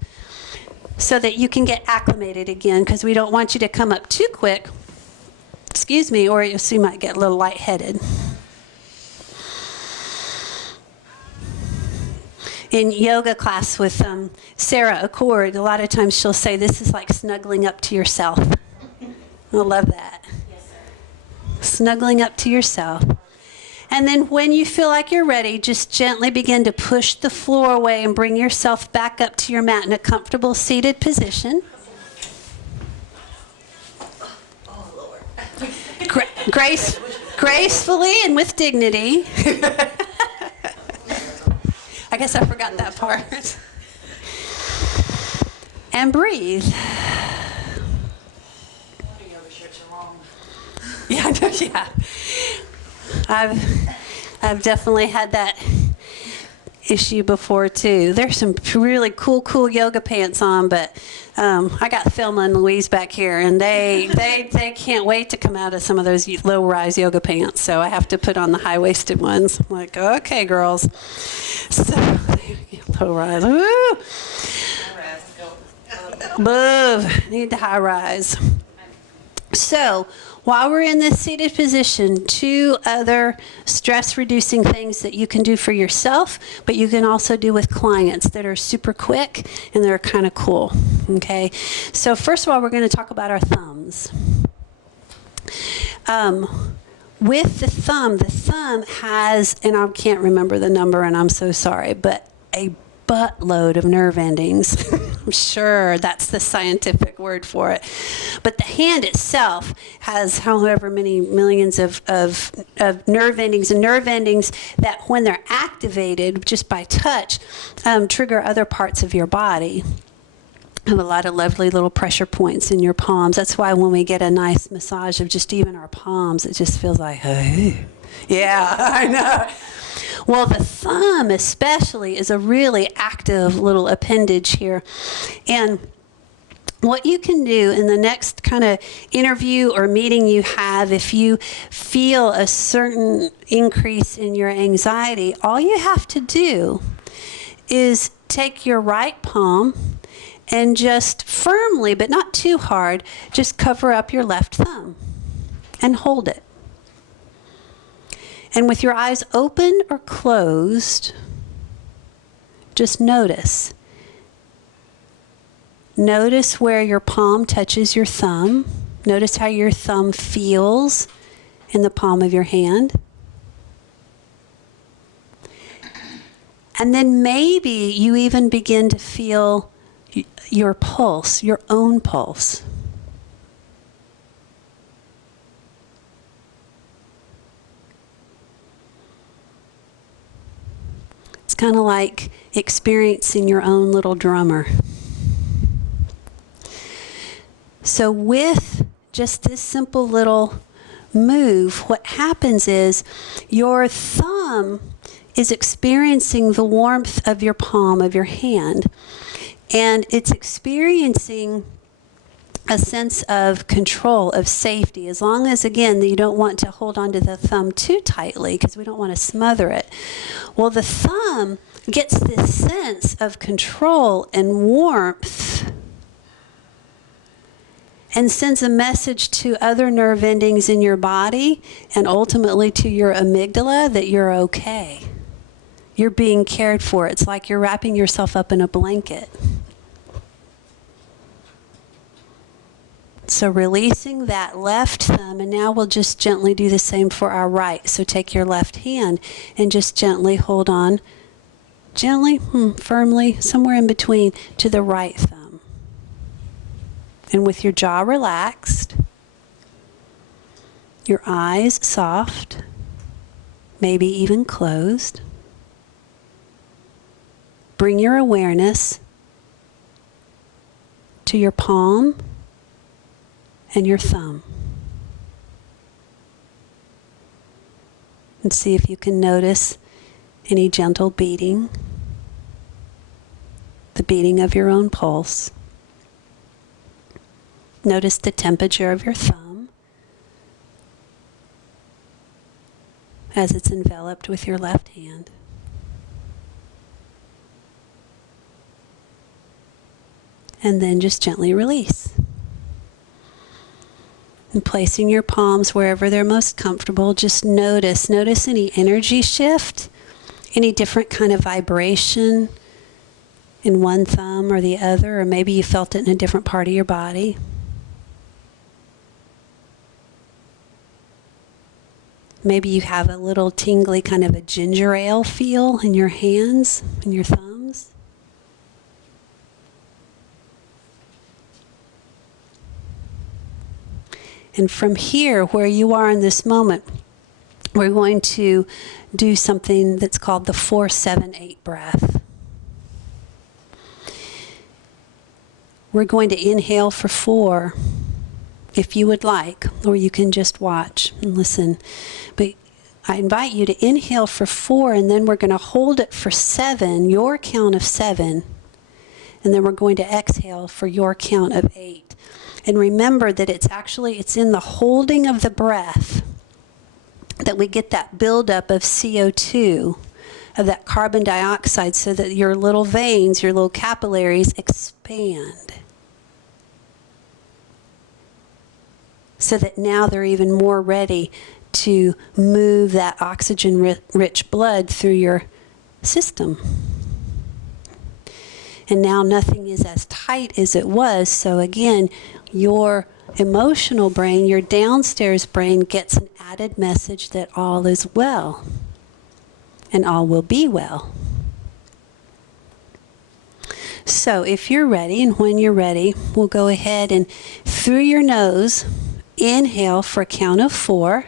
so that you can get acclimated again, because we don't want you to come up too quick, or you might get a little lightheaded. In yoga class with Sarah Accord, a lot of times she'll say this is like snuggling up to yourself. I love that. Yes, sir. Snuggling up to yourself. And then when you feel like you're ready, just gently begin to push the floor away and bring yourself back up to your mat in a comfortable seated position. Oh, Lord. Gracefully and with dignity. I guess I forgot that part. And breathe. Yeah, I know, yeah. I've definitely had that issue before too. There's some really cool yoga pants on, but I got Thelma and Louise back here, and they can't wait to come out of some of those low-rise yoga pants. So I have to put on the high-waisted ones. I'm like, okay, girls. So low-rise. Woo! Boo! Need the high-rise. So while we're in this seated position, 2 other stress-reducing things that you can do for yourself, but you can also do with clients that are super quick and they're kind of cool, okay? So first of all, we're going to talk about our thumbs. With the thumb has, and I can't remember the number and I'm so sorry, but a buttload of nerve endings. I'm sure that's the scientific word for it. But the hand itself has however many millions of nerve endings, and nerve endings that when they're activated just by touch trigger other parts of your body. Have a lot of lovely little pressure points in your palms. That's why when we get a nice massage of just even our palms, it just feels like, hey. Yeah, I know. Well, the thumb especially is a really active little appendage here. And what you can do in the next kind of interview or meeting you have, if you feel a certain increase in your anxiety, all you have to do is take your right palm and just firmly, but not too hard, just cover up your left thumb and hold it. And with your eyes open or closed, just notice. Notice where your palm touches your thumb. Notice how your thumb feels in the palm of your hand. And then maybe you even begin to feel your pulse, your own pulse. It's kind of like experiencing your own little drummer. So with just this simple little move, what happens is your thumb is experiencing the warmth of your palm of your hand, and it's experiencing a sense of control, of safety, as long as, again, you don't want to hold onto the thumb too tightly because we don't want to smother it. Well, the thumb gets this sense of control and warmth and sends a message to other nerve endings in your body and ultimately to your amygdala that you're okay. You're being cared for. It's like you're wrapping yourself up in a blanket. So releasing that left thumb, and now we'll just gently do the same for our right. So take your left hand and just gently hold on, gently, firmly, somewhere in between, to the right thumb. And with your jaw relaxed, your eyes soft, maybe even closed, bring your awareness to your palm and your thumb. And see if you can notice any gentle beating, the beating of your own pulse. Notice the temperature of your thumb as it's enveloped with your left hand. And then just gently release. And placing your palms wherever they're most comfortable, just notice any energy shift, any different kind of vibration in one thumb or the other, or maybe you felt it in a different part of your body. Maybe you have a little tingly kind of a ginger ale feel in your hands and your thumbs. And from here, where you are in this moment, we're going to do something that's called the 4-7-8 breath. We're going to inhale for 4, if you would like, or you can just watch and listen. But I invite you to inhale for 4, and then we're going to hold it for 7, your count of 7. And then we're going to exhale for your count of 8. And remember that it's in the holding of the breath that we get that buildup of CO2, of that carbon dioxide, so that your little veins, your little capillaries expand. So that now they're even more ready to move that oxygen-rich blood through your system. And now nothing is as tight as it was. So again, your emotional brain, your downstairs brain, gets an added message that all is well. And all will be well. So if you're ready, and when you're ready, we'll go ahead and through your nose, inhale for a count of 4.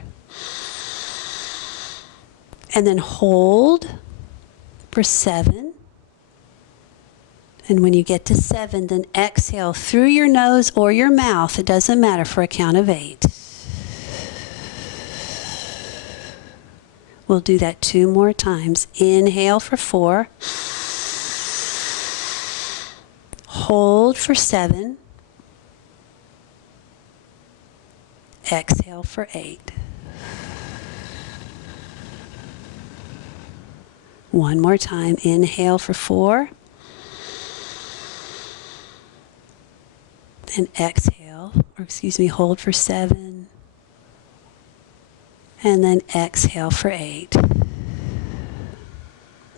And then hold for 7. And when you get to 7, then exhale through your nose or your mouth. It doesn't matter, for a count of 8. We'll do that 2 more times. Inhale for 4. Hold for 7. Exhale for 8. One more time. Inhale for 4. And exhale, hold for 7. And then exhale for 8. And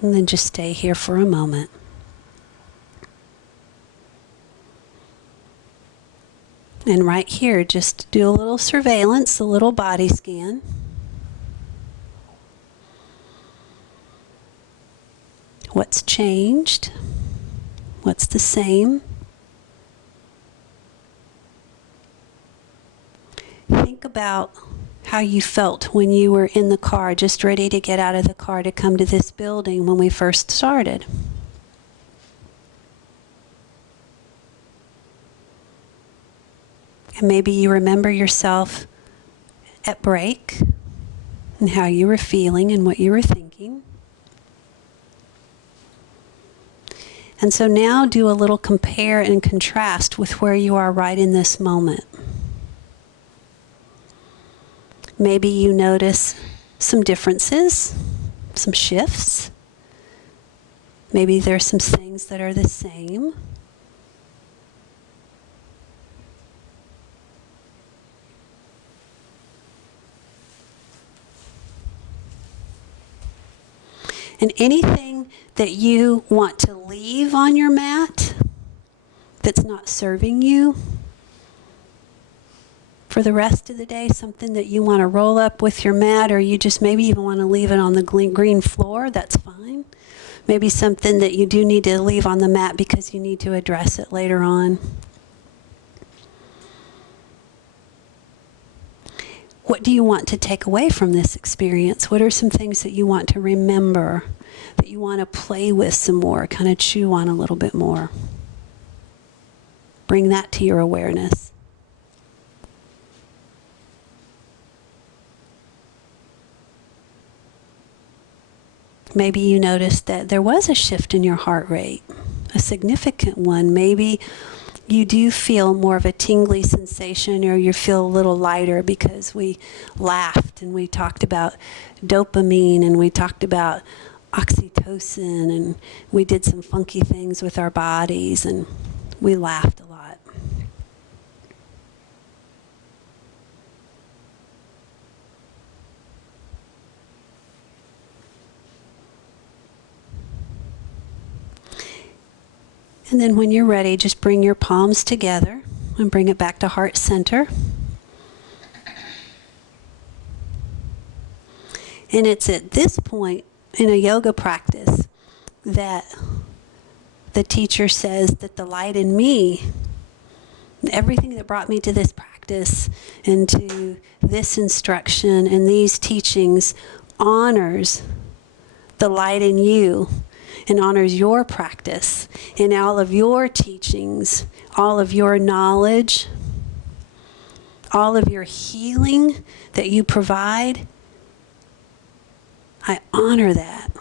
then just stay here for a moment. And right here, just do a little surveillance, a little body scan. What's changed? What's the same? Think about how you felt when you were in the car, just ready to get out of the car to come to this building when we first started. And maybe you remember yourself at break and how you were feeling and what you were thinking. And so now do a little compare and contrast with where you are right in this moment. Maybe you notice some differences, some shifts. Maybe there's some things that are the same. And anything that you want to leave on your mat that's not serving you for the rest of the day, something that you want to roll up with your mat, or you just maybe even want to leave it on the green floor, that's fine. Maybe something that you do need to leave on the mat because you need to address it later on. What do you want to take away from this experience? What are some things that you want to remember, that you want to play with some more, kind of chew on a little bit more? Bring that to your awareness. Maybe you noticed that there was a shift in your heart rate, a significant one. Maybe you do feel more of a tingly sensation, or you feel a little lighter because we laughed and we talked about dopamine and we talked about oxytocin and we did some funky things with our bodies and we laughed a lot. And then when you're ready, just bring your palms together and bring it back to heart center. And it's at this point in a yoga practice that the teacher says that the light in me, everything that brought me to this practice and to this instruction and these teachings, honors the light in you and honors your practice and all of your teachings, all of your knowledge, all of your healing that you provide. I honor that.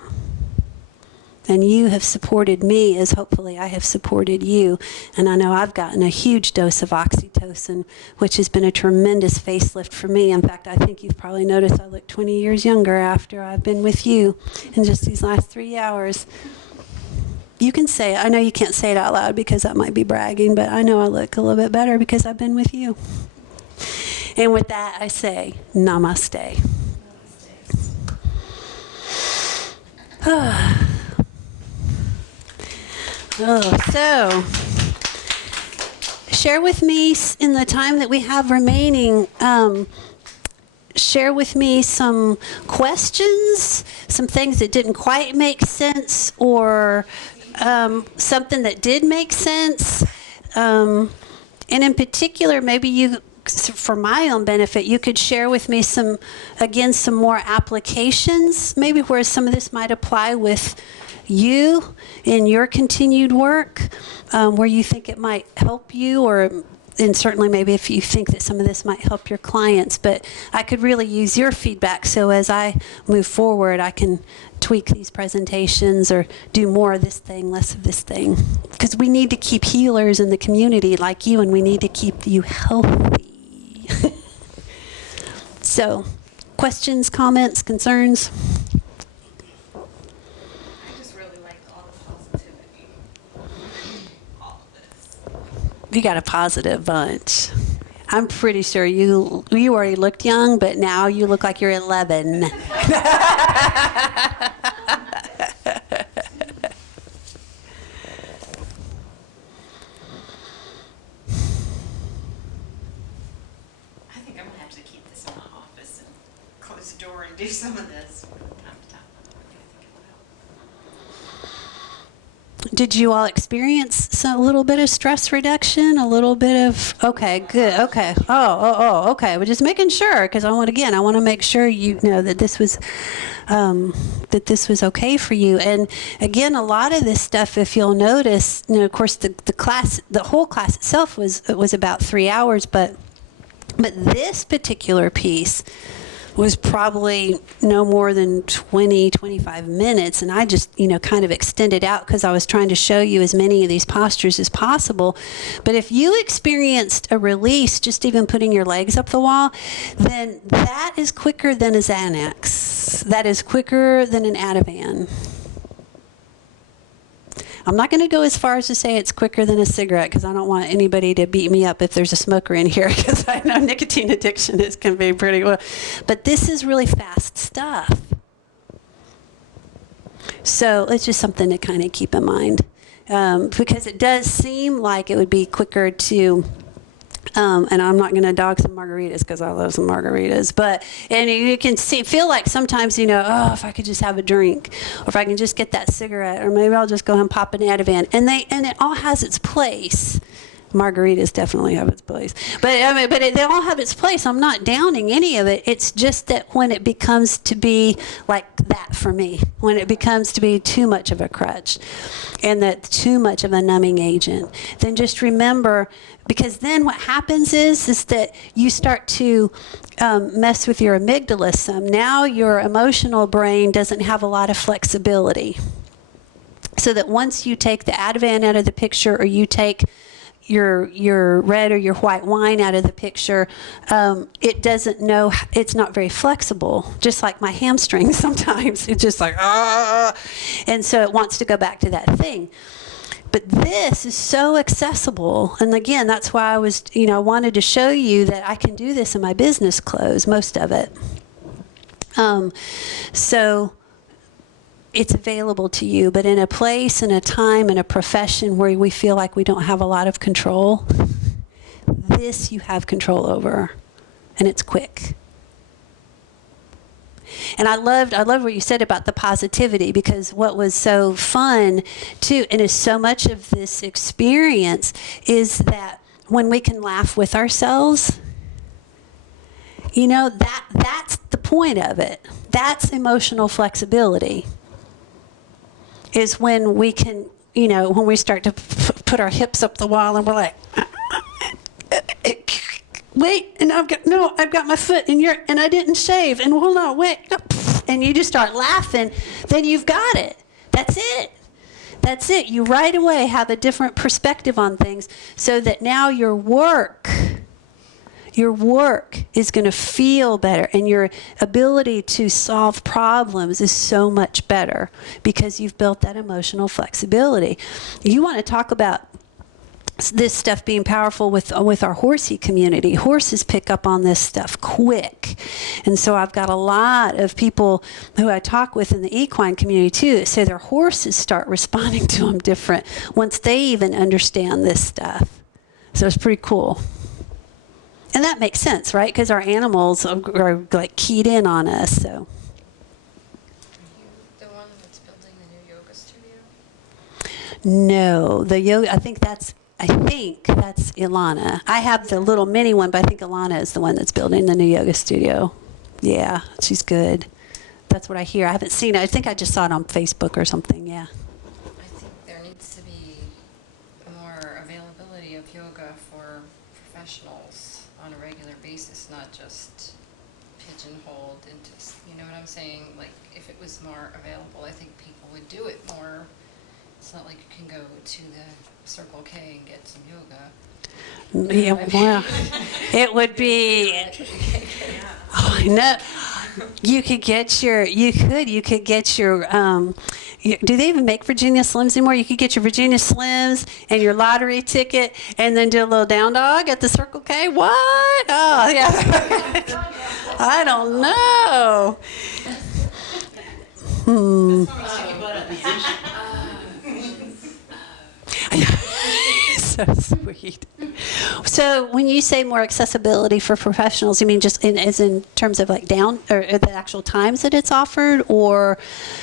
And you have supported me as hopefully I have supported you. And I know I've gotten a huge dose of oxytocin, which has been a tremendous facelift for me. In fact, I think you've probably noticed I look 20 years younger after I've been with you in just these last 3 hours. You can say it. I know you can't say it out loud because that might be bragging, but I know I look a little bit better because I've been with you. And with that, I say, namaste. So, share with me in the time that we have remaining, share with me some questions, some things that didn't quite make sense, or something that did make sense. And in particular, maybe you, for my own benefit, you could share with me some more applications, maybe where some of this might apply with you in your continued work, where you think it might help you, and certainly maybe if you think that some of this might help your clients. But I could really use your feedback, so as I move forward, I can tweak these presentations or do more of this thing, less of this thing. Because we need to keep healers in the community like you, and we need to keep you healthy. So, questions, comments, concerns? You got a positive bunch. I'm pretty sure you already looked young, but now you look like you're 11. I think I'm gonna have to keep this in my office and close the door and do some of this from time to time. I think it will help. Did you all experience a little bit of stress reduction? A little bit of, okay, good, okay. Oh, okay. We're just making sure, because I want to make sure you know that this was okay for you. And again, a lot of this stuff, if you'll notice, of course, the whole class itself was about 3 hours, but this particular piece was probably no more than 20, 25 minutes. And I just, kind of extended out because I was trying to show you as many of these postures as possible. But if you experienced a release, just even putting your legs up the wall, then that is quicker than a Xanax. That is quicker than an Ativan. I'm not going to go as far as to say it's quicker than a cigarette, because I don't want anybody to beat me up if there's a smoker in here, because I know nicotine addiction can be pretty well. But this is really fast stuff. So it's just something to kind of keep in mind, because it does seem like it would be quicker to... and I'm not going to dog some margaritas because I love some margaritas. And you can feel like sometimes, if I could just have a drink, or if I can just get that cigarette, or maybe I'll just go and pop an Ativan. And it all has its place. Margaritas definitely have its place. But they all have its place. I'm not downing any of it. It's just that when it becomes to be like that for me, when it becomes to be too much of a crutch and that too much of a numbing agent, then just remember, because then what happens is that you start to mess with your amygdala some. Now your emotional brain doesn't have a lot of flexibility. So that once you take the Ativan out of the picture, or you take your red or your white wine out of the picture, it doesn't know, it's not very flexible, just like my hamstrings sometimes. It's just like, ah, and so it wants to go back to that thing. But this is so accessible. And again, that's why I wanted to show you that I can do this in my business clothes, most of it. So it's available to you, but in a place, in a time, in a profession where we feel like we don't have a lot of control, this you have control over, and it's quick. And I loved what you said about the positivity, because what was so fun too, and is so much of this experience, is that when we can laugh with ourselves, that's the point of it. That's emotional flexibility. Is when we can, when we start to put our hips up the wall and we're like, wait, and I've got my foot and I didn't shave, and hold on, wait, and you just start laughing, then you've got it. That's it. That's it. You right away have a different perspective on things so that now your work is going to feel better, and your ability to solve problems is so much better because you've built that emotional flexibility. You want to talk about this stuff being powerful with our horsey community. Horses pick up on this stuff quick. And so I've got a lot of people who I talk with in the equine community too that say their horses start responding to them different once they even understand this stuff. So it's pretty cool. And that makes sense, right? Because our animals are like keyed in on us. So. Are you the one that's building the new yoga studio? No, the yoga. I think that's Ilana. I have the little mini one, but I think Ilana is the one that's building the new yoga studio. Yeah, she's good. That's what I hear. I haven't seen it. I think I just saw it on Facebook or something. Yeah. I think there needs to be more availability of yoga for professionals on a regular basis, not just pigeonholed into, you know what I'm saying? Like, if it was more available, I think people would do it more. It's not like you can go to the Circle K and get some yoga. Yeah, well, it would be. Oh, no. You could get your. Do they even make Virginia Slims anymore? You could get your Virginia Slims and your lottery ticket, and then do a little down dog at the Circle K. What? Oh, yeah. I don't know. So sweet. So when you say more accessibility for professionals, you mean just in terms of like down or the actual times that it's offered, or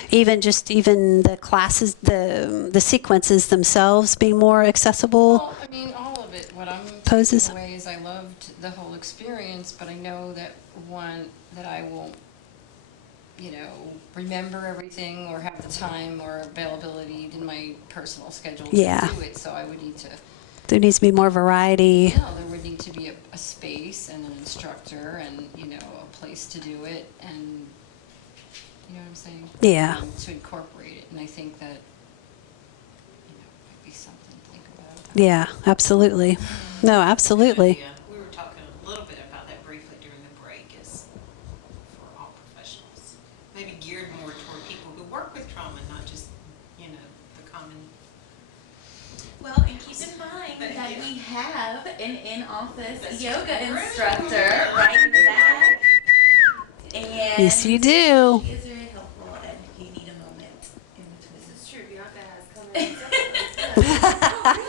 even the classes, the sequences themselves being more accessible? Well, I mean, all of it. What I'm Poses. taking away is I loved the whole experience, but I know that I won't, remember everything or have the time or availability in my personal schedule to Yeah. do it. So I would need to. There needs to be more variety. There would need to be a space and an instructor and, a place to do it, and, you know what I'm saying? Yeah. To incorporate it, and I think that, might be something to think about. Yeah, absolutely. No, absolutely. Yeah, we were talking a little bit about that briefly during the break, is for all professionals. Maybe geared more toward people who work with trauma, not just, the common. Well, and keep in mind that we have an in-office yoga instructor right in the back. And Yes, you do. she is very helpful, and if you need a moment in between. This is true. Bianca has come in.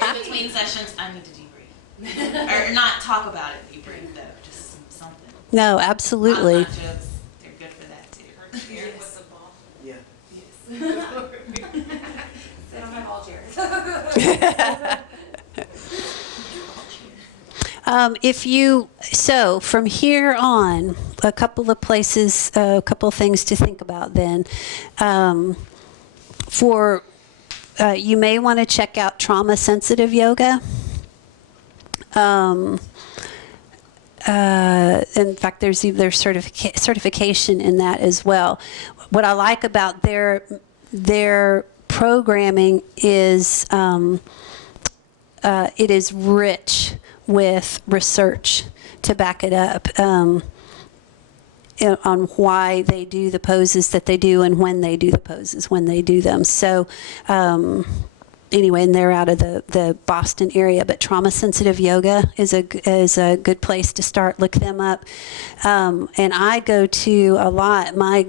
In between sessions, I need to debrief. Or not talk about it, debrief, though, just something. No, absolutely. Not jokes, they're good for that, too. Or geared with the ball. Yeah. Sit on my ball chair. So from here on, a couple of places, a couple of things to think about then. You may want to check out trauma-sensitive yoga. In fact, there's certification in that as well. What I like about their programming is it is rich with research to back it up on why they do the poses that they do and when they do the poses when they do them. So anyway, and they're out of the Boston area, but trauma sensitive yoga is a good place to start. Look them up. And I go to a lot. My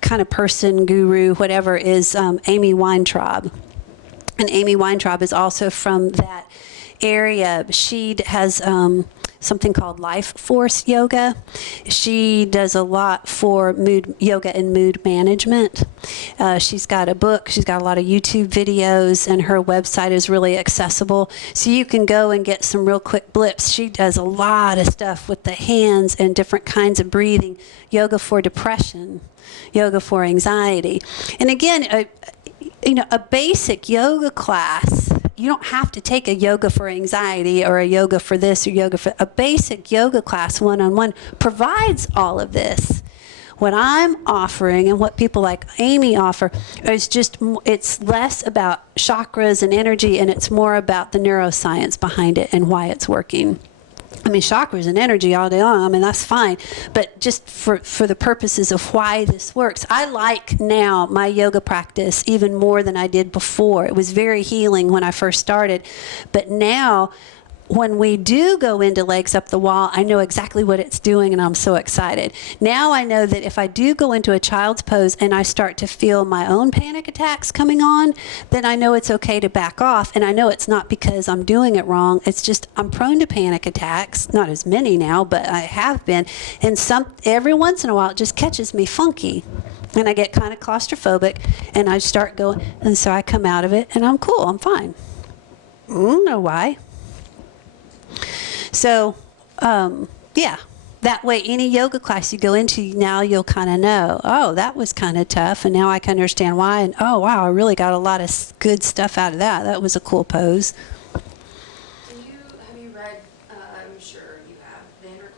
kind of person, guru, whatever, is Amy Weintraub. And Amy Weintraub is also from that area. She has something called Life Force Yoga. She does a lot for mood yoga and mood management. She's got a book. She's got a lot of YouTube videos, and her website is really accessible. So you can go and get some real quick blips. She does a lot of stuff with the hands and different kinds of breathing. Yoga for depression, yoga for anxiety. And again, a basic yoga class, you don't have to take a yoga for anxiety or a yoga for this or yoga for a basic yoga class one-on-one provides all of this. What I'm offering and what people like Amy offer is just, it's less about chakras and energy, and it's more about the neuroscience behind it and why it's working. I mean, chakras and energy all day long, I mean, that's fine. But just for the purposes of why this works, I like now my yoga practice even more than I did before. It was very healing when I first started. But now, when we do go into legs up the wall, I know exactly what it's doing, and I'm so excited. Now I know that if I do go into a child's pose and I start to feel my own panic attacks coming on, then I know it's okay to back off, and I know it's not because I'm doing it wrong. It's just I'm prone to panic attacks, not as many now, but I have been, and every once in a while it just catches me funky, and I get kind of claustrophobic, and I start going, and so I come out of it, and I'm cool, I'm fine. I don't know why. So, yeah, that way any yoga class you go into, now you'll kind of know, oh, that was kind of tough, and now I can understand why, and oh, wow, I really got a lot of good stuff out of that. That was a cool pose. Have you read, I'm sure you have, Van der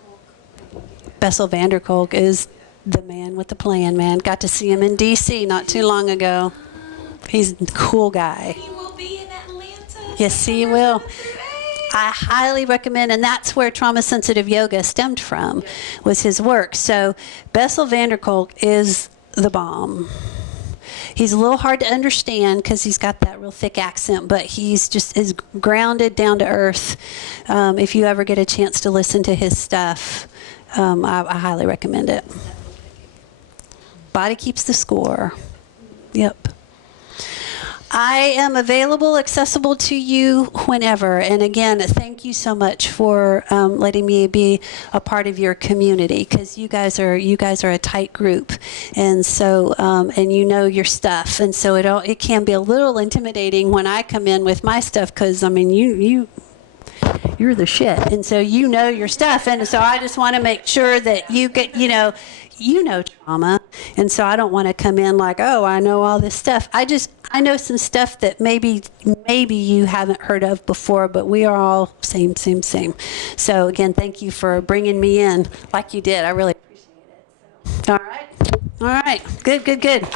Kolk? Bessel van der Kolk is the man with the plan, man. Got to see him in D.C. not too long ago. He's a cool guy. He will be in Atlanta. Yes, he will. I highly recommend, and that's where trauma-sensitive yoga stemmed from, was his work. So Bessel van der Kolk is the bomb. He's a little hard to understand because he's got that real thick accent, but he's just is grounded, down to earth. If you ever get a chance to listen to his stuff, I highly recommend it. Body keeps the score. Yep. I am available, accessible to you whenever. And again, thank you so much for letting me be a part of your community, because you guys are a tight group, and so and you know your stuff, and so it can be a little intimidating when I come in with my stuff, because I mean you're the shit, and so you know your stuff, and so I just want to make sure that you get you know trauma, and so I don't want to come in like, oh, I know all this stuff. I know some stuff that maybe you haven't heard of before, but we are all same. So again, thank you for bringing me in like you did. I really appreciate it. All right. Good.